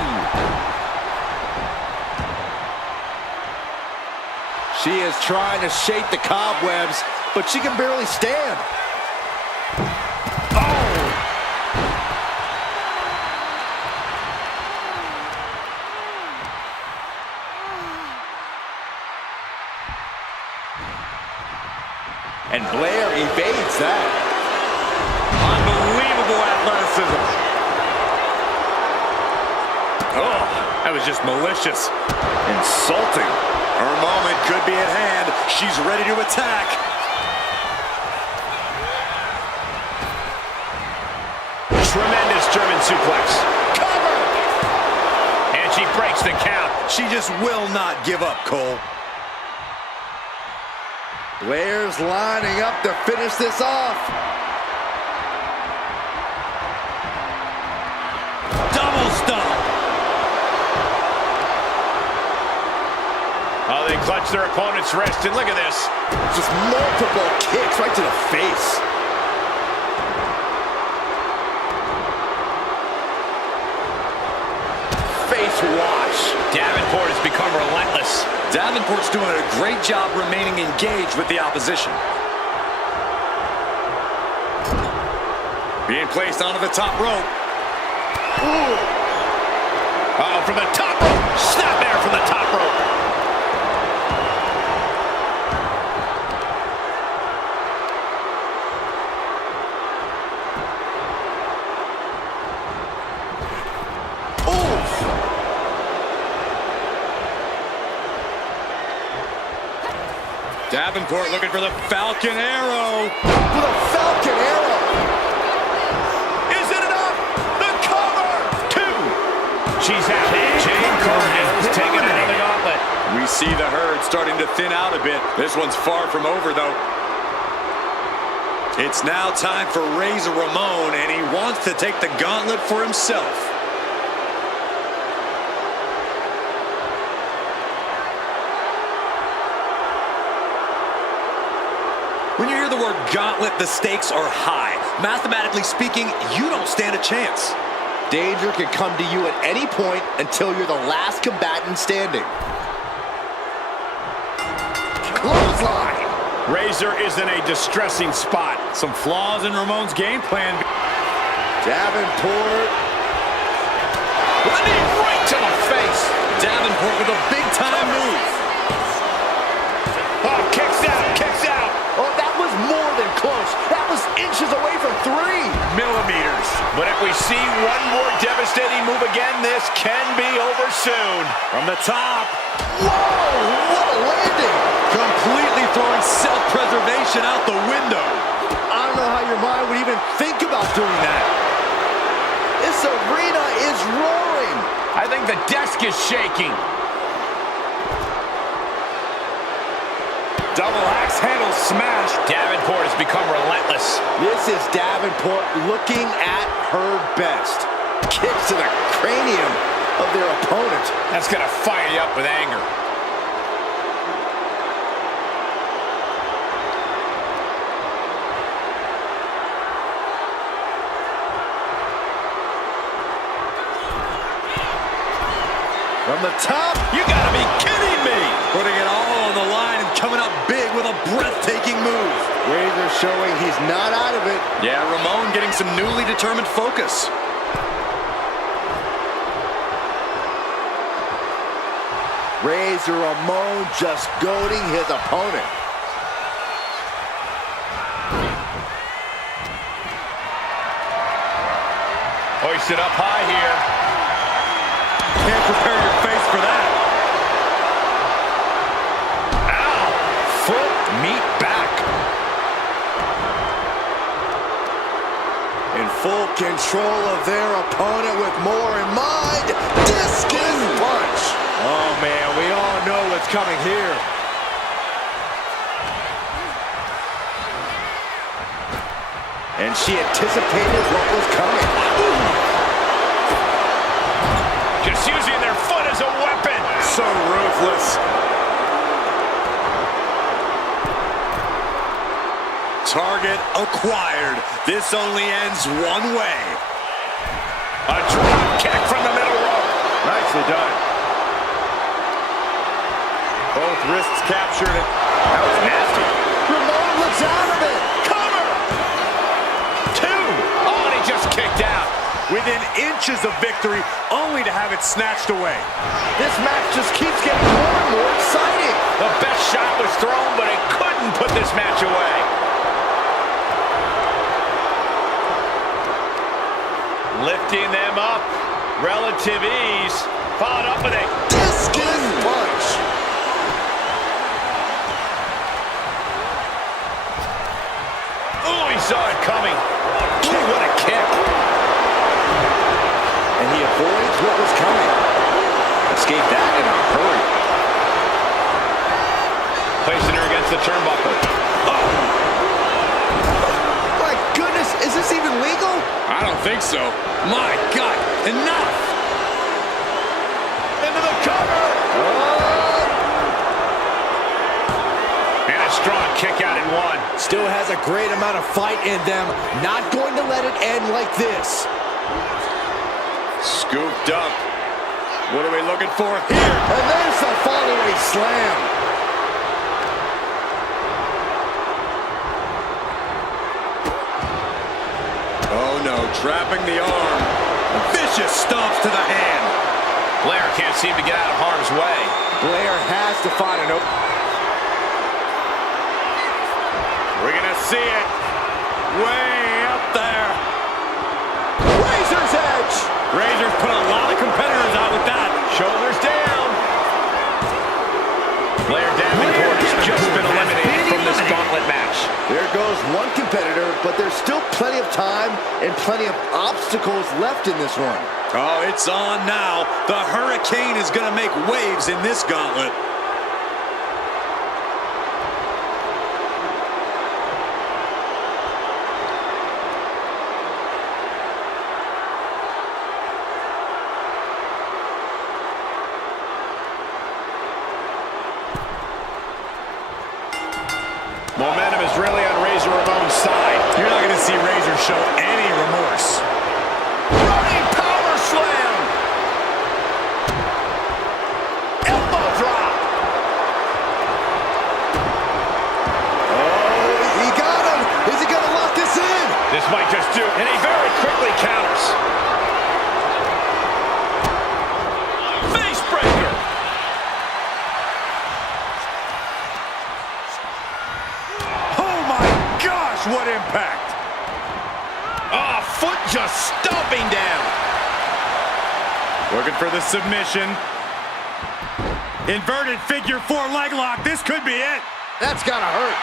She is trying to shake the cobwebs, but she can barely stand. And Blair evades that. Unbelievable athleticism. Oh, that was just malicious. Insulting. Her moment could be at hand. She's ready to attack. Tremendous German suplex. Cover! And she breaks the count. She just will not give up, Cole. Blair's lining up to finish this off. Double stomp. Oh, they clutch their opponent's wrist, and look at this. Just multiple kicks right to the face. Face wash. Davenport has become relentless. Davenport's doing a great job remaining engaged with the opposition. Being placed onto the top rope. Ooh. Uh-oh, from the top rope. Snap there from the top rope. Davenport looking for the Falcon Arrow. With a Falcon Arrow. Is it enough? The cover. 2. She's out. Jade Cargill's taking it out of the gauntlet. We see the herd starting to thin out a bit. This one's far from over, though. It's now time for Razor Ramon, and he wants to take the gauntlet for himself. When you hear the word gauntlet, the stakes are high. Mathematically speaking, you don't stand a chance. Danger can come to you at any point until you're the last combatant standing. Clothesline. Razor is in a distressing spot. Some flaws in Ramon's game plan. Davenport. With a knee right to the face. Davenport with a big-time move. Oh, kicks out, kicks out. Oh, that was more than close. That was inches away from 3 millimeters. But if we see one more devastating move again, this can be over soon. From the top. Whoa, what a landing. Completely throwing self-preservation out the window. I don't know how your mind would even think about doing that. This arena is roaring. I think the desk is shaking. Double axe handle smash. Davenport has become relentless. This is Davenport looking at her best. Kicks to the cranium of their opponent. That's going to fire you up with anger. From the top. You got to be kidding me. Putting it all on the line and coming up big with a breathtaking move. Razor showing he's not out of it. Yeah, Ramon getting some newly determined focus. Razor Ramon just goading his opponent. Hoisted up high here. Can't prepare your face for that. Ow! Foot meet back. In full control of their opponent with more in mind. Discus punch. Oh man, we all know what's coming here. And she anticipated what was coming. Just using their foot as a weapon. So ruthless. Target acquired. This only ends one way. A drop kick from the middle rope. Nicely done. Both wrists captured. That was nasty. Ramon looks out of it. Cover. 2. Oh, and he just kicked out. Within inches of victory, only to have it snatched away. This match just keeps getting more and more exciting. The best shot was thrown, but it couldn't put this match away. Lifting them up. Relative ease. Followed up with a Discus punch. Oh, he saw it coming. Ooh, what a kick. And he avoids what was coming. Escaped that in a hurry. Placing her against the turnbuckle. Oh! My goodness, is this even legal? I don't think so. My God, enough! Into the cover! And a strong kick out in 1. Still has a great amount of fight in them. Not going to let it end like this. Scooped up. What are we looking for here? And there's the follow-away slam. Oh no, trapping the arm. Vicious stomps to the hand. Blair can't seem to get out of harm's way. Blair has to find an open. We're gonna see it. Way up there. Razor's edge. Razor's put a lot of competitors out with that. Shoulders down. Blair Davenport has just been eliminated from this gauntlet match. There goes one competitor, but there's still plenty of time and plenty of obstacles left in this one. Oh, it's on now. The Hurricane is going to make waves in this gauntlet. Momentum is really on Razor Ramon's side. You're not going to see Razor show any remorse. Running power slam. Elbow drop. Oh, he got him. Is he going to lock this in? This might just do, and he very quickly counters. Face breaker. Oh my gosh, what impact. Oh, foot just stomping down. Looking for the submission. Inverted figure 4 leg lock. This could be it. That's got to hurt.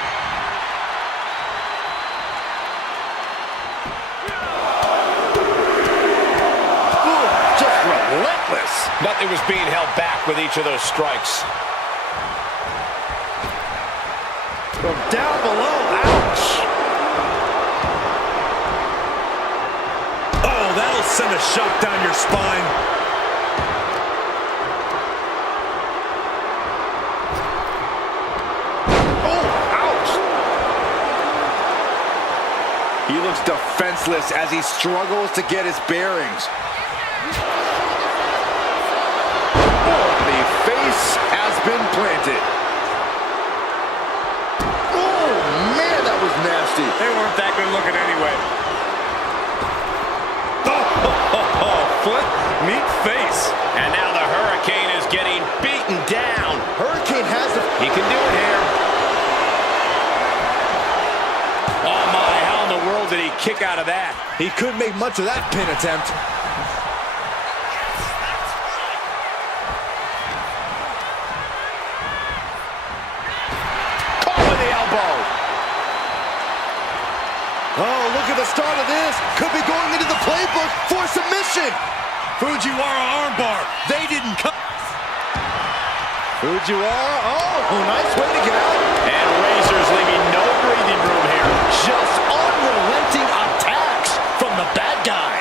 Ooh, just relentless. Nothing was being held back with each of those strikes. From down below, ouch. Oh, that'll send a shock down your spine. Oh, ouch. He looks defenseless as he struggles to get his bearings. Oh, the face has been planted. Oh, man, that was nasty. They weren't that good looking anyway. Foot, meet face. And now the Hurricane is getting beaten down. Hurricane has the... He can do it here. Oh my, how in the world did he kick out of that? He couldn't make much of that pin attempt. Caught with the elbow. Oh, look at the start of this. Could be going into the playbook for submission. Fujiwara armbar. They didn't come. Fujiwara, oh, nice way to get out. And Razor's leaving no breathing room here. Just unrelenting attacks from the bad guy.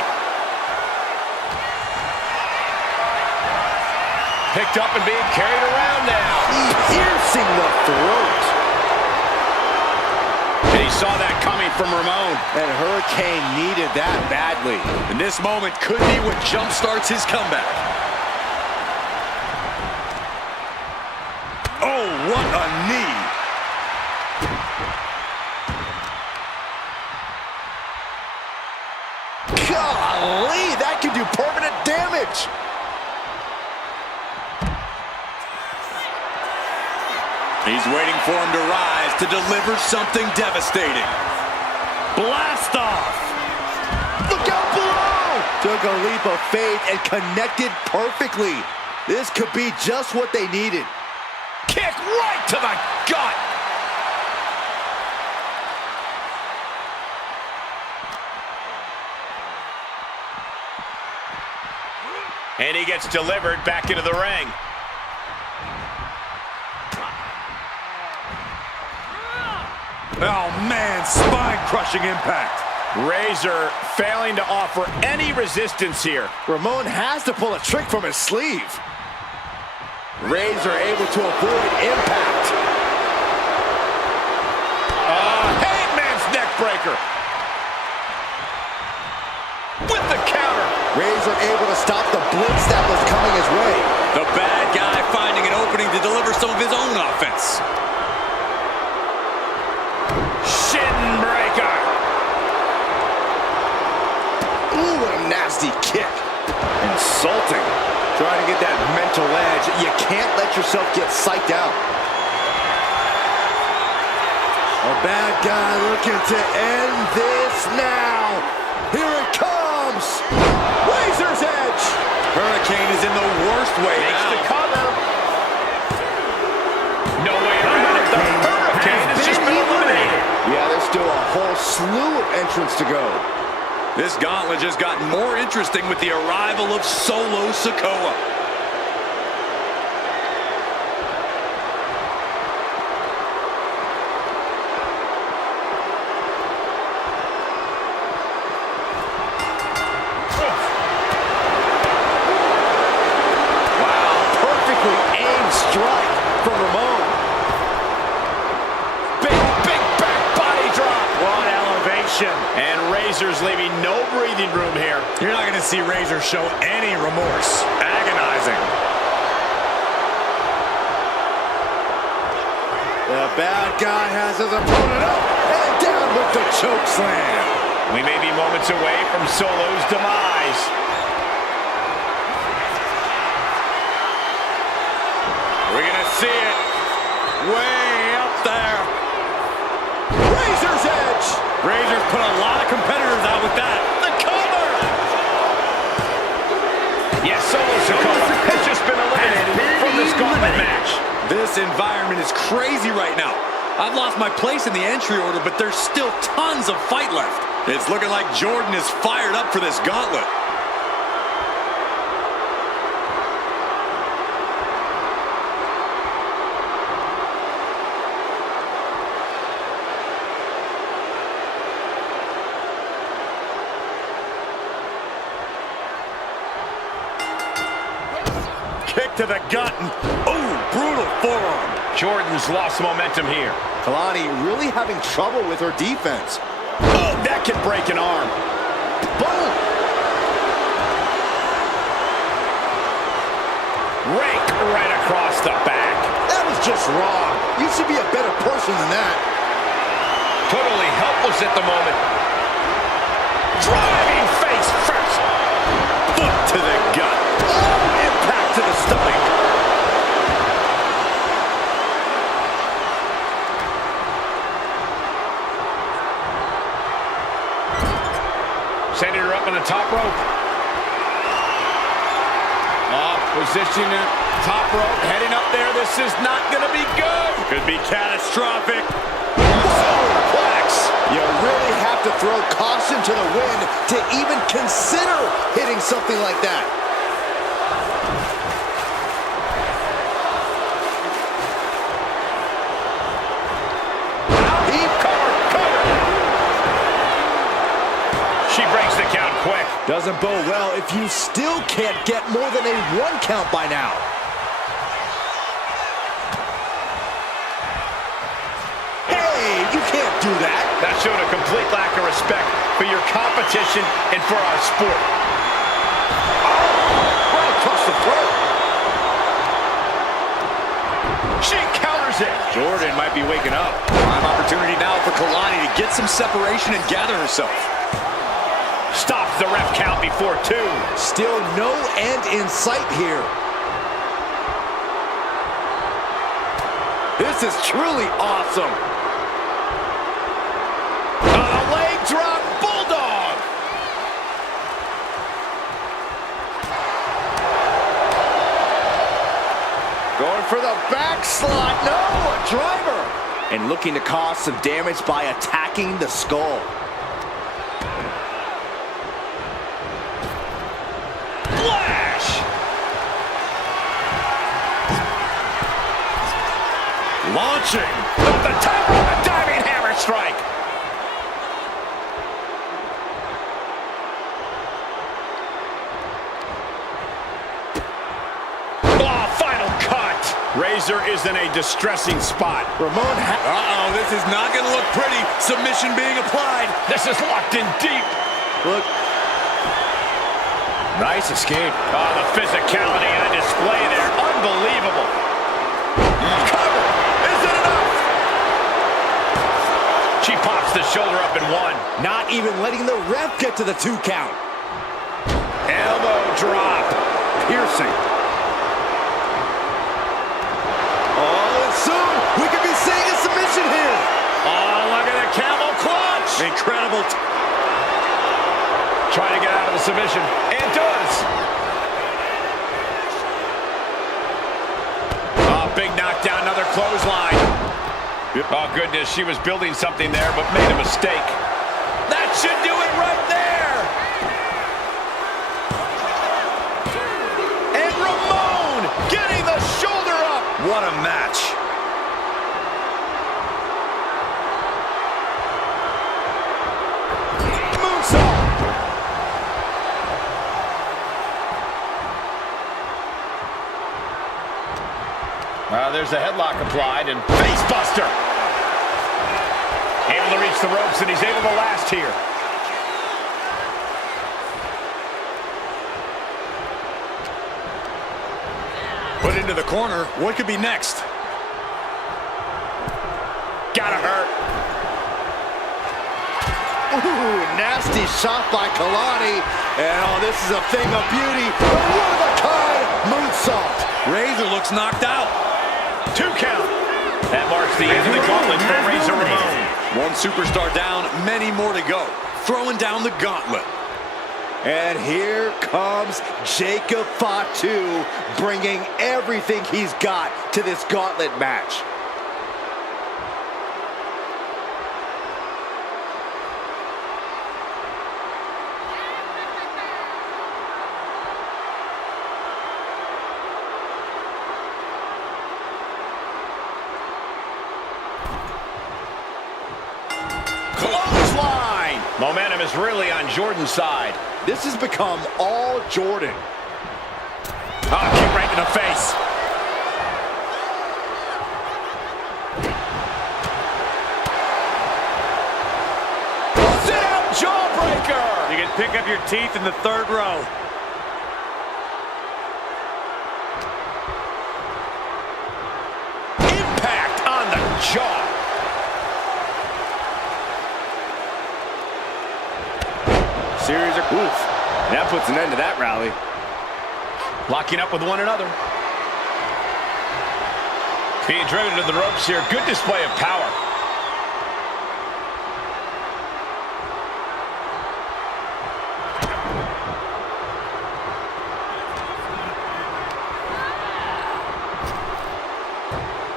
Picked up and being carried around now. Piercing the throat. And he saw that coming from Ramon. And Hurricane needed that badly. And this moment could be what jumpstarts his comeback. Oh, what a knee. Golly, that could do permanent damage. He's waiting for him to rise to deliver something devastating. Blast off! Look out below! Took a leap of faith and connected perfectly. This could be just what they needed. Kick right to the gut. And he gets delivered back into the ring. Oh man, spine-crushing impact. Razor failing to offer any resistance here. Ramon has to pull a trick from his sleeve. Razor able to avoid impact. Hangman's neck breaker. With the counter. Razor able to stop the blitz that was coming his way. The bad guy finding an opening to deliver some of his own offense. Shin breaker. Ooh, what a nasty kick. Insulting. Trying to get that mental edge. You can't let yourself get psyched out. A bad guy looking to end this now. Here it comes. Razor's edge. Hurricane is in the worst way Makes now. the cover. No way around it. The Hurricane has just been eliminated. Yeah, there's still a whole slew of entrants to go. This gauntlet just got more interesting with the arrival of Solo Sikoa. Wow, perfectly aimed strike from Ramon. Big back body drop. What elevation. And Razor's leaving no breathing room here. You're not going to see Razor show any remorse. Agonizing. The bad guy has his opponent up and down with the choke slam. We may be moments away from Solo's demise. We're going to see it way up there. Razor's edge. Razor's put a lot of competitors out with that. The cover! Yes, Solo Sikoa has just been eliminated from this gauntlet match. This environment is crazy right now. I've lost my place in the entry order, but there's still tons of fight left. It's looking like Jordan is fired up for this gauntlet. Kick to the gut. Ooh, brutal forearm. Jordan's lost momentum here. Kalani really having trouble with her defense. Oh, that can break an arm. Boom! Rake right across the back. That was just wrong. You should be a better person than that. Totally helpless at the moment. Driving face first. Foot to the gut. Oh, impact to the stomach. Sending her up on the top rope. Position at top rope. Heading up there. This is not going to be good. Could be catastrophic. Suplex. You really have to throw caution to the wind to even consider hitting something like that. Deep cover. She breaks the count quick. Doesn't bode well if you still can't get more than a 1 count by now. Hey, you can't do that. That showed a complete lack of respect for your competition and for our sport. Right across the throat. She counters it. Jordan might be waking up. Prime opportunity now for Kalani to get some separation and gather herself. Stops the ref count before 2. Still no end in sight here. This is truly awesome. A leg drop bulldog. Going for the back slot. No, a driver. And looking to cause some damage by attacking the skull. Flash. Launching. Off the top of a diving hammer strike. Oh, final cut. Razor is in a distressing spot. Ramon This is not going to look pretty. Submission being applied. This is locked in deep. Look. Nice escape. Oh, the physicality on display there. Unbelievable. Cover. Is it enough? She pops the shoulder up and one. Not even letting the ref get to the 2 count. Elbow drop. Piercing. Oh, and soon we could be seeing a submission here. Oh, look at the camel clutch. Incredible. Trying to get out of the submission. And does. Oh, big knockdown. Another clothesline. Oh, goodness. She was building something there, but made a mistake. That should do it right there. And Ramon getting the shoulder up. What a match. There's a headlock applied and face buster. Able to reach the ropes, and he's able to last here. Put into the corner. What could be next? Gotta hurt. Ooh, nasty shot by Kalani. And oh, this is a thing of beauty. A one-of-a-kind moonsault. Razor looks knocked out. 2 count. That marks the end of the gauntlet for Razor Ramon. One superstar down, many more to go. Throwing down the gauntlet. And here comes Jacob Fatu, bringing everything he's got to this gauntlet match. Clothesline. Momentum is really on Jordan's side. This has become all Jordan. Oh, kick right in the face. Sit out jawbreaker. You can pick up your teeth in the 3rd row. Impact on the jaw. Series of oof. That puts an end to that rally. Locking up with one another. Being driven to the ropes here. Good display of power.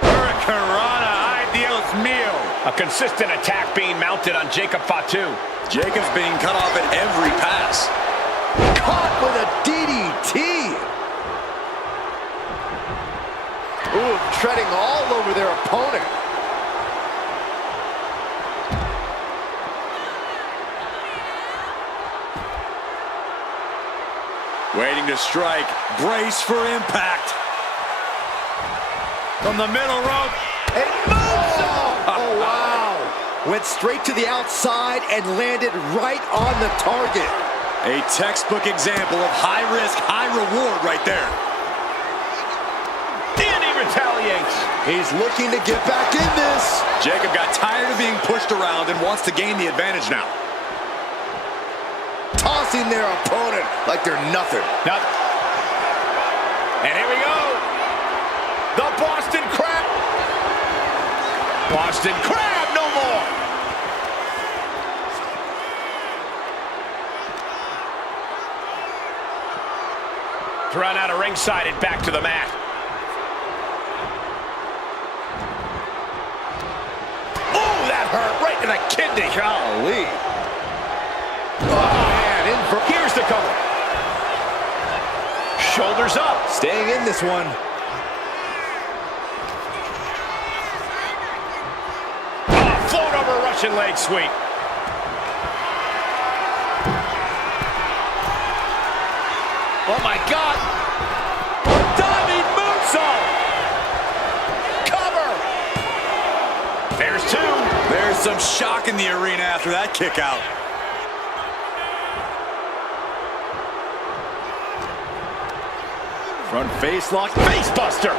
Hurricanrana, ideals meal. A consistent attack being mounted on Jacob Fatu. Jacob's being cut off at every pass. Caught with a DDT. Ooh, treading all over their opponent. Waiting to strike. Brace for impact. From the middle rope. And moonsault! Oh, wow. Went straight to the outside and landed right on the target. A textbook example of high risk, high reward right there. And he retaliates. He's looking to get back in this. Jacob got tired of being pushed around and wants to gain the advantage now. Tossing their opponent like they're nothing. Now, and here we go. The Boston Crab. Boston Crab, no more. Thrown out of ringside and back to the mat. Oh, that hurt right to the kidney. Golly. Oh, man, in for... Here's the cover. Shoulders up. Staying in this one. Oh, float over Russian leg sweep. Oh, my God. Diving moonsault. Cover. There's 2. There's some shock in the arena after that kick out. Front face lock. Face buster.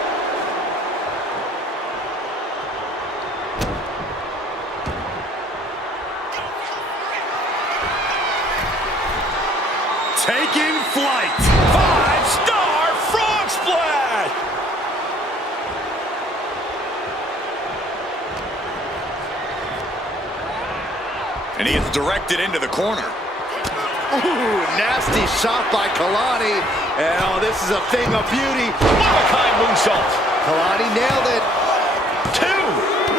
Taking flight. 5-star frog splash. And he is directed into the corner. Ooh, nasty shot by Kalani. And oh, this is a thing of beauty. One-of-a-kind moonsault. Kalani nailed it. 2.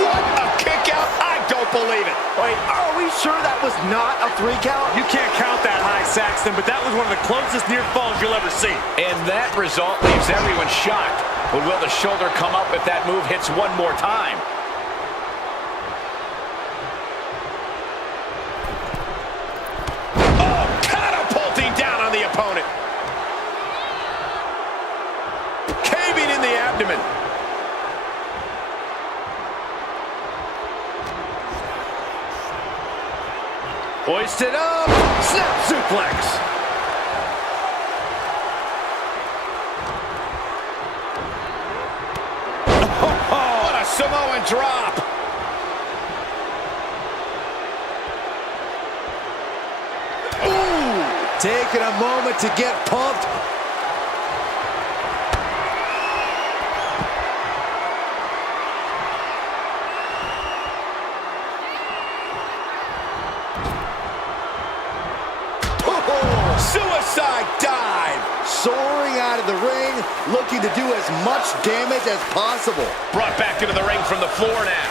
What a kick out. I don't believe it. Wait, are we sure that was not a 3 count? You can't count that high, Saxton, but that was one of the closest near falls you'll ever see. And that result leaves everyone shocked. But will the shoulder come up if that move hits one more time? Oh, catapulting down on the opponent. Caving in the abdomen. Hoisted up. Snap suplex. What a Samoan drop. Ooh, taking a moment to get pumped. Suicide dive. Soaring out of the ring, looking to do as much damage as possible. Brought back into the ring from the floor now.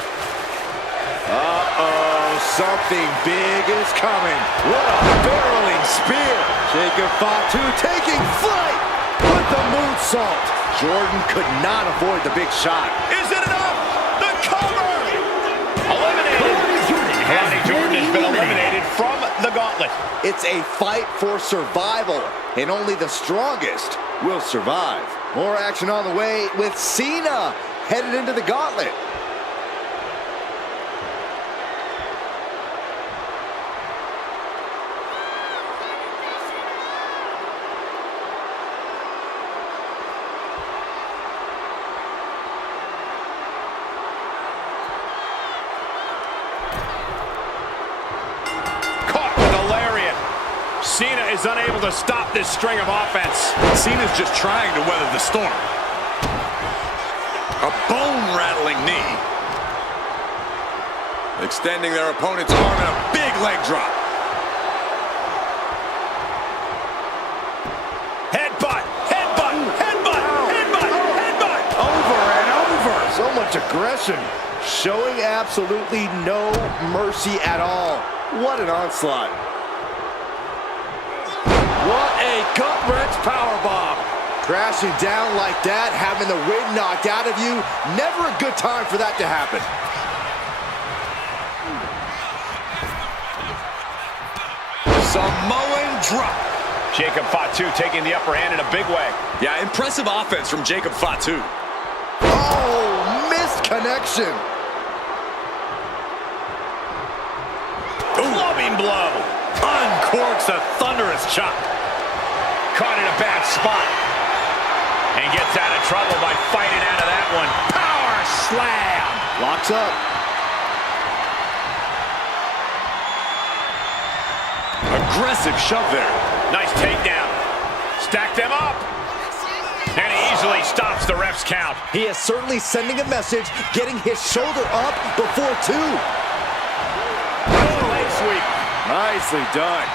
Uh-oh, something big is coming. What a barreling spear. Jacob Fatu taking flight with the moonsault. Jordan could not avoid the big shot. Is it enough? The cover! Eliminated. Kalani Jordan has been eliminated from the gauntlet. It's a fight for survival, and only the strongest will survive. More action on the way with Cena headed into the gauntlet. Cena is unable to stop this string of offense. Cena's just trying to weather the storm. A bone-rattling knee. Extending their opponent's arm in a big leg drop. Headbutt, headbutt, headbutt, headbutt, headbutt. Over and over. So much aggression. Showing absolutely no mercy at all. What an onslaught. What a gut-wrench powerbomb. Crashing down like that, having the wind knocked out of you, never a good time for that to happen. Samoan drop. Jacob Fatu taking the upper hand in a big way. Yeah, impressive offense from Jacob Fatu. Oh, missed connection. Clubbing blow. Uncorks a thunderous chop. Caught in a bad spot. And gets out of trouble by fighting out of that one. Power slam. Locks up. Aggressive shove there. Nice takedown. Stack them up. And he easily stops the ref's count. He is certainly sending a message, getting his shoulder up before 2. Leg sweep. Nicely done.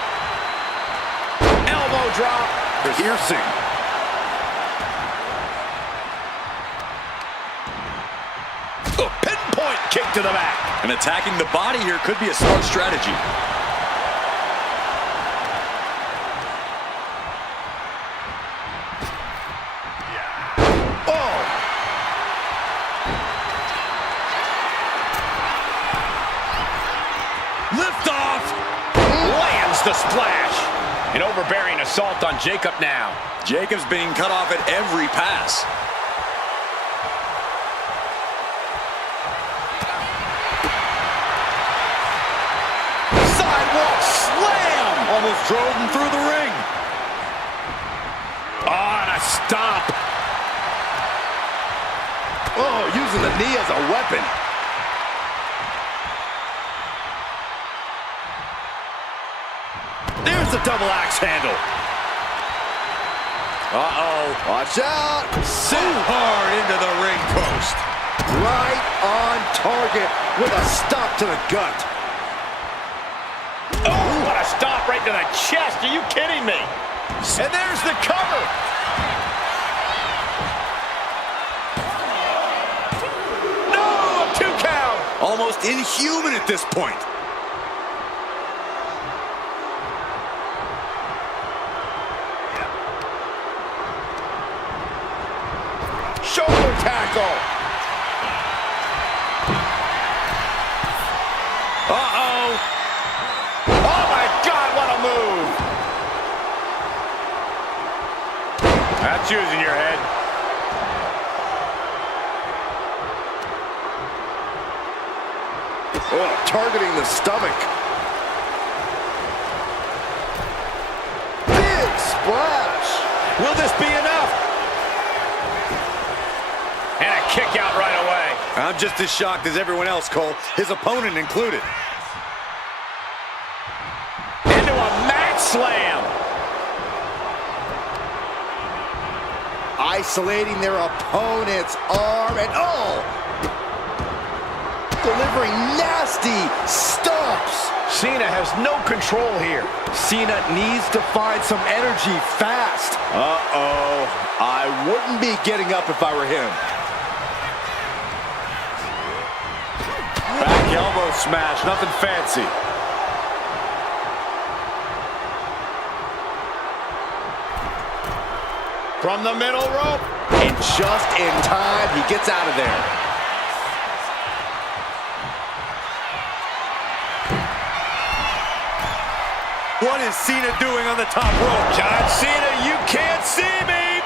Elbow drop. Piercing. A pinpoint kick to the back. And attacking the body here could be a smart strategy. Oh. Lift off. Lands the splash. An overbearing assault on Jacob now. Jacob's being cut off at every pass. Sidewalk slam. Almost drove him through the ring. Oh, and a stomp. Oh, using the knee as a weapon. There's the double axe handle. Uh-oh. Watch out. Sent hard into the ring post. Right on target with a stop to the gut. Oh, what a stop right to the chest. Are you kidding me? And there's the cover. No, a 2 count. Almost inhuman at this point. Shoulder tackle. Uh-oh. Oh, my God, what a move. That's using your head. Oh, targeting the stomach. Big splash. Will this be enough? And a kick out right away. I'm just as shocked as everyone else, Cole, his opponent included. Into a mat slam. Isolating their opponent's arm and delivering nasty stomps. Cena has no control here. Cena needs to find some energy fast. Uh-oh. I wouldn't be getting up if I were him. Back elbow smash, nothing fancy. From the middle rope. And just in time, he gets out of there. What is Cena doing on the top rope? John Cena, you can't see me.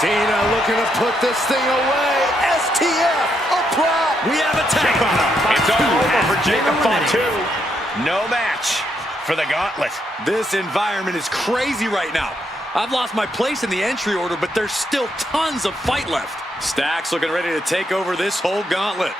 Cena looking to put this thing away. STF apply. We have a tag on him. It's all over for Jacob Fatu. No match for the gauntlet. This environment is crazy right now. I've lost my place in the entry order, but there's still tons of fight left. Stacks looking ready to take over this whole gauntlet.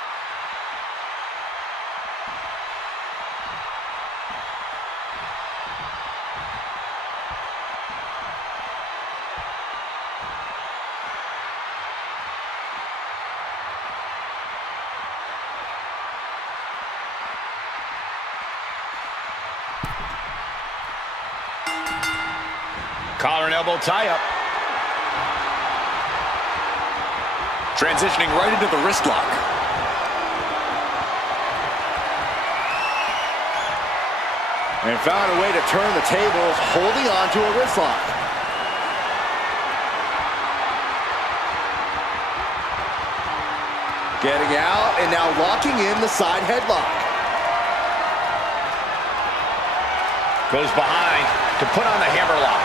Collar and elbow tie-up. Transitioning right into the wrist lock. And found a way to turn the tables, holding on to a wrist lock. Getting out and now locking in the side headlock. Goes behind to put on the hammerlock.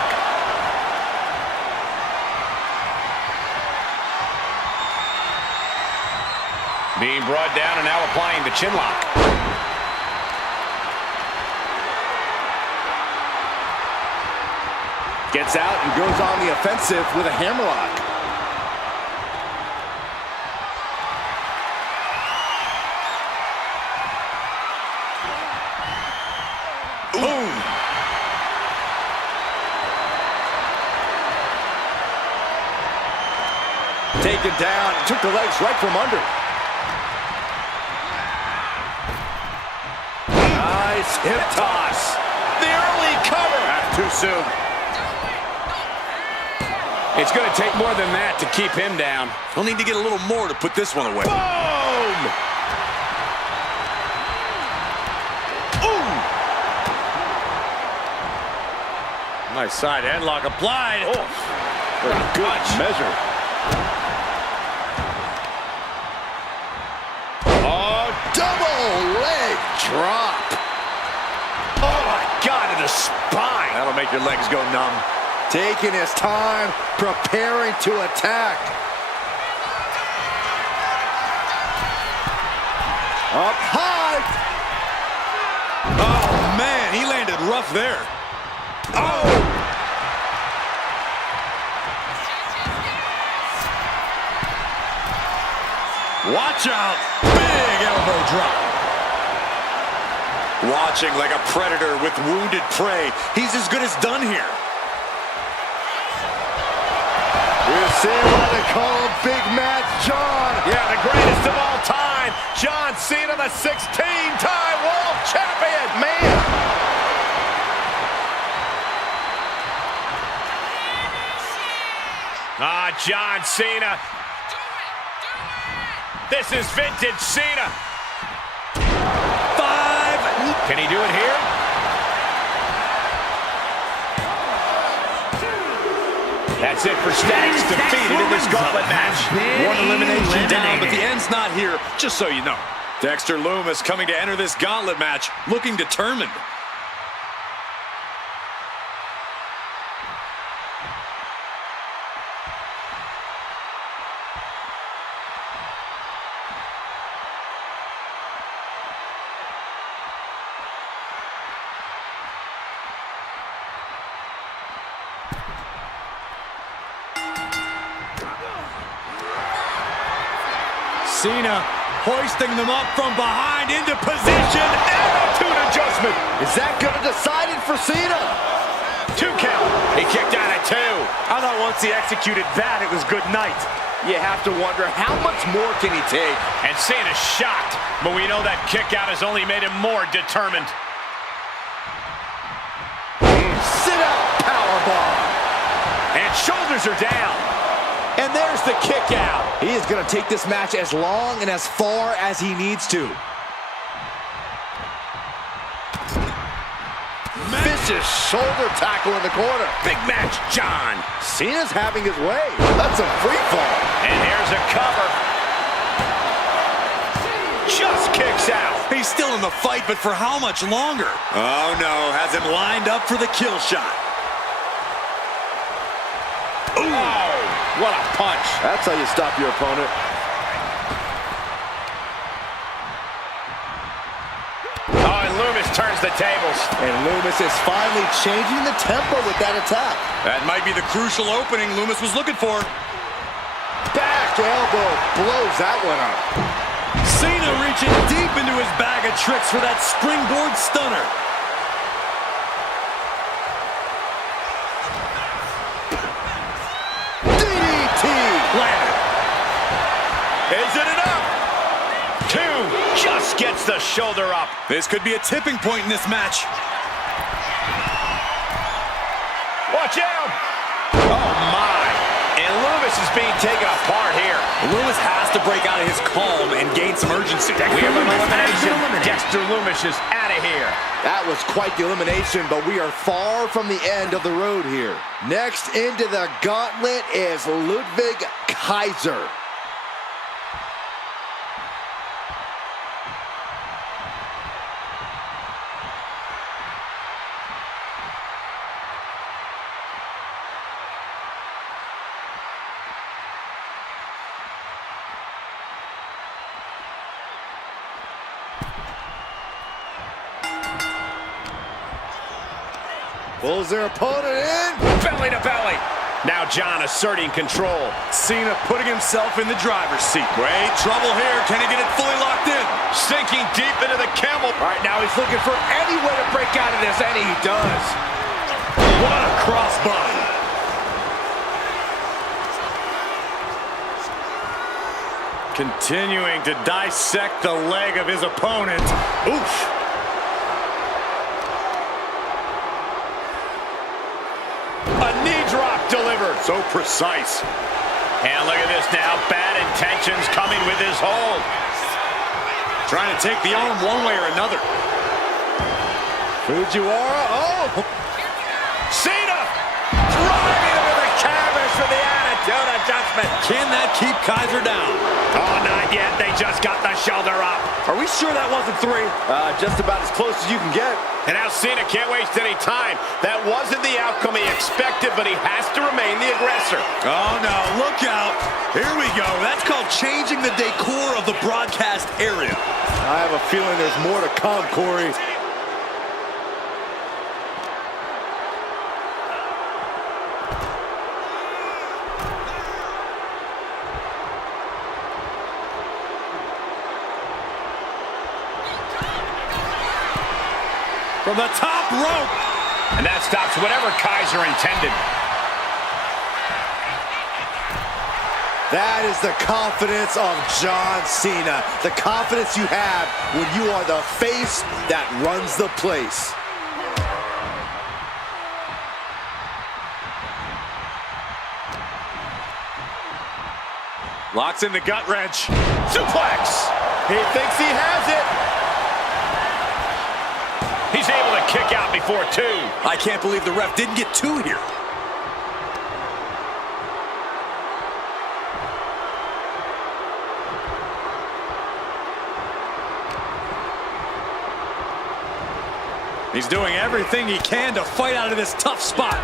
Being brought down and now applying the chin lock. Gets out and goes on the offensive with a hammerlock. Boom! Taken down, took the legs right from under. Nice hip toss. The early cover. That's too soon. It's going to take more than that to keep him down. He'll need to get a little more to put this one away. Boom! Ooh! Nice side headlock applied. Oh, Pretty good measure. oh, Double leg drop. oh my God, to the spine. That'll make your legs go numb. Taking his time, preparing to attack. Up high. Oh, man, he landed rough there. Oh! Watch out. Big elbow drop. Watching like a predator with wounded prey. He's as good as done here. We're seeing why they call him Big Match John. Yeah, the greatest of all time. John Cena, the 16-time world champion. Man. John Cena. This is vintage Cena. 5. Can he do it here? That's it for Stacks, defeated in this gauntlet match. One elimination down, but the end's not here, just so you know. Dexter Lumis coming to enter this gauntlet match, looking determined. Cena hoisting them up from behind into position. Attitude adjustment. Is that going to decide it for Cena? 2 count. He kicked out at 2. I thought once he executed that, it was good night. You have to wonder, how much more can he take? And Cena's shocked, but we know that kick out has only made him more determined. Sit-out powerbomb. And shoulders are down. And there's the kick out. He is going to take this match as long and as far as he needs to. Vicious shoulder tackle in the corner. Big match, John. Cena's having his way. That's a free fall. And here's a cover. Just kicks out. He's still in the fight, but for how much longer? Oh no, has him lined up for the kill shot. Ooh. What a punch. That's how you stop your opponent. Oh, and Lumis turns the tables. And Lumis is finally changing the tempo with that attack. That might be the crucial opening Lumis was looking for. Back elbow blows that one up. Cena reaching deep into his bag of tricks for that springboard stunner. Landed. Is it enough? 2. Just gets the shoulder up. This could be a tipping point in this match. Watch out. Oh, my. And Lumis is being taken apart here. Lumis has to break out of his calm and gain some urgency. We have an elimination. Dexter Lumis is out of here. That was quite the elimination, but we are far from the end of the road here. Next into the gauntlet is Ludwig Kaiser. Pulls their opponent in. Belly to belly. Now John asserting control. Cena putting himself in the driver's seat. Great trouble here. Can he get it fully locked in? Sinking deep into the camel. All right, now he's looking for any way to break out of this, and he does. What a crossbody. Continuing to dissect the leg of his opponent. Oof. A knee drop delivered. So precise. And look at this now. Bad intentions coming with his hold. Trying to take the arm one way or another. Fujiwara, oh! Cena driving into the canvas for the attitude adjustment. Can that keep Kaiser down? Oh, not yet. They just got the shoulder up. Are we sure that wasn't 3? Just about as close as you can get. And now Cena can't waste any time. That wasn't the outcome he expected, but he has to remain the aggressor. Oh, no. Look out. Here we go. That's called changing the decor of the broadcast area. I have a feeling there's more to come, Corey. from the top rope. And that stops whatever Kaiser intended. That is the confidence of John Cena. The confidence you have when you are the face that runs the place. Locks in the gut wrench. Suplex! He thinks he has it. He's able to kick out before 2. I can't believe the ref didn't get 2 here. He's doing everything he can to fight out of this tough spot.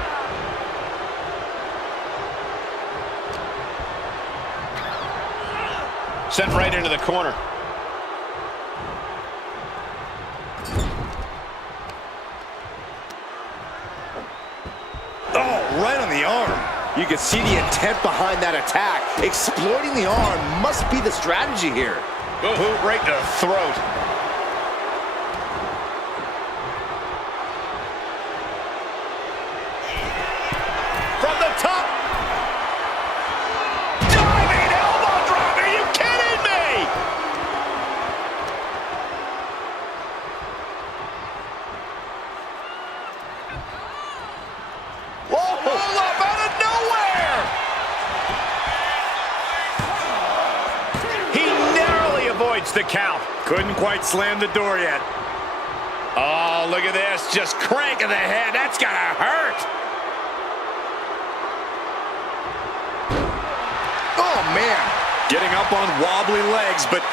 Sent right into the corner. Oh, right on the arm. You can see the intent behind that attack. Exploiting the arm must be the strategy here. Boot right to the throat. From the top. Diving elbow drop. Are you kidding me? Whoa! Roll up out of nowhere. He narrowly avoids the count. Couldn't quite slam the door yet. Oh, look at this. Just cranking the head. That's gotta hurt. Oh, man. Getting up on wobbly legs, but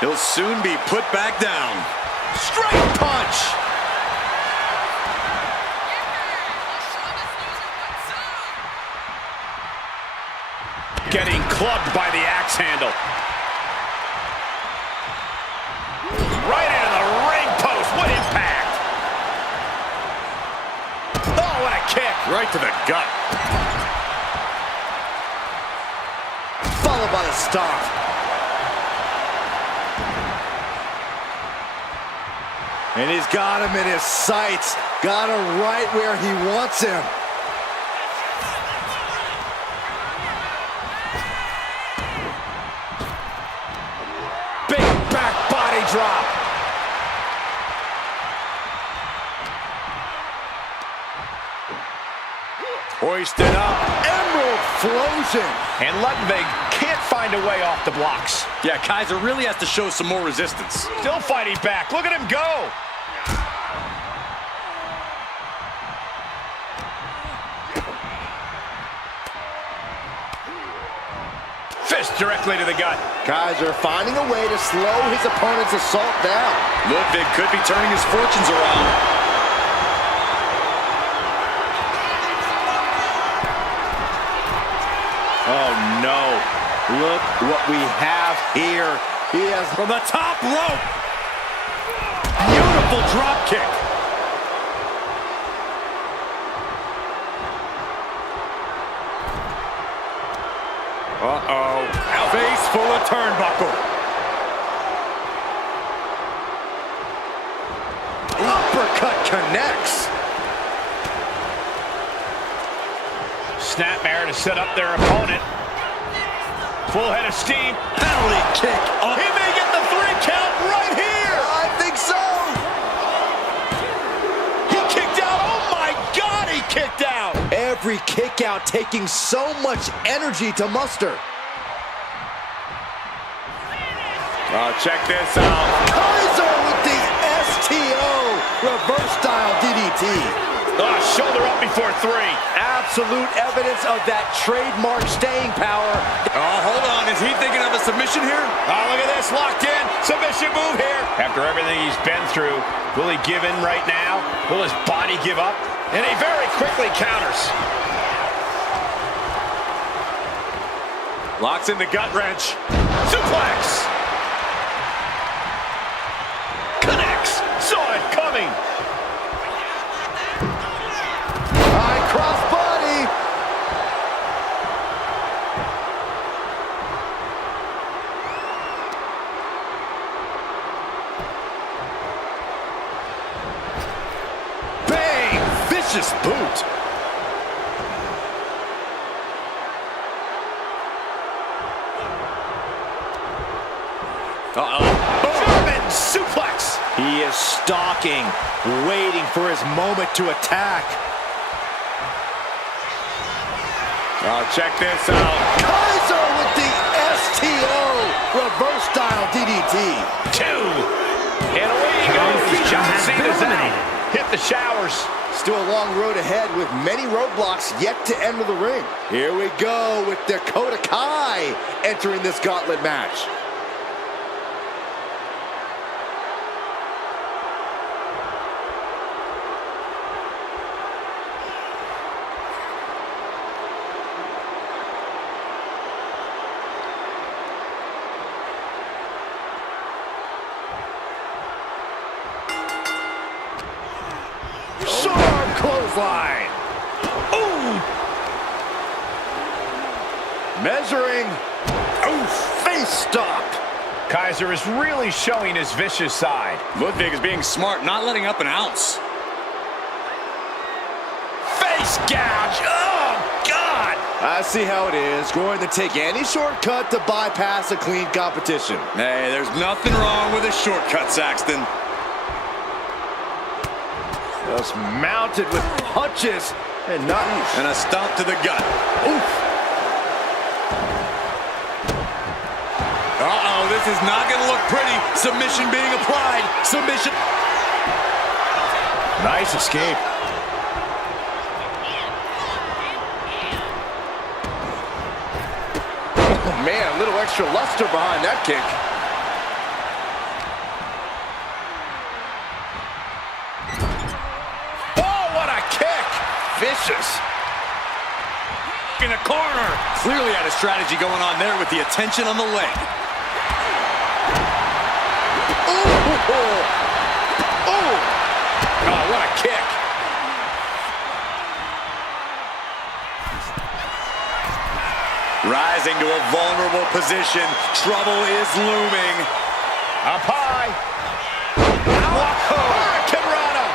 he'll soon be put back down. Straight punch. Getting clubbed by the axe handle. Right into the ring post. What impact. Oh, what a kick. Right to the gut. Followed by the stomp. And he's got him in his sights. Got him right where he wants him. Big back body drop. Hoisted up. Emerald Flosion. And Ludwig can't find a way off the blocks. Yeah, Kaiser really has to show some more resistance. Still fighting back. Look at him go. Fist directly to the gut. Kaiser finding a way to slow his opponent's assault down. Ludwig could be turning his fortunes around. Oh, no. Look what we have here. He has From the top rope. Beautiful drop kick. Uh-oh. Face full of turnbuckle. uppercut connects. Snapmare to set up their opponent. Full head of steam. Penalty kick. He may get the 3 count right here. I think so. He kicked out. Oh my God, he kicked out. Every kick out taking so much energy to muster. Oh, check this out. Kaiser with the STO reverse style DDT. Oh, shoulder up before 3. Absolute evidence of that trademark staying power. Oh, hold on. Is he thinking of a submission here? Oh, look at this. Locked in. Submission move here. After everything he's been through, will he give in right now? Will his body give up? And he very quickly counters. Locks in the gut wrench. Suplex. Connects. Saw it coming. High cross body. vicious boot. German suplex. He is stalking, waiting for his moment to attack. Oh, check this out. Kaiser with the STO reverse style DDT. 2. And away he goes. John Cena's out. Hit the showers. Still a long road ahead with many roadblocks yet to enter the ring. Here we go with Dakota Kai entering this gauntlet match. Clothesline. Ooh. Measuring. Oh, face stop. Kaiser is really showing his vicious side. Ludwig is being smart, not letting up an ounce. Face gouge. Oh, God. I see how it is. Going to take any shortcut to bypass a clean competition. Hey, there's nothing wrong with a shortcut, Saxton. Just mounted with punches and not... And a stomp to the gut. Oof. Uh-oh, this is not going to look pretty. Submission being applied. Submission. Nice escape. Oh, man, a little extra luster behind that kick. Vicious. In a corner. Clearly had a strategy going on there with the attention on the leg. Ooh. Ooh. Oh, what a kick. Rising to a vulnerable position. Trouble is looming. Up high.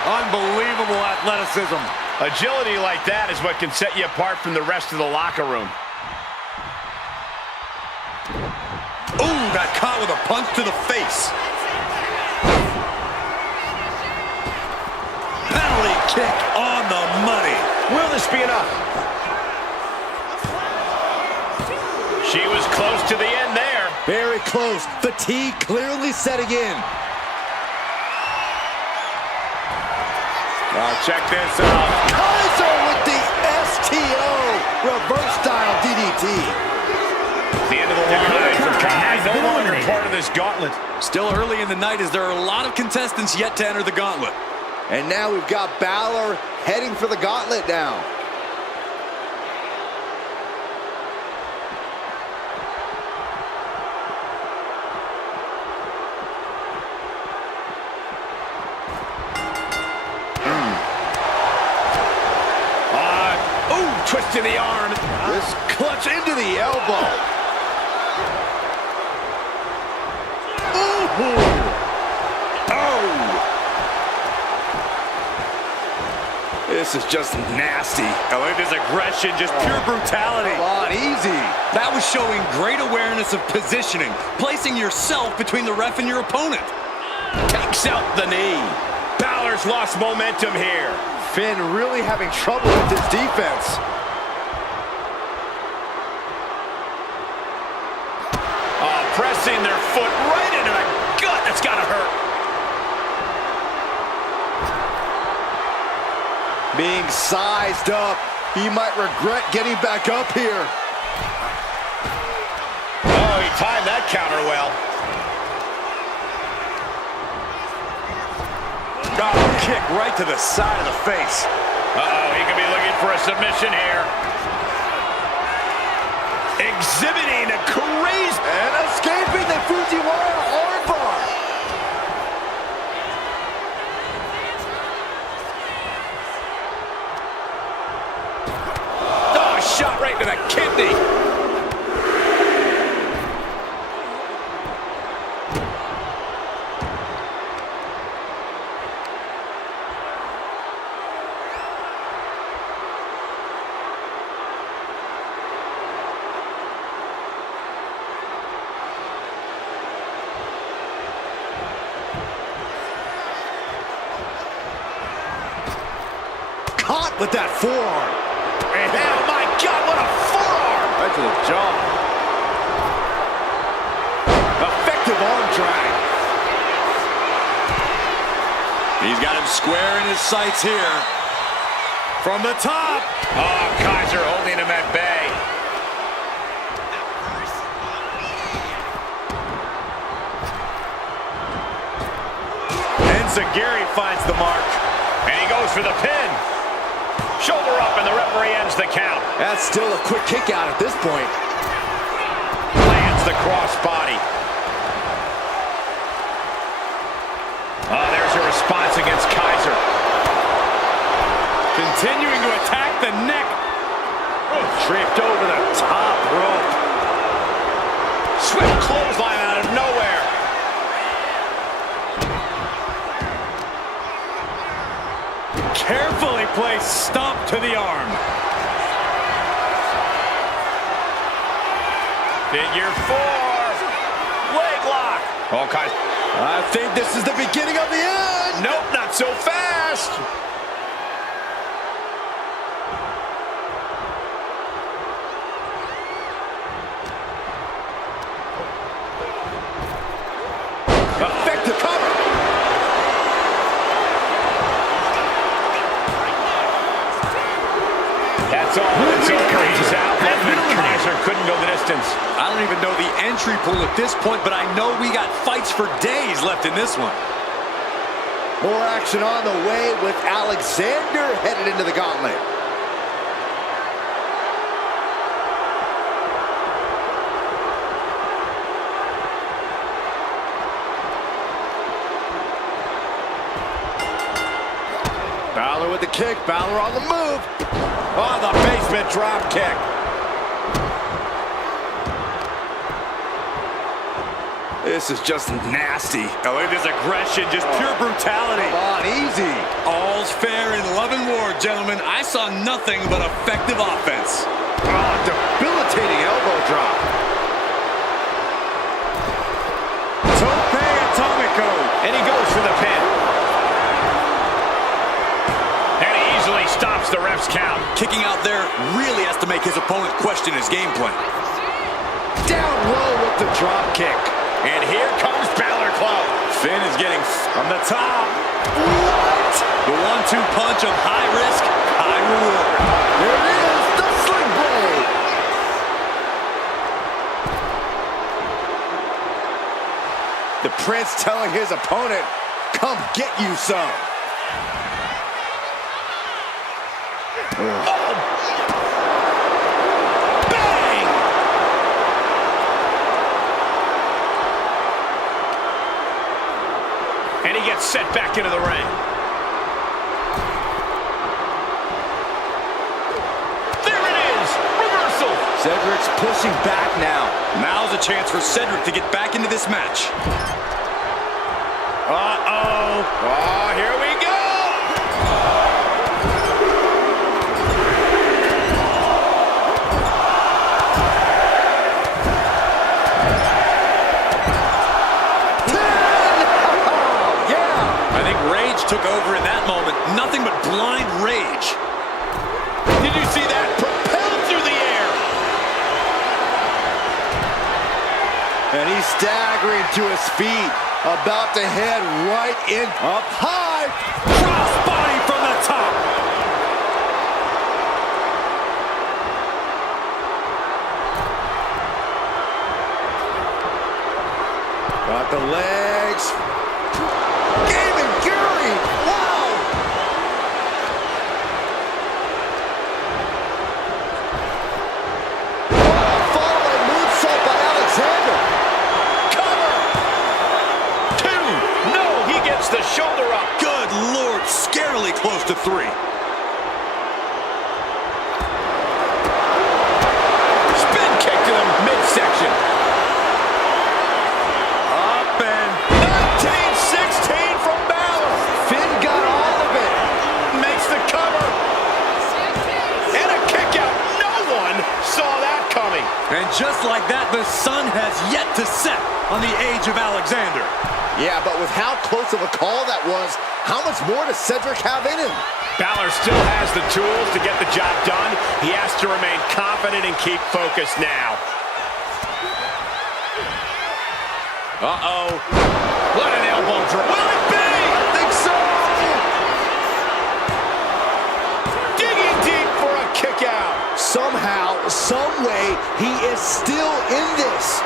Unbelievable athleticism. Agility like that is what can set you apart from the rest of the locker room. Ooh, got caught with a punch to the face. Penalty kick on the money. Will this be enough? She was close to the end there. Very close. Fatigue clearly setting in. Check this out. Kaiser with the STO reverse style DDT. The end of the line for Kai. No longer part of this gauntlet. Still early in the night as there are a lot of contestants yet to enter the gauntlet. And now we've got Balor heading for the gauntlet now. Twist to the arm. This clutch into the elbow. Ooh. Oh. This is just nasty. Oh, it is aggression, just pure brutality. Come on, easy. That was showing great awareness of positioning, placing yourself between the ref and your opponent. Takes out the knee. Balor's lost momentum here. Finn really having trouble with his defense. Pressing their foot right into the gut. That's gotta hurt. Being sized up. He might regret getting back up here. Oh, he timed that counter well. Oh, kick right to the side of the face. Uh-oh, he could be looking for a submission here. Exhibiting a crazy... And escaping the Fujiwara armbar. Oh, shot right to the kidney. hot with that forearm. And oh my God, what a forearm! Right to the jaw. Effective arm drag. He's got him square in his sights here. From the top. Oh, Kaiser holding him at bay. Gary finds the mark. And he goes for the pin. Shoulder up, and the referee ends the count. That's still a quick kick out at this point. Lands the crossbody. Oh, there's a response against Kaiser. Continuing to attack the neck. Tripped over the top rope. Swift clothesline out of nowhere. Carefully placed stomp to the arm. Figure 4. Leg lock. Oh, Kaiser. I think this is the beginning of the end. Nope, not so fast. Effective cover. That's all. It's over. He's out. Kaiser couldn't go the distance. I don't even know the entry pool at this point, but I know we got fights for days left in this one. More action on the way with Alexander headed into the gauntlet. Balor with the kick. Balor on the move. Oh, the basement drop kick. This is just nasty. Oh, look at this aggression, just pure brutality. Come on, easy. All's fair in love and war, gentlemen. I saw nothing but effective offense. Oh, debilitating elbow drop. Tope Atomico. And he goes for the pin. And he easily stops the ref's count. Kicking out there really has to make his opponent question his game plan. Down low with the drop kick. And here comes Balor Club. Finn is getting From the top. What? the 1-2 punch of high risk, high reward. There it is, the sling blade. The Prince telling his opponent, come get you some. Bang! And he gets set back into the ring. There it is! Reversal! Cedric's pushing back now. Now's a chance for Cedric to get back into this match. Uh-oh. Oh, here we go! I think rage took over in that moment. Nothing but blind rage. Did you see that? Propelled through the air! And he's staggering to his feet, about to head right in, up high. Crossbody from the top. Got the legs. Game and Fury. Wow. Following moonsault by Alexander. Cover! 2! No, he gets the shoulder up. Good Lord, scarily close to 3. Spin kick to the midsection. Up and 19-16 from Balor. Finn got all of it. Makes the cover. And a kick out. No one saw that coming. And just like that, the sun has yet to set on the age of Alexander. Yeah, but with how close of a call that was, how much more does Cedric have in him? Balor still has the tools to get the job done. He has to remain confident and keep focused now. Uh-oh. What an elbow drop. Will it be? I think so. Digging deep for a kick out. Somehow, some way, he is still in this.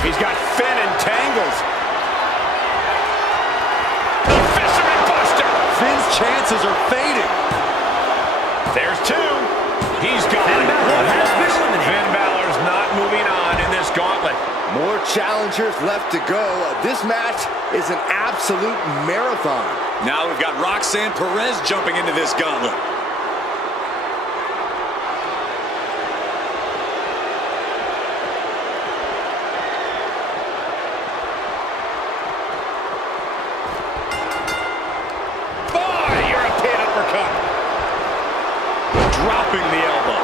He's got Finn entangled. The Fisherman Buster. Finn's chances are fading. There's two. He's gone. Finn Balor's not moving on in this gauntlet. More challengers left to go. This match is an absolute marathon. Now we've got Roxanne Perez jumping into this gauntlet. Dropping the elbow.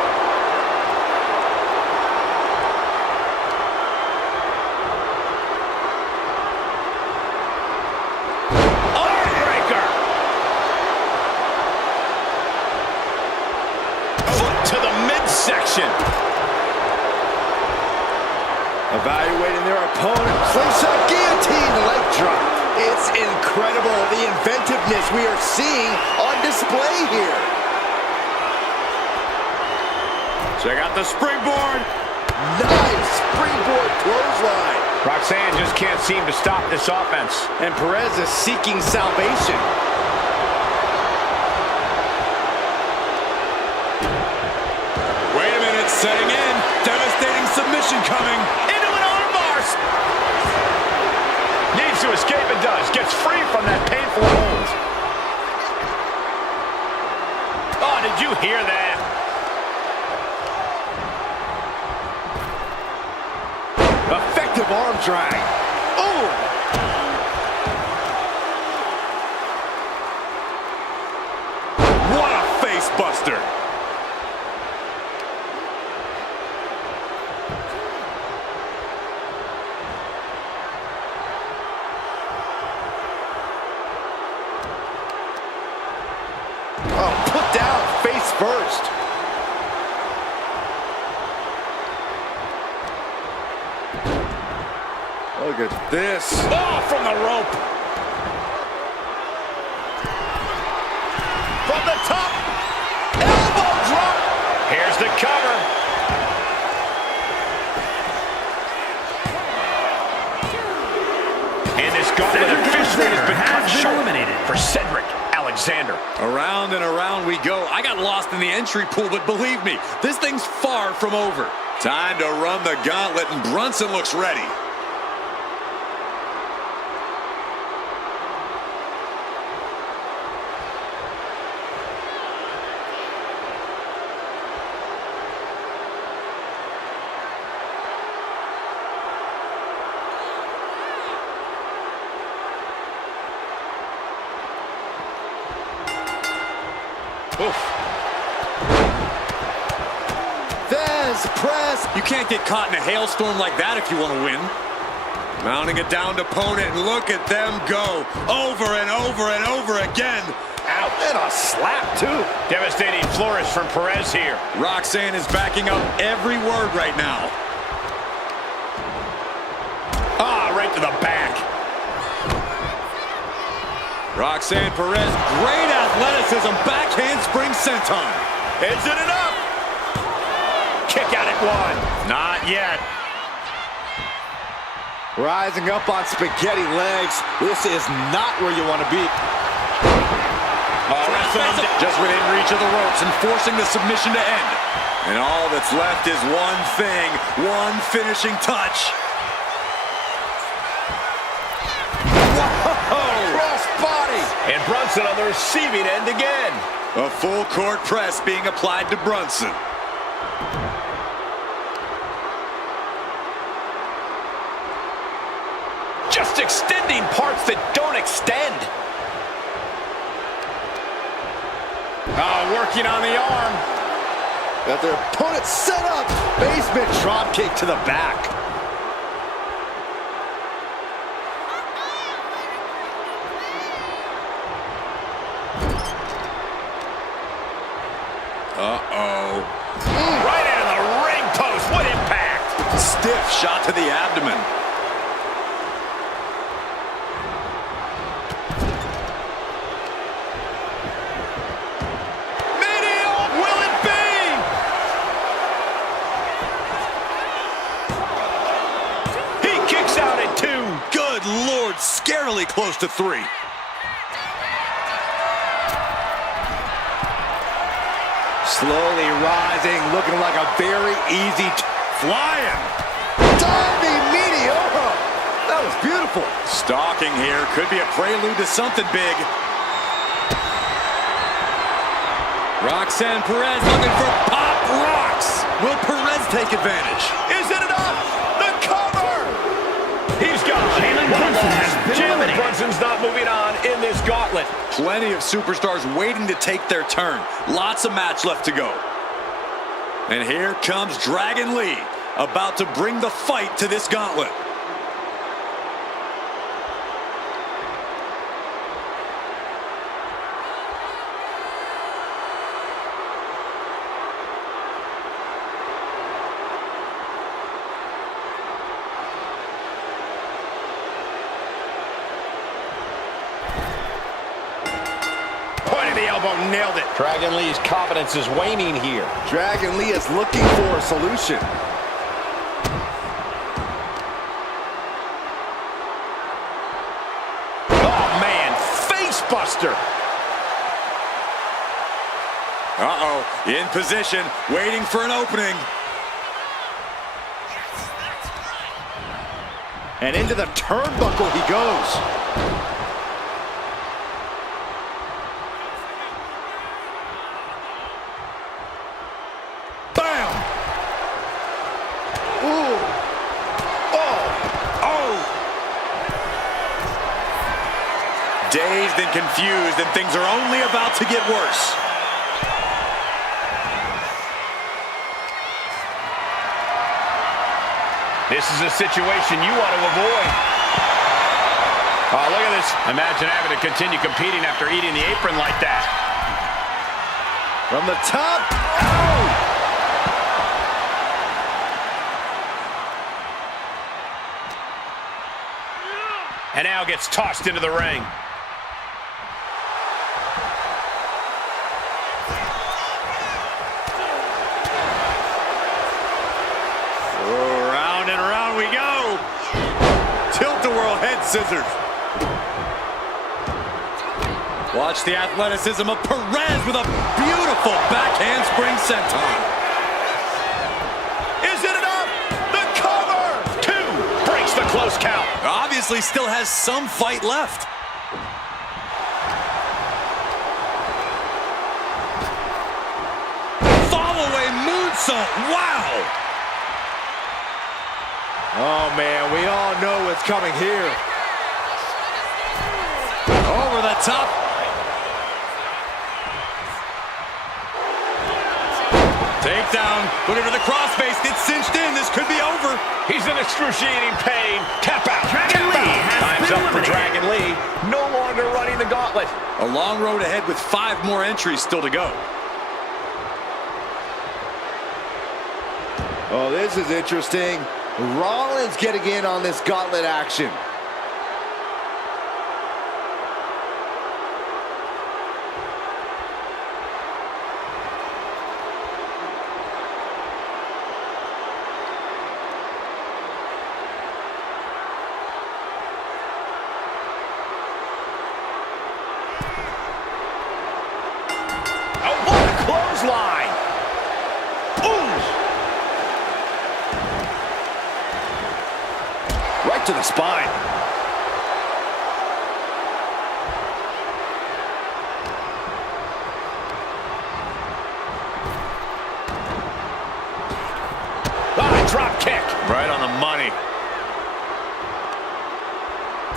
Armbreaker. Foot to the midsection. Evaluating their opponent. Slingshot guillotine, leg drop. It's incredible, the inventiveness we are seeing on display here. Check out the springboard. Nice springboard clothesline. Roxanne just can't seem to stop this offense. And Perez is seeking salvation. Wait a minute, setting in. Devastating submission coming. Into an armbar. Needs to escape and does. Gets free from that painful hold. Oh, did you hear that? Effective arm drag. Oh! What a face buster. Oh, put down face first. Look at this. Oh, from the rope. From the top. Elbow drop. Here's the cover. And this gauntlet officially has been cut short for Cedric Alexander. Around and around we go. I got lost in the entry pool, but believe me, this thing's far from over. Time to run the gauntlet, and Brunson looks ready. Oof. There's press. You can't get caught in a hailstorm like that if you want to win. Mounting a downed opponent, and look at them go. Over and over and over again. Ouch. And a slap, too. Devastating flourish from Perez here. Roxanne is backing up every word right now. Ah, right to the back. Roxanne Perez, great athleticism, backhand spring senton. Is it enough? Kick out at one. Not yet. Rising up on spaghetti legs. This is not where you want to be. Just within reach of the ropes and forcing the submission to end. And all that's left is one thing, one finishing touch. And Brunson on the receiving end again. A full court press being applied to Brunson. Just extending parts that don't extend. Working on the arm. Got their opponent set up. Basement drop kick to the back. Uh-oh. Right into the ring post. What impact. Stiff shot to the abdomen. Lord, scarily close to 3. Slowly rising, looking like a very easy flying. Diving meteora. That was beautiful. Stalking here could be a prelude to something big. Roxanne Perez looking for Pop Rocks. Will Perez take advantage? Is it enough? The cover! He's got Jalen Brunson's not moving on in this gauntlet. Plenty of superstars waiting to take their turn. Lots of match left to go. And here comes Dragon Lee, about to bring the fight to this gauntlet. The elbow nailed it. Dragon Lee's confidence is waning here. Dragon Lee is looking for a solution. Oh, man. Face buster. Uh-oh. In position, waiting for an opening. And into the turnbuckle he goes. Dazed and confused, and things are only about to get worse. This is a situation you want to avoid. Oh, look at this. Imagine having to continue competing after eating the apron like that. From the top. Ow! And now gets tossed into the ring. Round and round we go. Tilt-a-whirl head scissors. Watch the athleticism of Perez with a beautiful backhand spring senton. Is it enough? The cover! 2 breaks the close count. Obviously still has some fight left. Fall-away moonsault. Wow! Oh, man, we all know what's coming here. Over the top. Takedown. Looking for the crossface. Gets cinched in. This could be over. He's in excruciating pain. Tap out. Dragon Lee has Time's been up for eliminated. Dragon Lee. No longer running the gauntlet. A long road ahead with 5 more entries still to go. Oh, this is interesting. Rollins getting in on this gauntlet action. Clothesline. Right to the spine. Drop kick. Right on the money.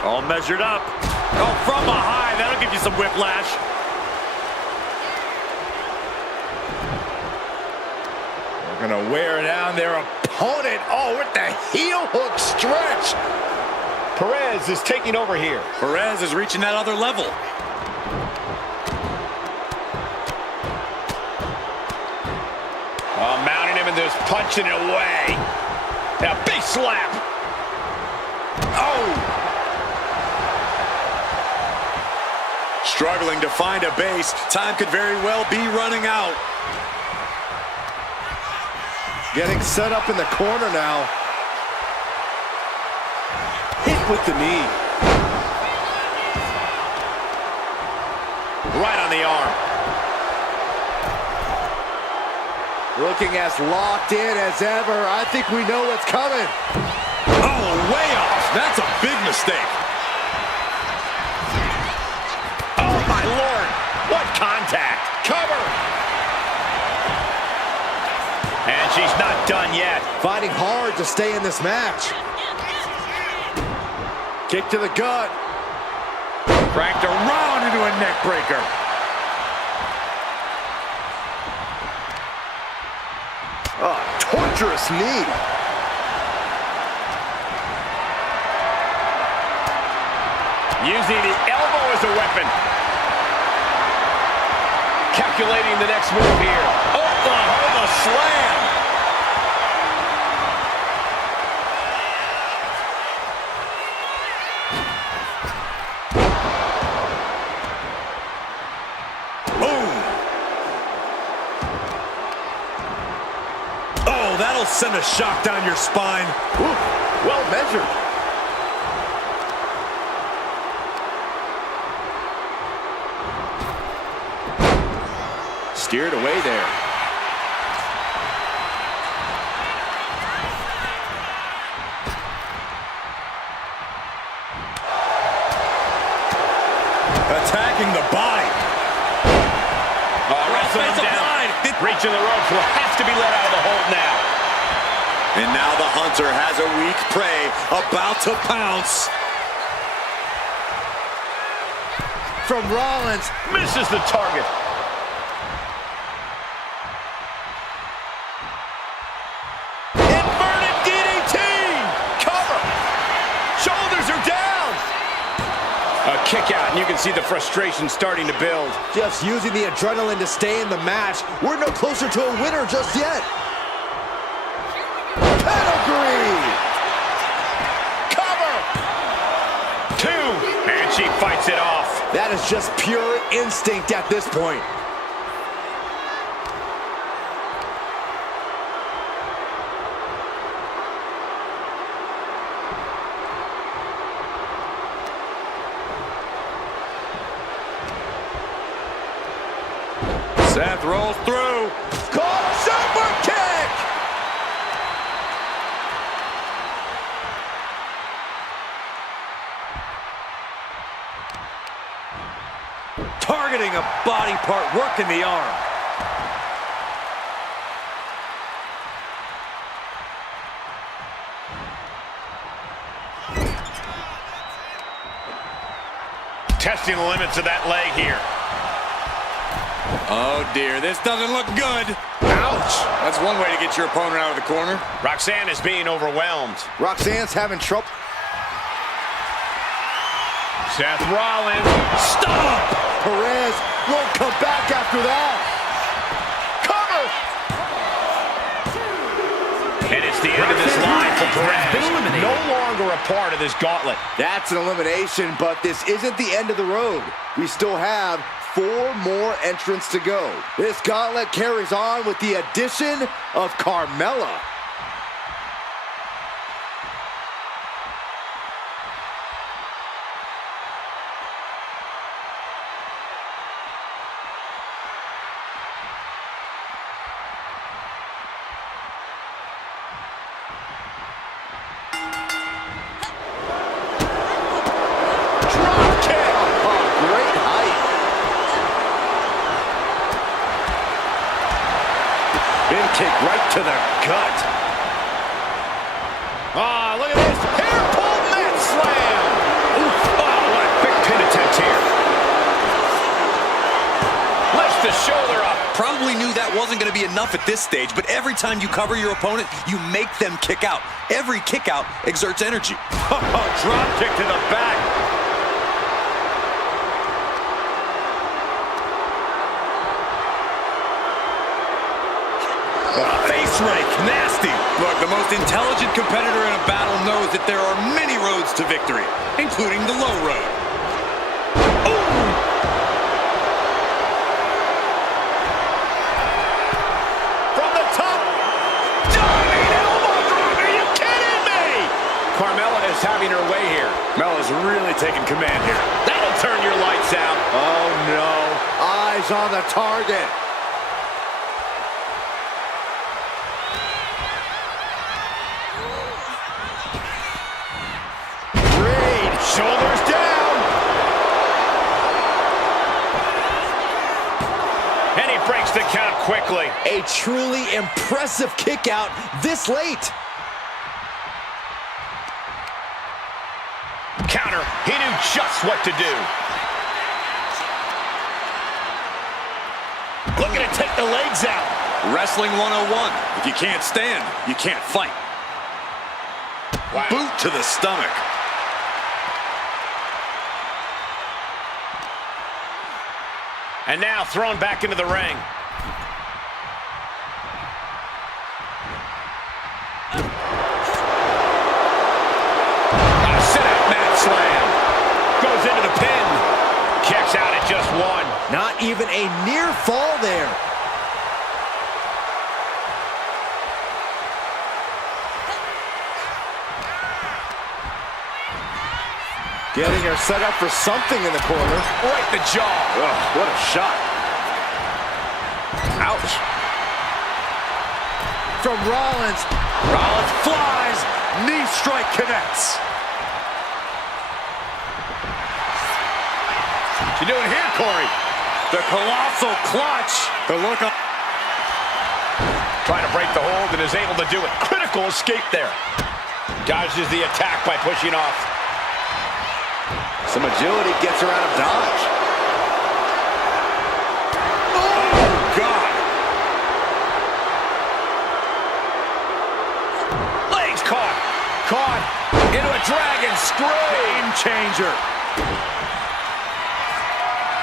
All measured up. Oh, from behind. That'll give you some whiplash. Gonna wear down their opponent. Oh, with the heel hook stretch. Perez is taking over here. Perez is reaching that other level. Oh, mounting him and just punching it away. A big slap. Oh! Struggling to find a base. Time could very well be running out. Getting set up in the corner now. Hit with the knee. Right on the arm. Looking as locked in as ever. I think we know what's coming. Oh, way off. That's a big mistake. Oh, my Lord. What contact. Cover. And she's not done yet. Fighting hard to stay in this match. Kick to the gut. Cranked around into a neck breaker. Oh, torturous knee. Using the elbow as a weapon. Calculating the next move here. Oklahoma slam. That'll send a shock down your spine. Ooh, well measured. Steered away there. Attacking the body. Wrestling him down. Reaching the ropes, will have to be let out of the hold now. And now the hunter has a weak prey about to pounce. From Rollins. Misses the target. Inverted DDT. Cover. Shoulders are down. A kick out, and you can see the frustration starting to build. Just using the adrenaline to stay in the match. We're no closer to a winner just yet. Pedigree! Cover! 2, and she fights it off. That is just pure instinct at this point. Seth rolls through. Caught super kick! Targeting a body part, working the arm. Testing the limits of that leg here. Oh dear, this doesn't look good. Ouch! That's one way to get your opponent out of the corner. Roxanne is being overwhelmed. Roxanne's having trouble. Seth Rollins. Stop! Perez won't come back after that. Cover! And it's the end of this line for Perez. No longer a part of this gauntlet. That's an elimination, but this isn't the end of the road. We still have 4 more entrants to go. This gauntlet carries on with the addition of Carmella. Kick right to the gut. Ah, look at this. Hair pull mat slam. Oof. Oh, what a big pin attempt here. Lifts the shoulder up. probably knew that wasn't going to be enough at this stage, but every time you cover your opponent, you make them kick out. Every kick out exerts energy. Drop kick to the back. Face rake, nasty. Look, the most intelligent competitor in a battle knows that there are many roads to victory, including the low road. From the top. Diving elbow drop. Are you kidding me? Carmella is having her way here. Mella's really taking command here. That'll turn your lights out. Oh, no. Eyes on the target. Shoulders down. And he breaks the count quickly. A truly impressive kick out this late. Counter. He knew just what to do. Looking to take the legs out. Wrestling 101. If you can't stand, you can't fight. Wow. Boot to the stomach. And now thrown back into the ring. Sit-out mat slam. Goes into the pin. Kicks out at just one. Not even a near fall there. Getting her set up for something in the corner. Right in the jaw. Ugh, what a shot. Ouch. From Rollins. Rollins flies. Knee strike connects. What you doing here, Corey? The colossal clutch. The look up. Trying to break the hold and is able to do it. Critical escape there. Dodges the attack by pushing off. Some agility gets her out of dodge. Oh, God. Legs caught. Caught into a dragon screw. Game changer.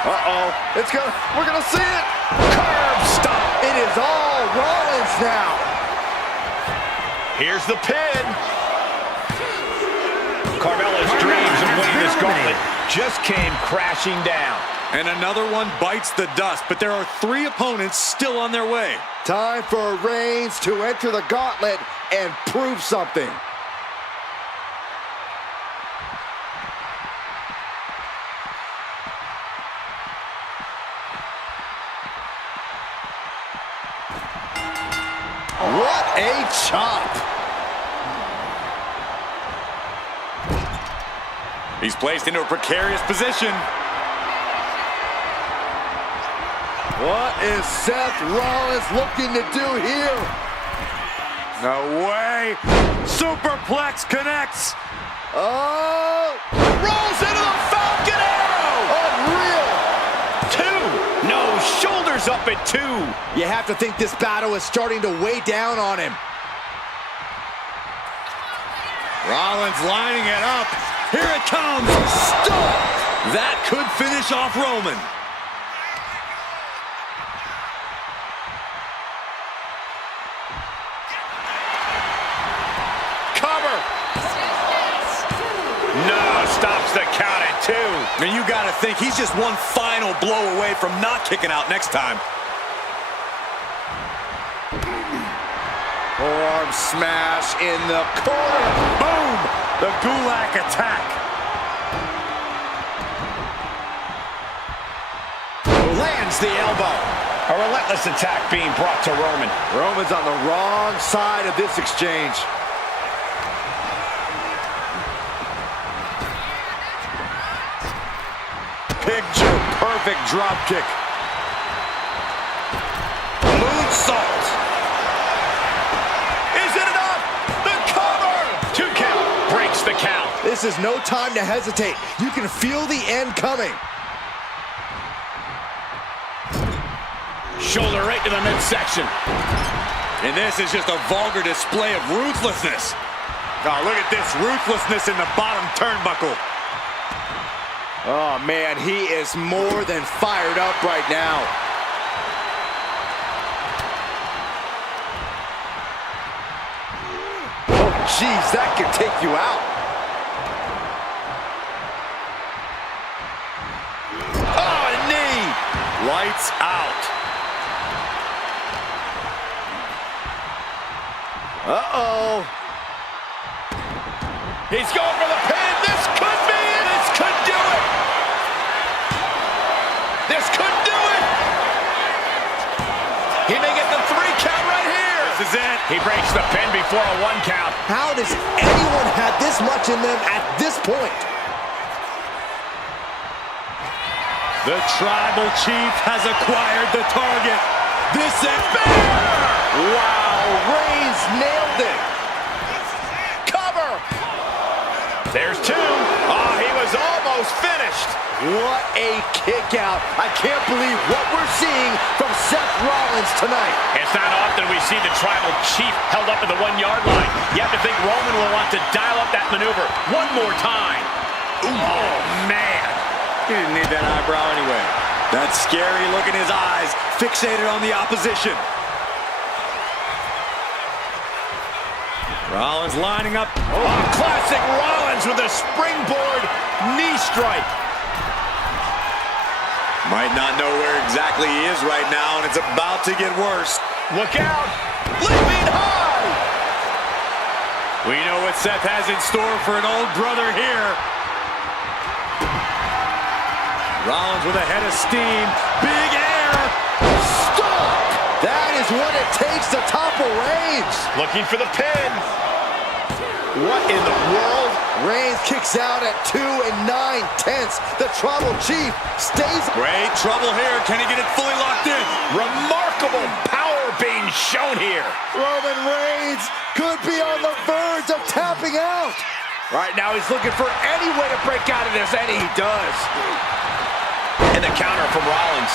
Uh-oh. We're gonna see it. Curb stop. It is all Rollins now. Here's the pin. Carmella's dreams of winning this gauntlet just came crashing down. And another one bites the dust, but there are 3 opponents still on their way. Time for Reigns to enter the gauntlet and prove something. What a chop! He's placed into a precarious position. What is Seth Rollins looking to do here? No way. Superplex connects. Oh! Rolls into the Falcon Arrow! 2. No, shoulders up at 2. You have to think this battle is starting to weigh down on him. Rollins lining it up. Here it comes. Stop! That could finish off Roman. Cover. No, stops the count at 2. And you got to think he's just one final blow away from not kicking out next time. Forearm smash in the corner. Boom! The Gulak attack. Lands the elbow. A relentless attack being brought to Roman. Roman's on the wrong side of this exchange. Picture perfect drop kick. Moonsault. Is it enough? The cover! 2 count. Breaks the count. This is no time to hesitate. You can feel the end coming. Shoulder right to the midsection. And this is just a vulgar display of ruthlessness. Oh, look at this ruthlessness in the bottom turnbuckle. Oh, man, he is more than fired up right now. Oh, jeez, that could take you out. Oh, a knee. Lights out. Uh-oh. He's going for the pin. This could be it. This could do it. This could do it. He may get the 3 count right here. This is it. He breaks the pin before a 1 count. How does anyone have this much in them at this point? The Tribal Chief has acquired the target. This is Wow, Reigns nailed it. Cover. There's 2. Oh, he was almost finished. What a kick out. I can't believe what we're seeing from Seth Rollins tonight. It's not often we see the Tribal Chief held up at the 1-yard line. You have to think Roman will want to dial up that maneuver one more time. Oh, man. He didn't need that eyebrow anyway. That scary look in his eyes, fixated on the opposition. Rollins lining up. Oh, classic Rollins with a springboard knee strike. Might not know where exactly he is right now, and it's about to get worse. Look out. Leaping high. We know what Seth has in store for an old brother here. Rollins with a head of steam. Big air. Stop! That is what it takes to topple Reigns. Looking for the pin. What in the world? Reigns kicks out at 2 9/10. The Tribal Chief stays. Great trouble here. Can he get it fully locked in? Remarkable power being shown here. Roman Reigns could be on the verge of tapping out. Right now he's looking for any way to break out of this, and he does. And the counter from Rollins.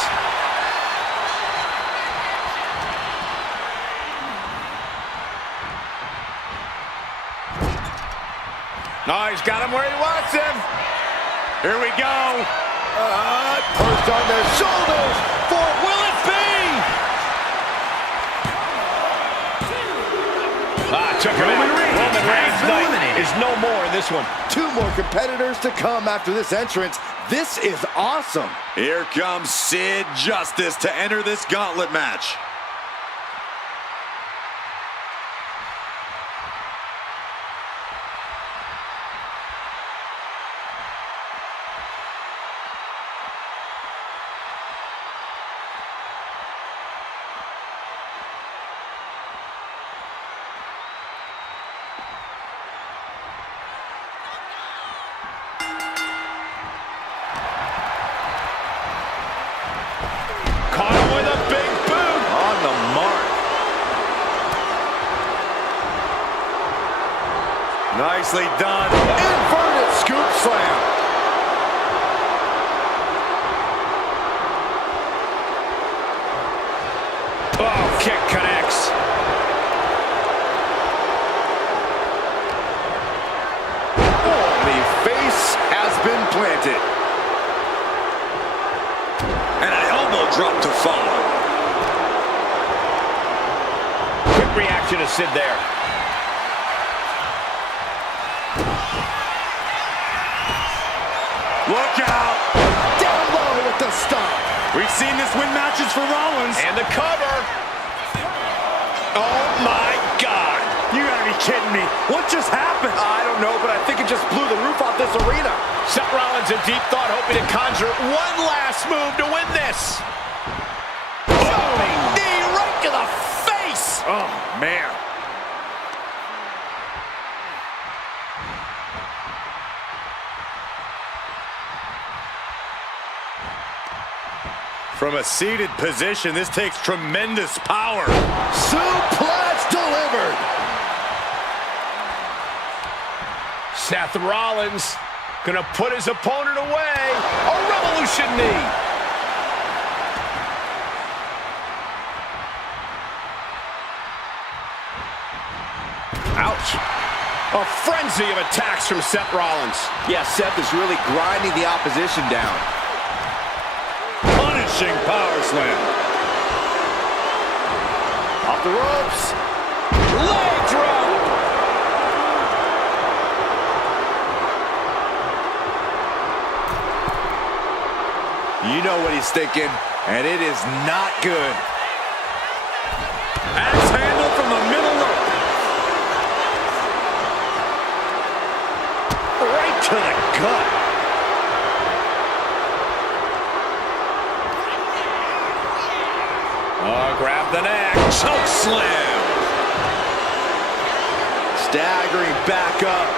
Oh, he's got him where he wants him. Here we go. First on their shoulders. For Will it be? Took him out. Roman Reigns' night is no more in this one. 2 more competitors to come after this entrance. This is awesome. Here comes Sid Justice to enter this gauntlet match. Caught him with a big boot. On the mark. Nicely done. Inverted scoop slam. Oh, kick connects. Oh, the face has been planted. And an elbow drop to follow. Quick reaction to Sid there. Look out. Down low with the stomp. We've seen this win matches for Rollins. And the cover. Oh, my God. You gotta be kidding me. What just happened? I don't know, but I think it just blew the roof off this arena. Seth Rollins in deep thought, hoping to conjure one last move to win this. Jumping knee right to the face. Oh, man. From a seated position, this takes tremendous power. Suplex delivered. Seth Rollins gonna put his opponent away. A revolution knee. Ouch. A frenzy of attacks from Seth Rollins. Yeah, Seth is really grinding the opposition down. Punishing power slam. Off the ropes. Leg drop. You know what he's thinking, and it is not good. Axe handle from the middle rope. Right to the gut. Oh, grab the neck. Choke slam. Staggering back up,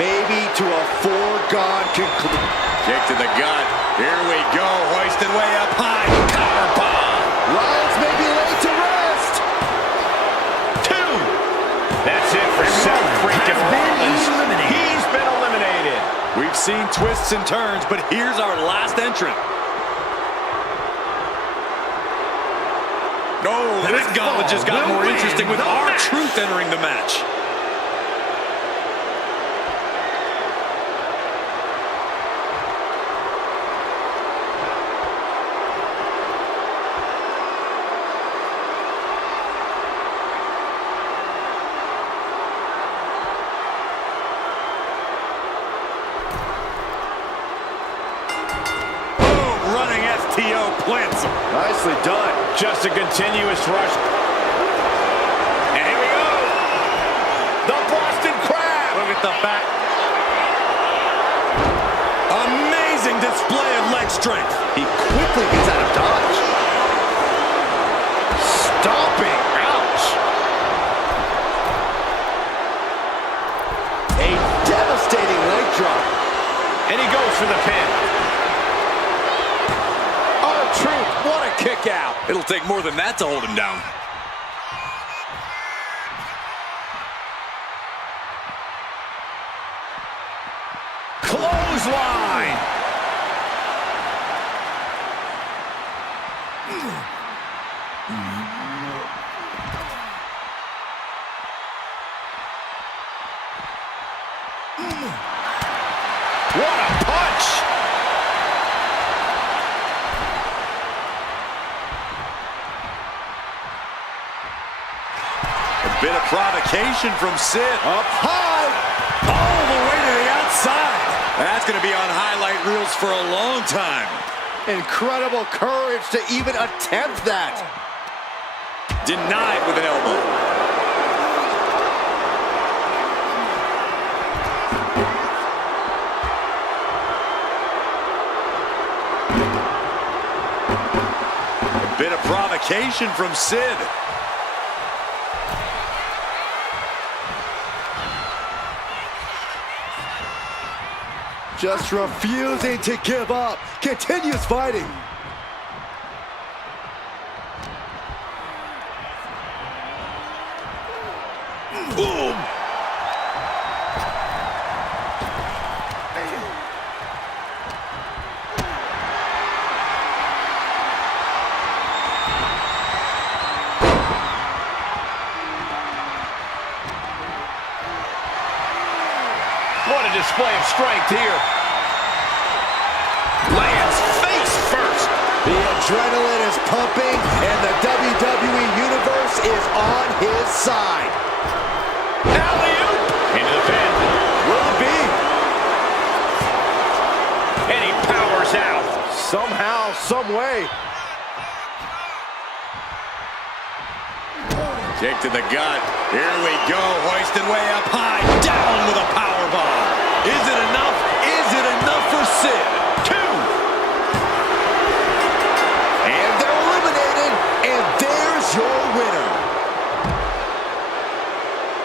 maybe to a foregone conclusion. Kick to the gut. Here we go. Hoisted way up high. Powerbomb. Rollins may be laid to rest. 2. That's it for Seth freaking Rollins. He's been eliminated. We've seen twists and turns, but here's our last entrant. Oh, this gauntlet just got more interesting with R-Truth entering the match. Plants him. Nicely done. Just a continuous rush. And here we go. The Boston Crab. Look at the back. Amazing display of leg strength. He quickly gets out of dodge. Stomping. Ouch. A devastating leg drop. And he goes for the pin. R-Truth, what a kick out. It'll take more than that to hold him down. Clothesline. What a punch. A bit of provocation from Sid. Up high. All the way to the outside. That's going to be on highlight reels for a long time. Incredible courage to even attempt that. Denied with an elbow. A bit of provocation from Sid. Just refusing to give up. Continues fighting. Boom. What a display of strength here. Lands face first. The adrenaline is pumping, and the WWE Universe is on his side. Alley-oop. Into the pin. Will it be? And he powers out. Somehow, some way. Kick to the gut. Here we go. Hoisted way up high. Down with a powerbomb. Is it enough? Is it enough for Sid? 2. And they're eliminated, and there's your winner.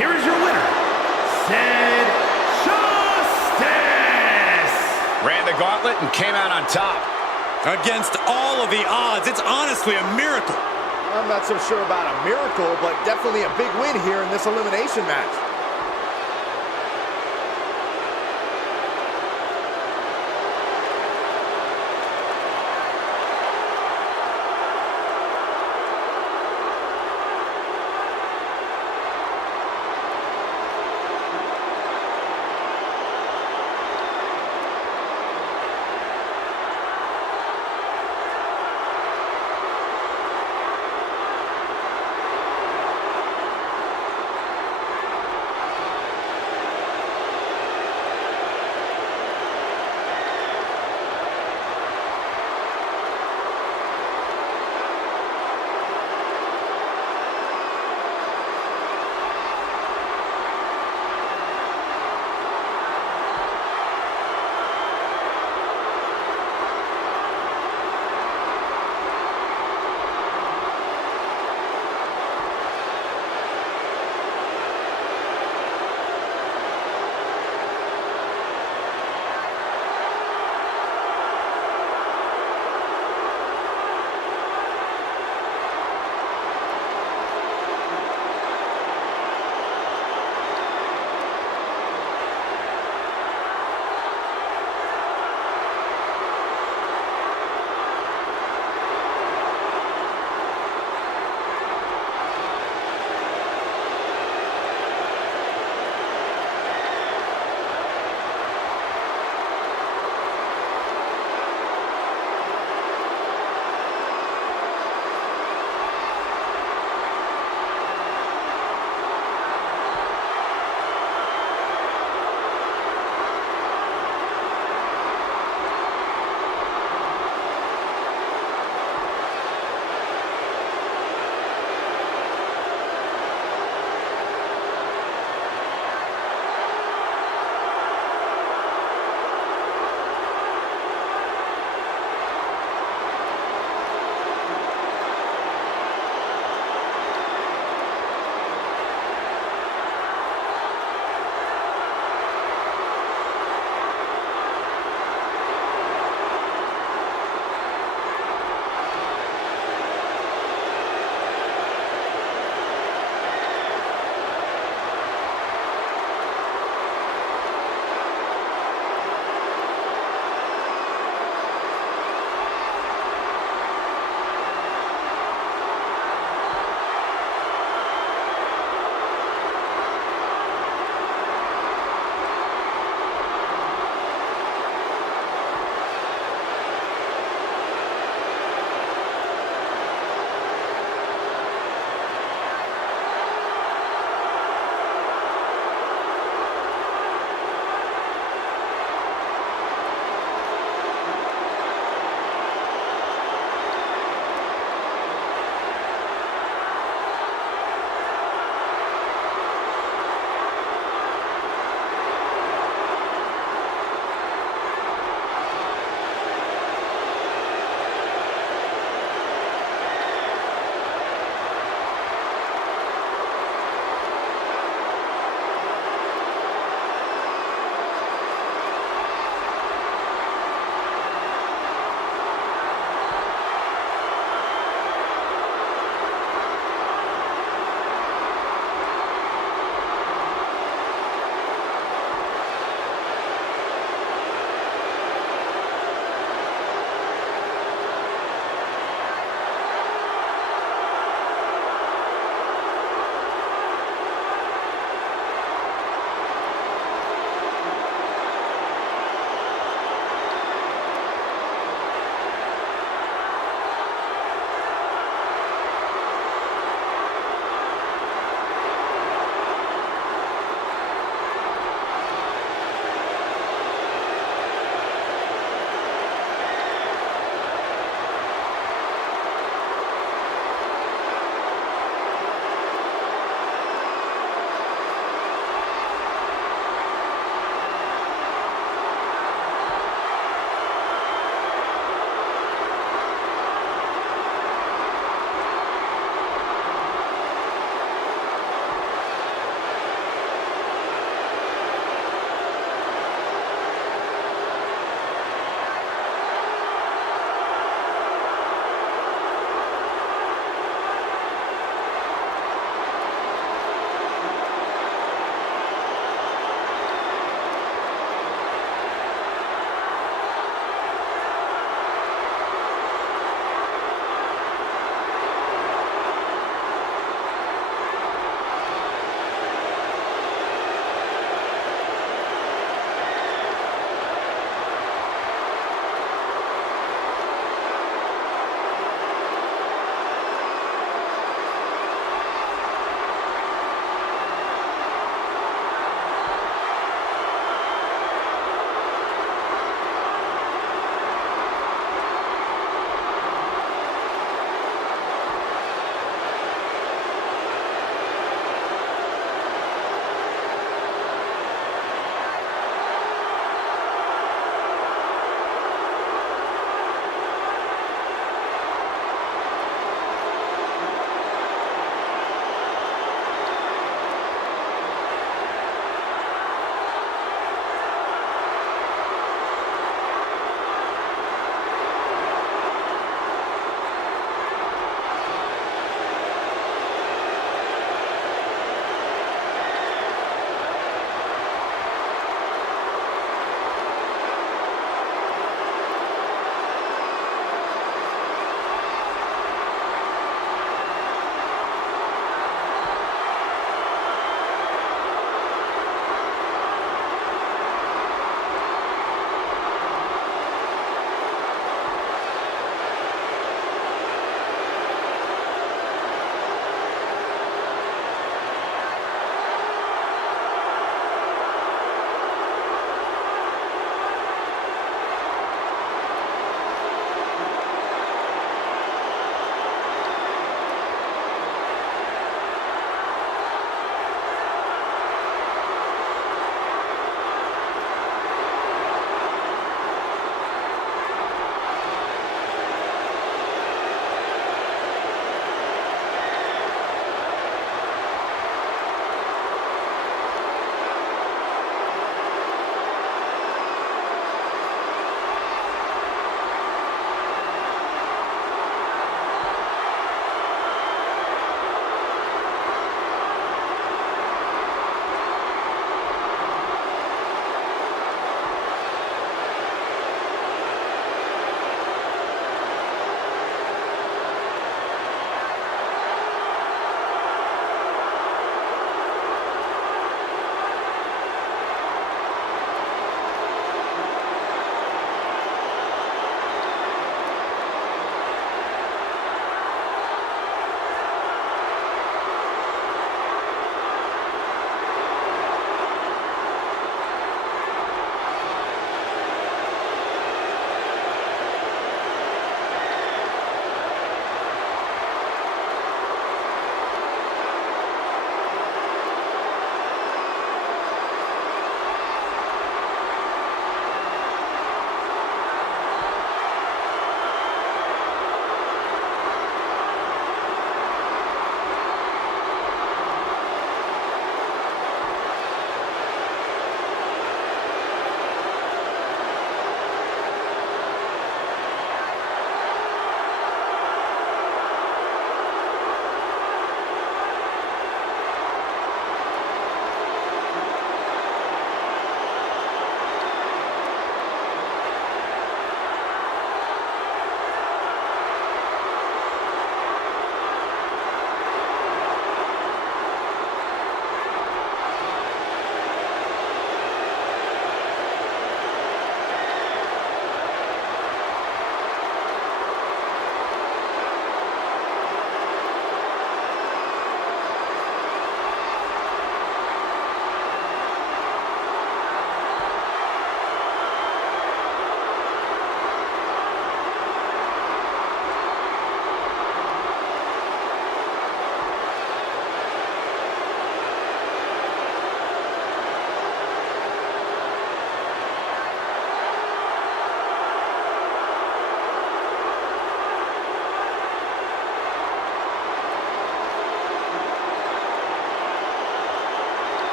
Here is your winner, Sid Justice. Ran the gauntlet and came out on top. Against all of the odds, it's honestly a miracle. I'm not so sure about a miracle, but definitely a big win here in this elimination match.